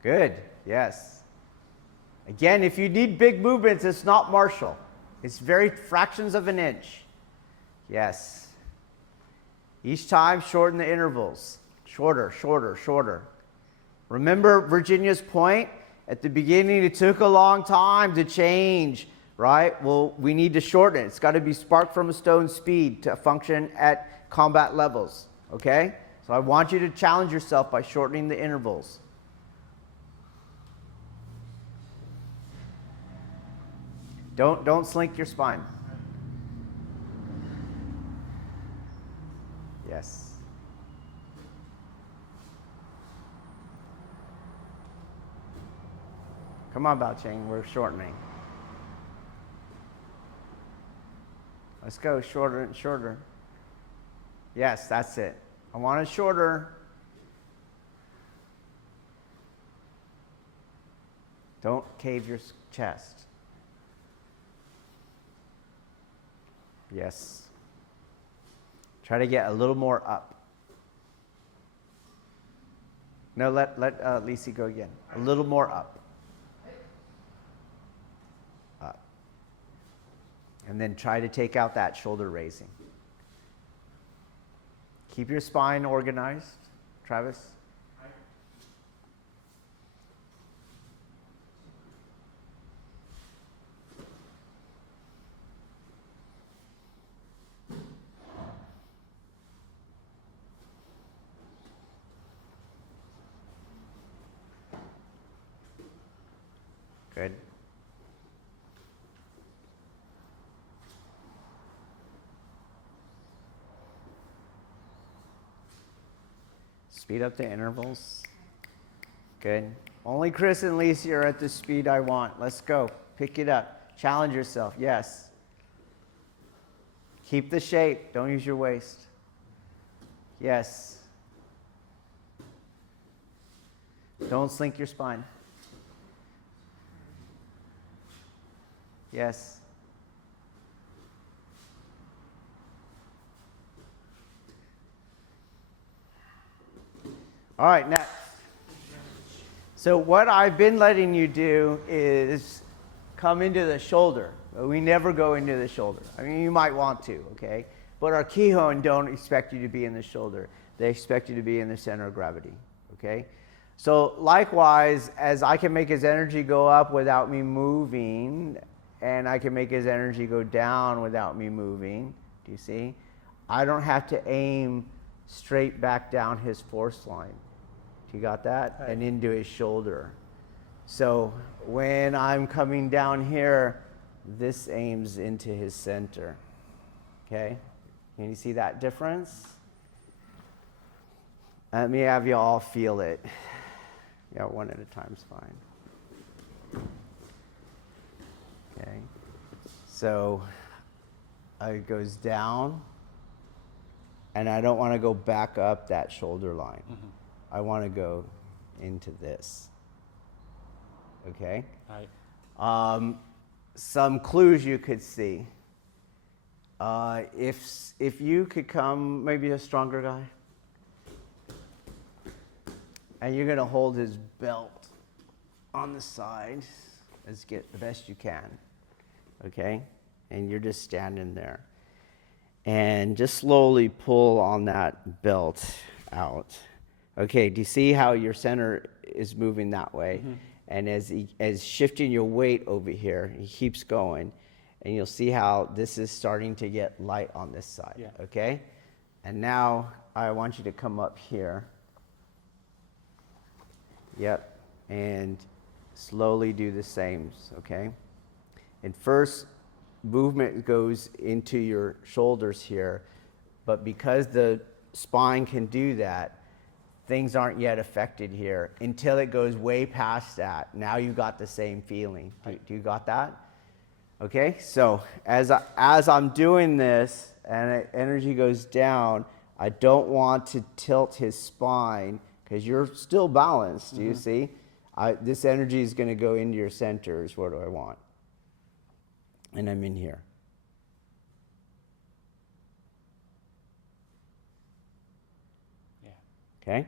Good, yes. Again, if you need big movements, it's not martial. It's very fractions of an inch. Yes. Each time, shorten the intervals. Shorter, shorter, shorter. Remember Virginia's point? At the beginning, it took a long time to change, right? Well, we need to shorten it. It's got to be spark from a stone speed to function at combat levels, okay? So I want you to challenge yourself by shortening the intervals. Don't slink your spine. Yes. Come on, Bao Cheng, we're shortening. Let's go shorter and shorter. Yes, that's it. I want it shorter. Don't cave your chest. Yes. Try to get a little more up. No, let Lisi go again. A little more up. Up. And then try to take out that shoulder raising. Keep your spine organized. Travis? Good. Speed up the intervals. Good. Only Chris and Lisa are at the speed I want. Let's go. Pick it up. Challenge yourself. Yes. Keep the shape. Don't use your waist. Yes. Don't slink your spine. Yes. All right, next. So what I've been letting you do is come into the shoulder. We never go into the shoulder. I mean, you might want to, okay? But our Kihon don't expect you to be in the shoulder. They expect you to be in the center of gravity, okay? So likewise, as I can make his energy go up without me moving, and I can make his energy go down without me moving, do you see? I don't have to aim straight back down his force line. You got that? Right. And into his shoulder. So when I'm coming down here, this aims into his center. Okay? Can you see that difference? Let me have you all feel it. Yeah, one at a time's fine. Okay. So it goes down, and I don't want to go back up that shoulder line. Mm-hmm. I want to go into this. Okay? Right. Some clues you could see. If you could come, maybe a stronger guy, and you're going to hold his belt on the side. Let's get the best you can. Okay? And you're just standing there. And just slowly pull on that belt out. Okay, do you see how your center is moving that way? Mm-hmm. And as shifting your weight over here, he keeps going. And you'll see how this is starting to get light on this side, yeah. Okay? And now I want you to come up here. Yep, and slowly do the same, okay? And first movement goes into your shoulders here. But because the spine can do that, things aren't yet affected here until it goes way past that. Now you got the same feeling. Do you got that? Okay, so as I'm doing this and energy goes down, I don't want to tilt his spine because you're still balanced. Do you see? This energy is going to go into your centers. What do I want? And I'm in here. Yeah. Okay?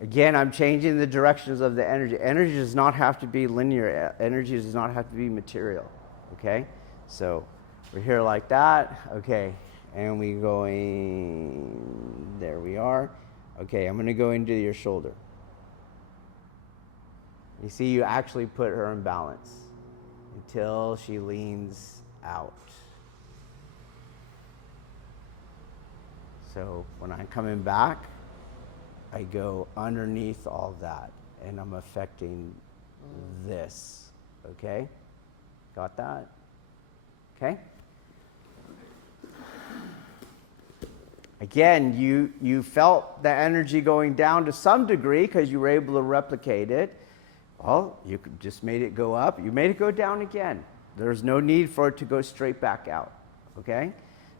Again, I'm changing the directions of the energy. Energy does not have to be linear. Energy does not have to be material. Okay? So we're here like that. Okay. And we going, there we are. Okay, I'm going to go into your shoulder. You see, you actually put her in balance until she leans out. So when I'm coming back, I go underneath all that, and I'm affecting this, okay? Got that? Okay? Again, you felt the energy going down to some degree because you were able to replicate it. Well, you just made it go up. You made it go down again. There's no need for it to go straight back out, okay?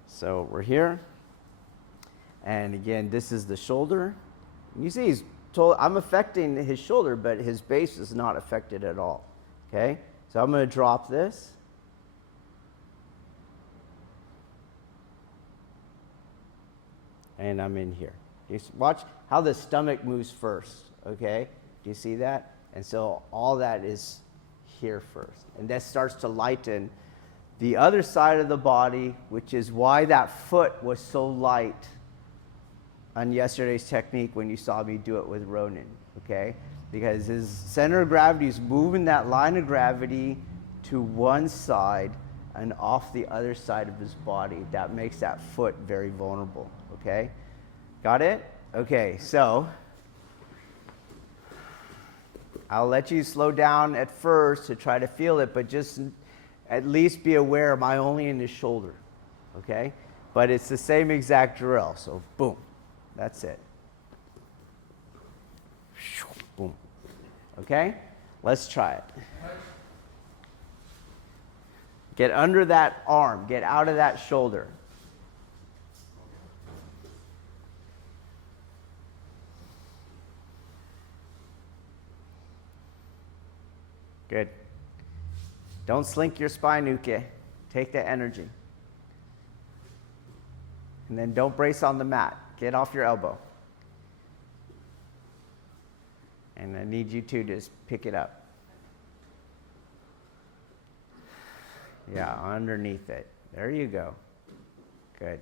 So we're here. And again, this is the shoulder. You see, I'm affecting his shoulder, but his base is not affected at all. Okay? So I'm going to drop this. And I'm in here. You watch how the stomach moves first. Okay? Do you see that? And so all that is here first. And that starts to lighten the other side of the body, which is why that foot was so light on yesterday's technique when you saw me do it with Ronan, okay? Because his center of gravity is moving that line of gravity to one side and off the other side of his body. That makes that foot very vulnerable, okay? Got it? Okay, so I'll let you slow down at first to try to feel it, but just at least be aware, am I only in his shoulder, okay? But it's the same exact drill, so boom. That's it. Boom. Okay? Let's try it. Get under that arm. Get out of that shoulder. Good. Don't slink your spine, Uke. Take the energy. And then don't brace on the mat. Get off your elbow. And I need you to just pick it up. Yeah, underneath it. There you go. Good.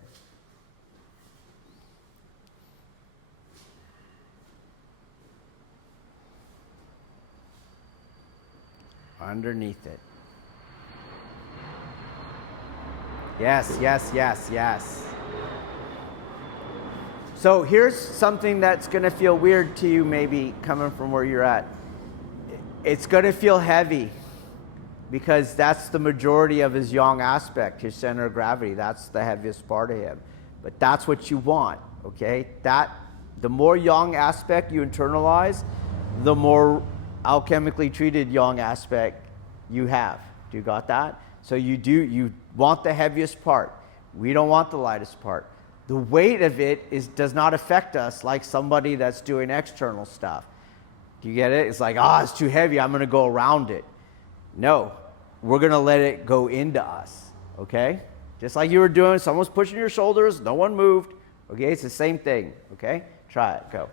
Underneath it. Yes, yes, yes, yes. So here's something that's going to feel weird to you maybe coming from where you're at. It's going to feel heavy because that's the majority of his yang aspect, his center of gravity. That's the heaviest part of him. But that's what you want, okay? The more yang aspect you internalize, the more alchemically treated yang aspect you have. Do you got that? So you want the heaviest part. We don't want the lightest part. The weight of it does not affect us like somebody that's doing external stuff. Do you get it? It's like, it's too heavy, I'm going to go around it. No, we're going to let it go into us, okay? Just like you were doing, someone's pushing your shoulders, no one moved, okay? It's the same thing, okay? Try it, go.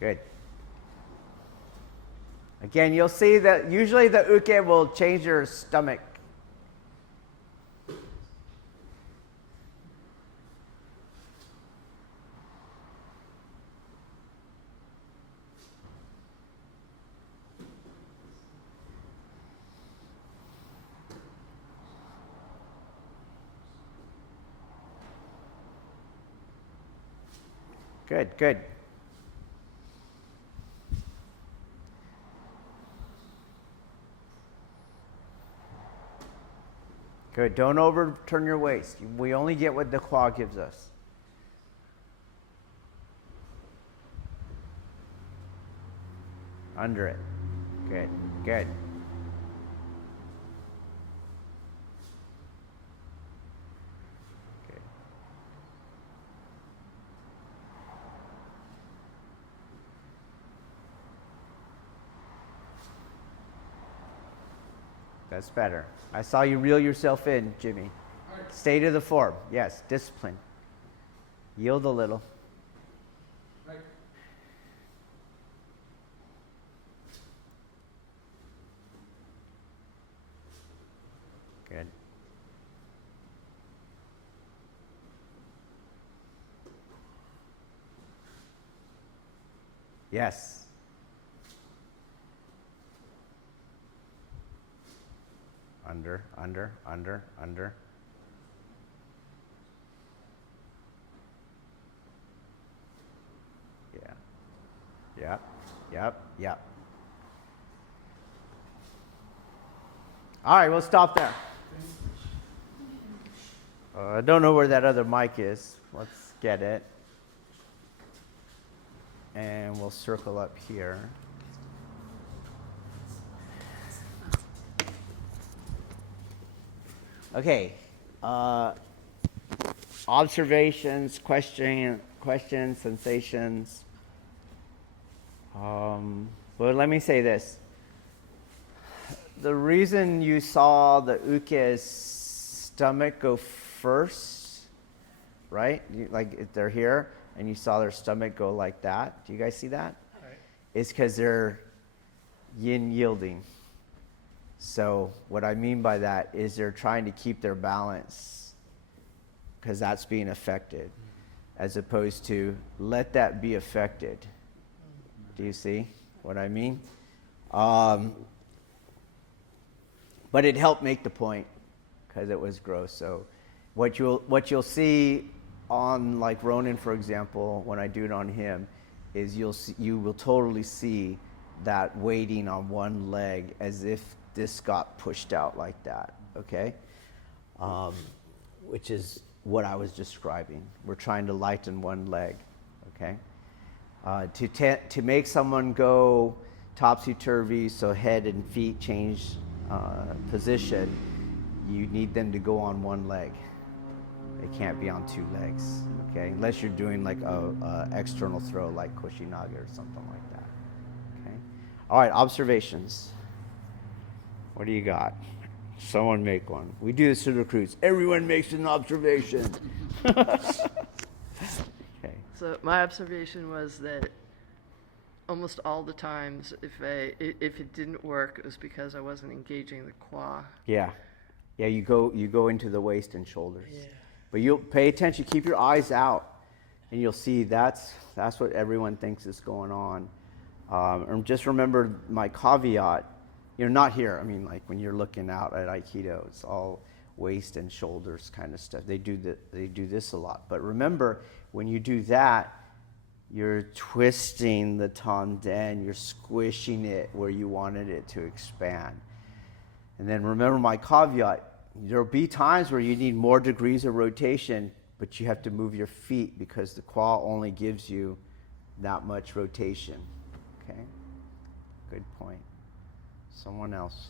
Good. Again, you'll see that usually the uke will change your stomach. Good, good. Good. Don't overturn your waist. We only get what the qua gives us. Under it. Good, good. Good. That's better. I saw you reel yourself in, Jimmy. Stay to the form. Yes, discipline. Yield a little. Good. Yes. Under, under, under, under. Yeah. Yep, yep, yep. All right, we'll stop there. I don't know where that other mic is. Let's get it. And we'll circle up here. Okay. Observations, questions, sensations. Well, let me say this. The reason you saw the uke's stomach go first, right? Like if they're here and you saw their stomach go like that. Do you guys see that? Right. It's because they're yin yielding. So what I mean by that is they're trying to keep their balance because that's being affected, as opposed to let that be affected. Do you see what I mean? But it helped make the point because it was gross. So what you'll see on like Ronan, for example, when I do it on him, is you will totally see that weighting on one leg as if this got pushed out like that, okay? Which is what I was describing. We're trying to lighten one leg, okay? To make someone go topsy-turvy, so head and feet change position, you need them to go on one leg. They can't be on two legs, okay? Unless you're doing like a external throw like Kushinaga or something like that, okay? All right, observations. What do you got? Someone make one. We do this to recruits. Everyone makes an observation. Okay. So my observation was that almost all the times, if it didn't work, it was because I wasn't engaging the qua. Yeah. Yeah, you go into the waist and shoulders. Yeah. But you'll pay attention, keep your eyes out, and you'll see that's what everyone thinks is going on. And just remember my caveat, not here. I mean, like when you're looking out at Aikido, it's all waist and shoulders kind of stuff. They do this a lot. But remember, when you do that, you're twisting the tanden, you're squishing it where you wanted it to expand. And then remember my caveat, there'll be times where you need more degrees of rotation, but you have to move your feet because the qua only gives you that much rotation. Okay? Good point. Someone else.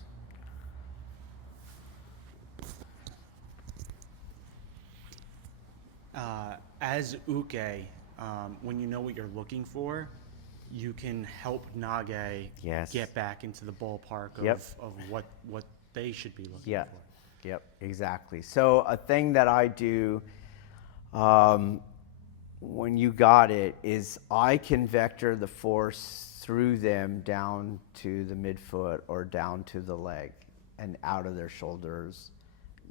As uke, when you know what you're looking for, you can help Nage get back into the ballpark of what they should be looking for. Yep, exactly. So a thing that I do when you got it is I can vector the force through them down to the midfoot or down to the leg and out of their shoulders.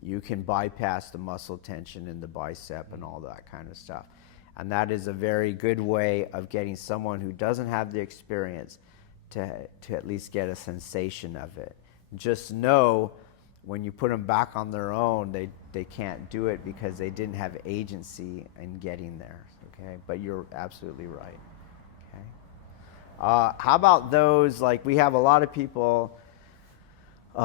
You can bypass the muscle tension in the bicep and all that kind of stuff. And that is a very good way of getting someone who doesn't have the experience to at least get a sensation of it. Just know when you put them back on their own, they can't do it because they didn't have agency in getting there, Okay, but you're absolutely right. Okay. How about those, like we have a lot of people, they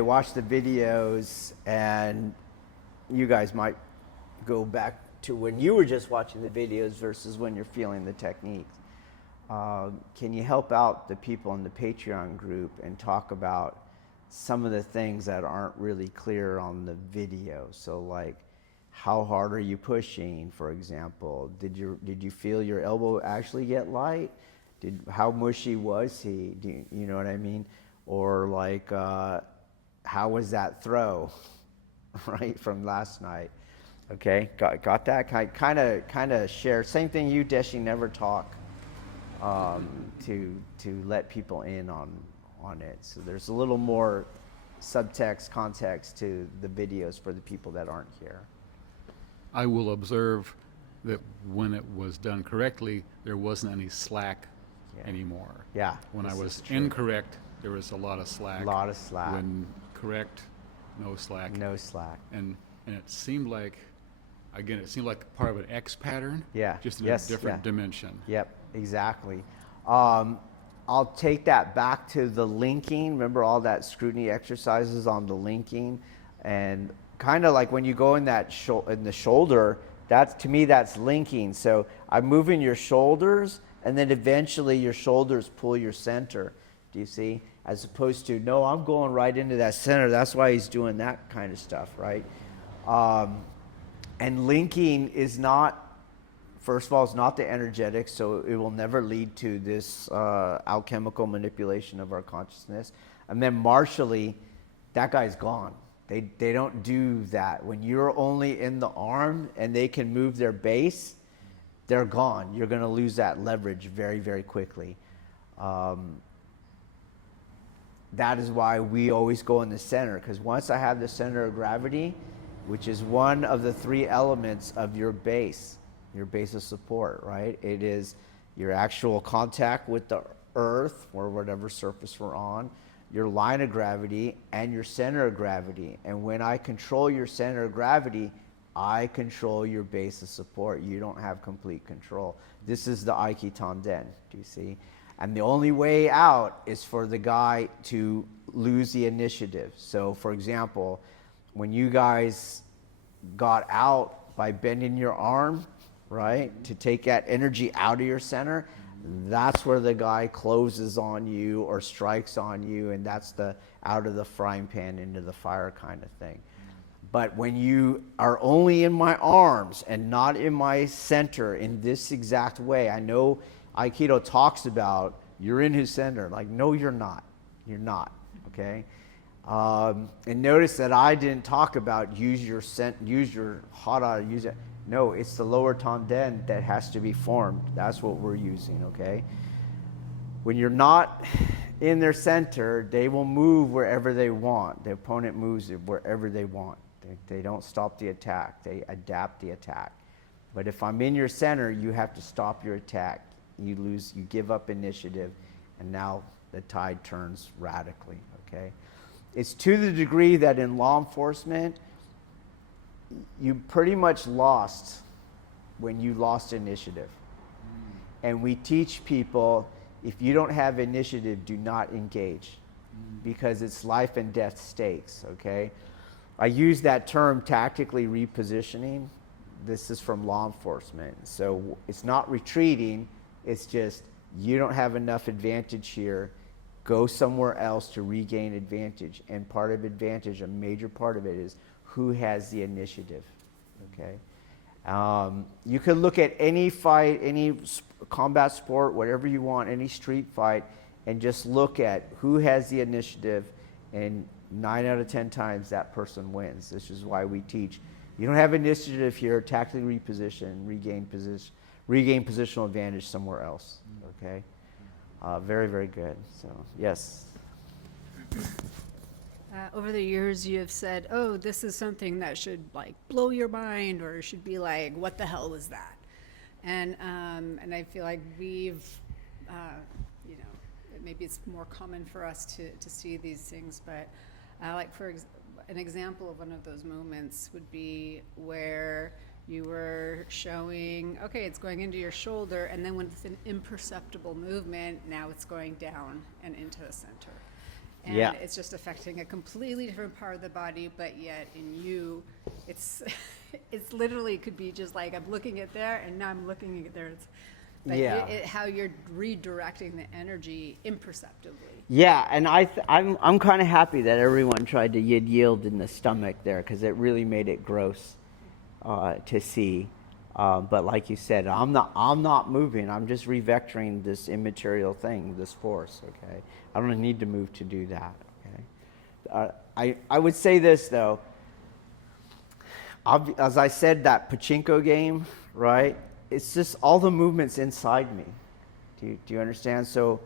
watch the videos, and you guys might go back to when you were just watching the videos versus when you're feeling the techniques. Can you help out the people in the Patreon group and talk about some of the things that aren't really clear on the video? So like, how hard are you pushing, for example? Did you feel your elbow actually get light? How mushy was he? You know what I mean? Or like, how was that throw, right, from last night? Okay, got that? Kind of share. Same thing you, Deshi, never talk to let people in on it. So there's a little more subtext, context to the videos for the people that aren't here. I will observe that when it was done correctly, there wasn't any slack anymore. Yeah. When I this was is true. incorrect, there was a lot of slack. A lot of slack. When correct, no slack. No slack. And it seemed like, again, it seemed like part of an X pattern. Yeah. Just in Yes, a different yeah. dimension. Yep, exactly. I'll take that back to the linking. Remember all that scrutiny exercises on the linking, and kind of like when you go in that in the shoulder. That's, to me, that's linking. So I'm moving your shoulders, and then eventually your shoulders pull your center. Do you see? As opposed to, no, I'm going right into that center. That's why he's doing that kind of stuff, right? And linking is not, first of all, it's not the energetic, so it will never lead to this alchemical manipulation of our consciousness. And then martially, that guy's gone. They don't do that. When you're only in the arm and they can move their base, they're gone. You're going to lose that leverage very, very quickly. That is why we always go in the center, because once I have the center of gravity, which is one of the three elements of your base of support, right? It is your actual contact with the earth or whatever surface we're on, your line of gravity, and your center of gravity. And when I control your center of gravity, I control your base of support. You don't have complete control. This is the Aiki Tanden, do you see? And the only way out is for the guy to lose the initiative. So for example, when you guys got out by bending your arm, right, to take that energy out of your center, that's where the guy closes on you or strikes on you, and that's the out of the frying pan into the fire kind of thing. But when you are only in my arms and not in my center in this exact way, I know Aikido talks about you're in his center. Like, no, you're not. You're not, okay? And notice that I didn't talk about use your hara, use it. No, it's the lower tanden that has to be formed. That's what we're using, okay? When you're not in their center, they will move wherever they want. The opponent moves it wherever they want. They don't stop the attack. They adapt the attack. But if I'm in your center, you have to stop your attack. You give up initiative, and now the tide turns radically, okay? It's to the degree that in law enforcement, you pretty much lost when you lost initiative. And we teach people, if you don't have initiative, do not engage, because it's life and death stakes, okay? I use that term, tactically repositioning. This is from law enforcement. So it's not retreating, it's just, you don't have enough advantage here, go somewhere else to regain advantage. And part of advantage, a major part of it, is who has the initiative, okay? You can look at any fight, any combat sport, whatever you want, any street fight, and just look at who has the initiative, and 9 out of 10 times that person wins. This is why we teach. You don't have initiative here, tactically reposition, regain positional advantage somewhere else, okay? Very, very good. So, yes. Over the years, you have said, "Oh, this is something that should like blow your mind, or should be like, what the hell was that?" And I feel like we've, maybe it's more common for us to see these things, but like an example of one of those moments would be where You were showing, okay, it's going into your shoulder, and then when it's an imperceptible movement, now it's going down and into the center. And Yeah. it's just affecting a completely different part of the body, but yet in you, it's it's literally could be just like I'm looking at there, and now I'm looking at there. It's, but Yeah. how you're redirecting the energy imperceptibly. Yeah, and I'm kind of happy that everyone tried to yield in the stomach there, because it really made it gross to see. But like you said, I'm not moving. I'm just revectoring this immaterial thing, this force. Okay, I don't need to move to do that. Okay, I would say this though. As I said, that pachinko game, right? It's just all the movements inside me. Do you understand? So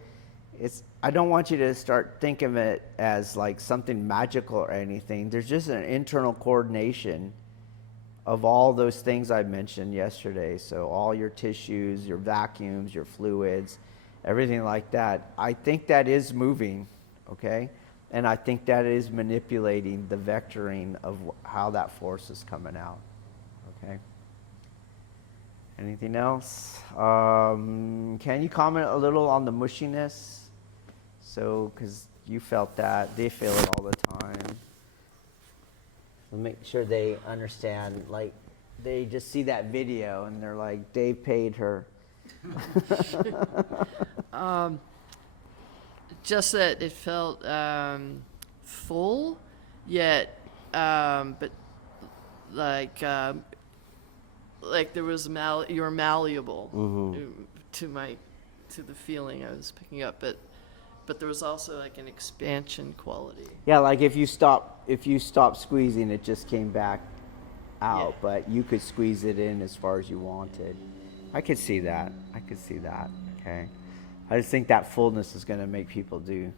I don't want you to start thinking of it as like something magical or anything. There's just an internal coordination of all those things I mentioned yesterday. So all your tissues, your vacuums, your fluids, everything like that. I think that is moving, okay? And I think that is manipulating the vectoring of how that force is coming out, okay? Anything else? Can you comment a little on the mushiness? So, because you felt that, they feel it all the time. So make sure they understand, like, they just see that video and they're like, Dave paid her. Just that it felt full, yet, but like there was you were malleable to the feeling I was picking up, but there was also like an expansion quality. Yeah, like if you stop squeezing, it just came back out, Yeah. but you could squeeze it in as far as you wanted. I could see that. Okay. I just think that fullness is going to make people do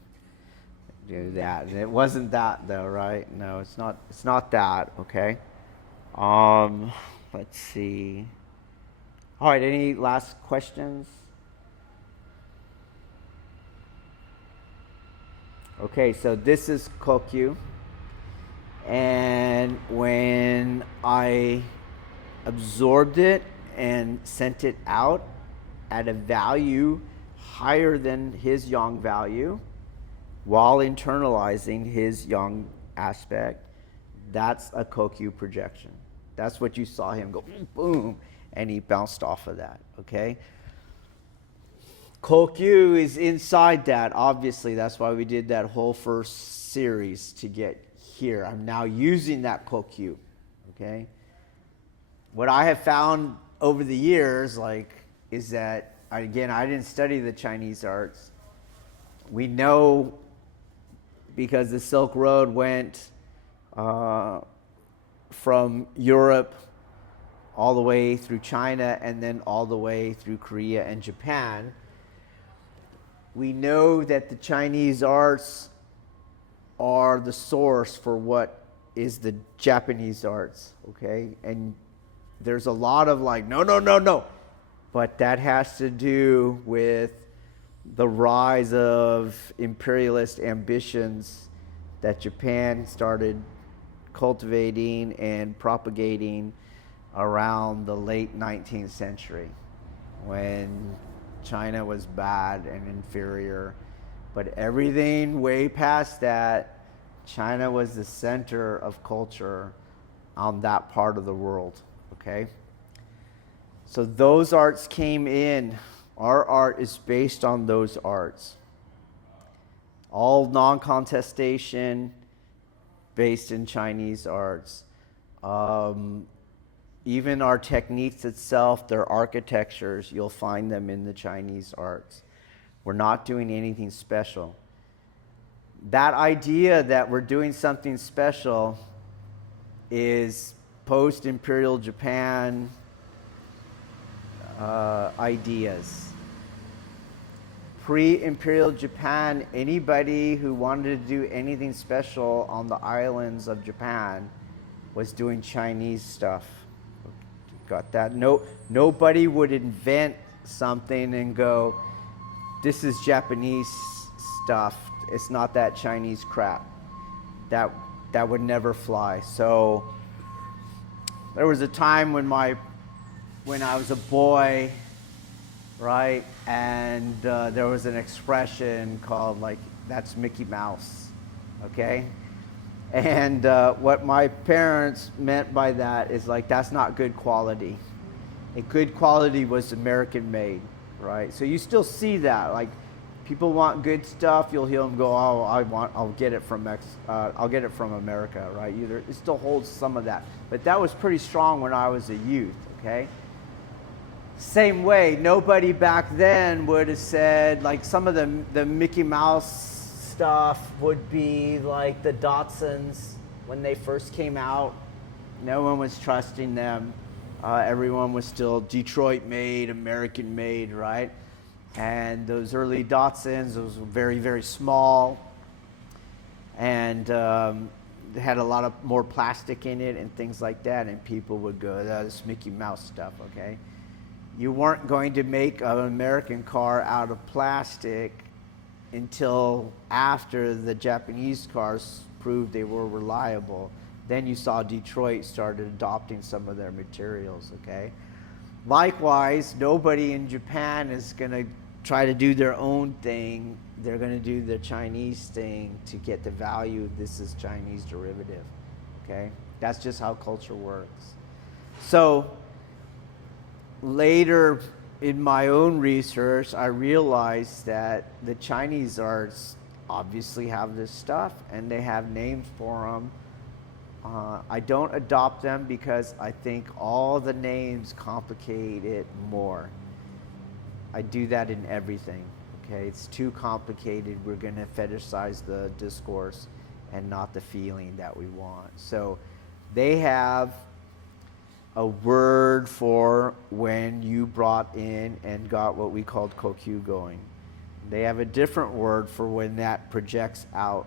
that. And it wasn't that though, right? No, it's not that, okay? Let's see. All right, any last questions? Okay, so this is Kokyu. And when I absorbed it and sent it out at a value higher than his yang value, while internalizing his yang aspect, that's a Kokyu projection. That's what you saw him go boom, and he bounced off of that, okay? Kokyu is inside that, obviously. That's why we did that whole first series to get here. I'm now using that Kokyu, okay? What I have found over the years, is that, again, I didn't study the Chinese arts. We know because the Silk Road went from Europe all the way through China and then all the way through Korea and Japan. We know that the Chinese arts are the source for what is the Japanese arts, okay? And there's a lot of no. But that has to do with the rise of imperialist ambitions that Japan started cultivating and propagating around the late 19th century when China was bad and inferior. But everything way past that, China was the center of culture on that part of the world, okay? So those arts came in. Our art is based on those arts. All non-contestation based in Chinese arts. Even our techniques itself, their architectures, you'll find them in the Chinese arts. We're not doing anything special. That idea that we're doing something special is post-imperial Japan ideas. Pre-imperial Japan, anybody who wanted to do anything special on the islands of Japan was doing Chinese stuff. Got that? Nobody would invent something and go, this is Japanese stuff. It's not that Chinese crap. That would never fly. So There was a time when I was a boy, right, and there was an expression called like, that's Mickey Mouse, okay? And what my parents meant by that is like, that's not good quality. And good quality was American made, right? So you still see that, like people want good stuff, you'll hear them go, oh, I'll get it from America, right? It still holds some of that. But that was pretty strong when I was a youth, okay? Same way, nobody back then would have said, like some of the Mickey Mouse stuff would be like the Datsuns when they first came out. No one was trusting them. Everyone was still Detroit made, American made, right? And those early Datsuns, those were very, very small, and they had a lot of more plastic in it and things like that, and people would go, that's Mickey Mouse stuff, okay? You weren't going to make an American car out of plastic until after the Japanese cars proved they were reliable. Then you saw Detroit started adopting some of their materials, okay? Likewise, nobody in Japan is going to try to do their own thing. They're going to do the Chinese thing to get the value. This is Chinese derivative, okay? That's just how culture works. So later in my own research, I realized that the Chinese arts obviously have this stuff, and they have names for them. I don't adopt them because I think all the names complicate it more. I do that in everything, okay? It's too complicated. We're going to fetishize the discourse and not the feeling that we want. So they have a word for when you brought in and got what we called Kokyu going. They have a different word for when that projects out,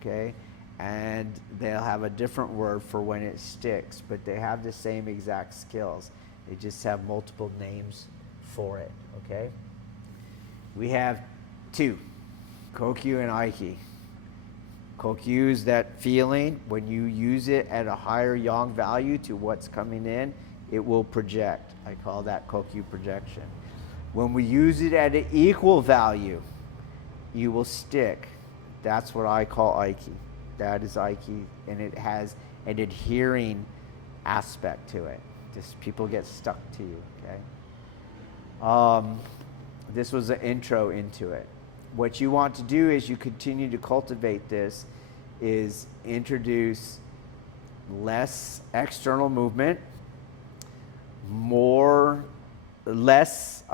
okay? And they'll have a different word for when it sticks, but they have the same exact skills. They just have multiple names for it, okay? We have two, Kokyu and Aiki. Kokyu is that feeling. When you use it at a higher yang value to what's coming in, it will project. I call that Kokyu projection. When we use it at an equal value, you will stick. That's what I call Aiki. That is Aiki, and it has an adhering aspect to it. Just people get stuck to you, okay? This was an intro into it. What you want to do is you continue to cultivate this, is introduce less external movement, less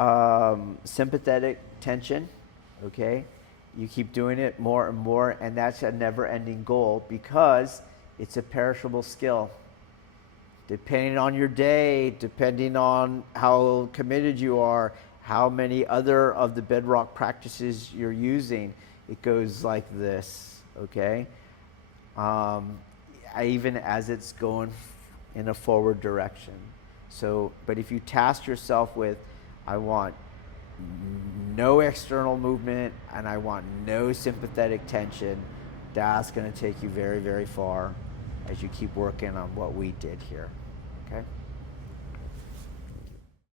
sympathetic tension, okay? You keep doing it more and more, and that's a never-ending goal because it's a perishable skill. Depending on your day, depending on how committed you are, how many other of the bedrock practices you're using, it goes like this, okay? Even as it's going in a forward direction. So, but if you task yourself with, I want no external movement and I want no sympathetic tension, that's going to take you very, very far as you keep working on what we did here, okay?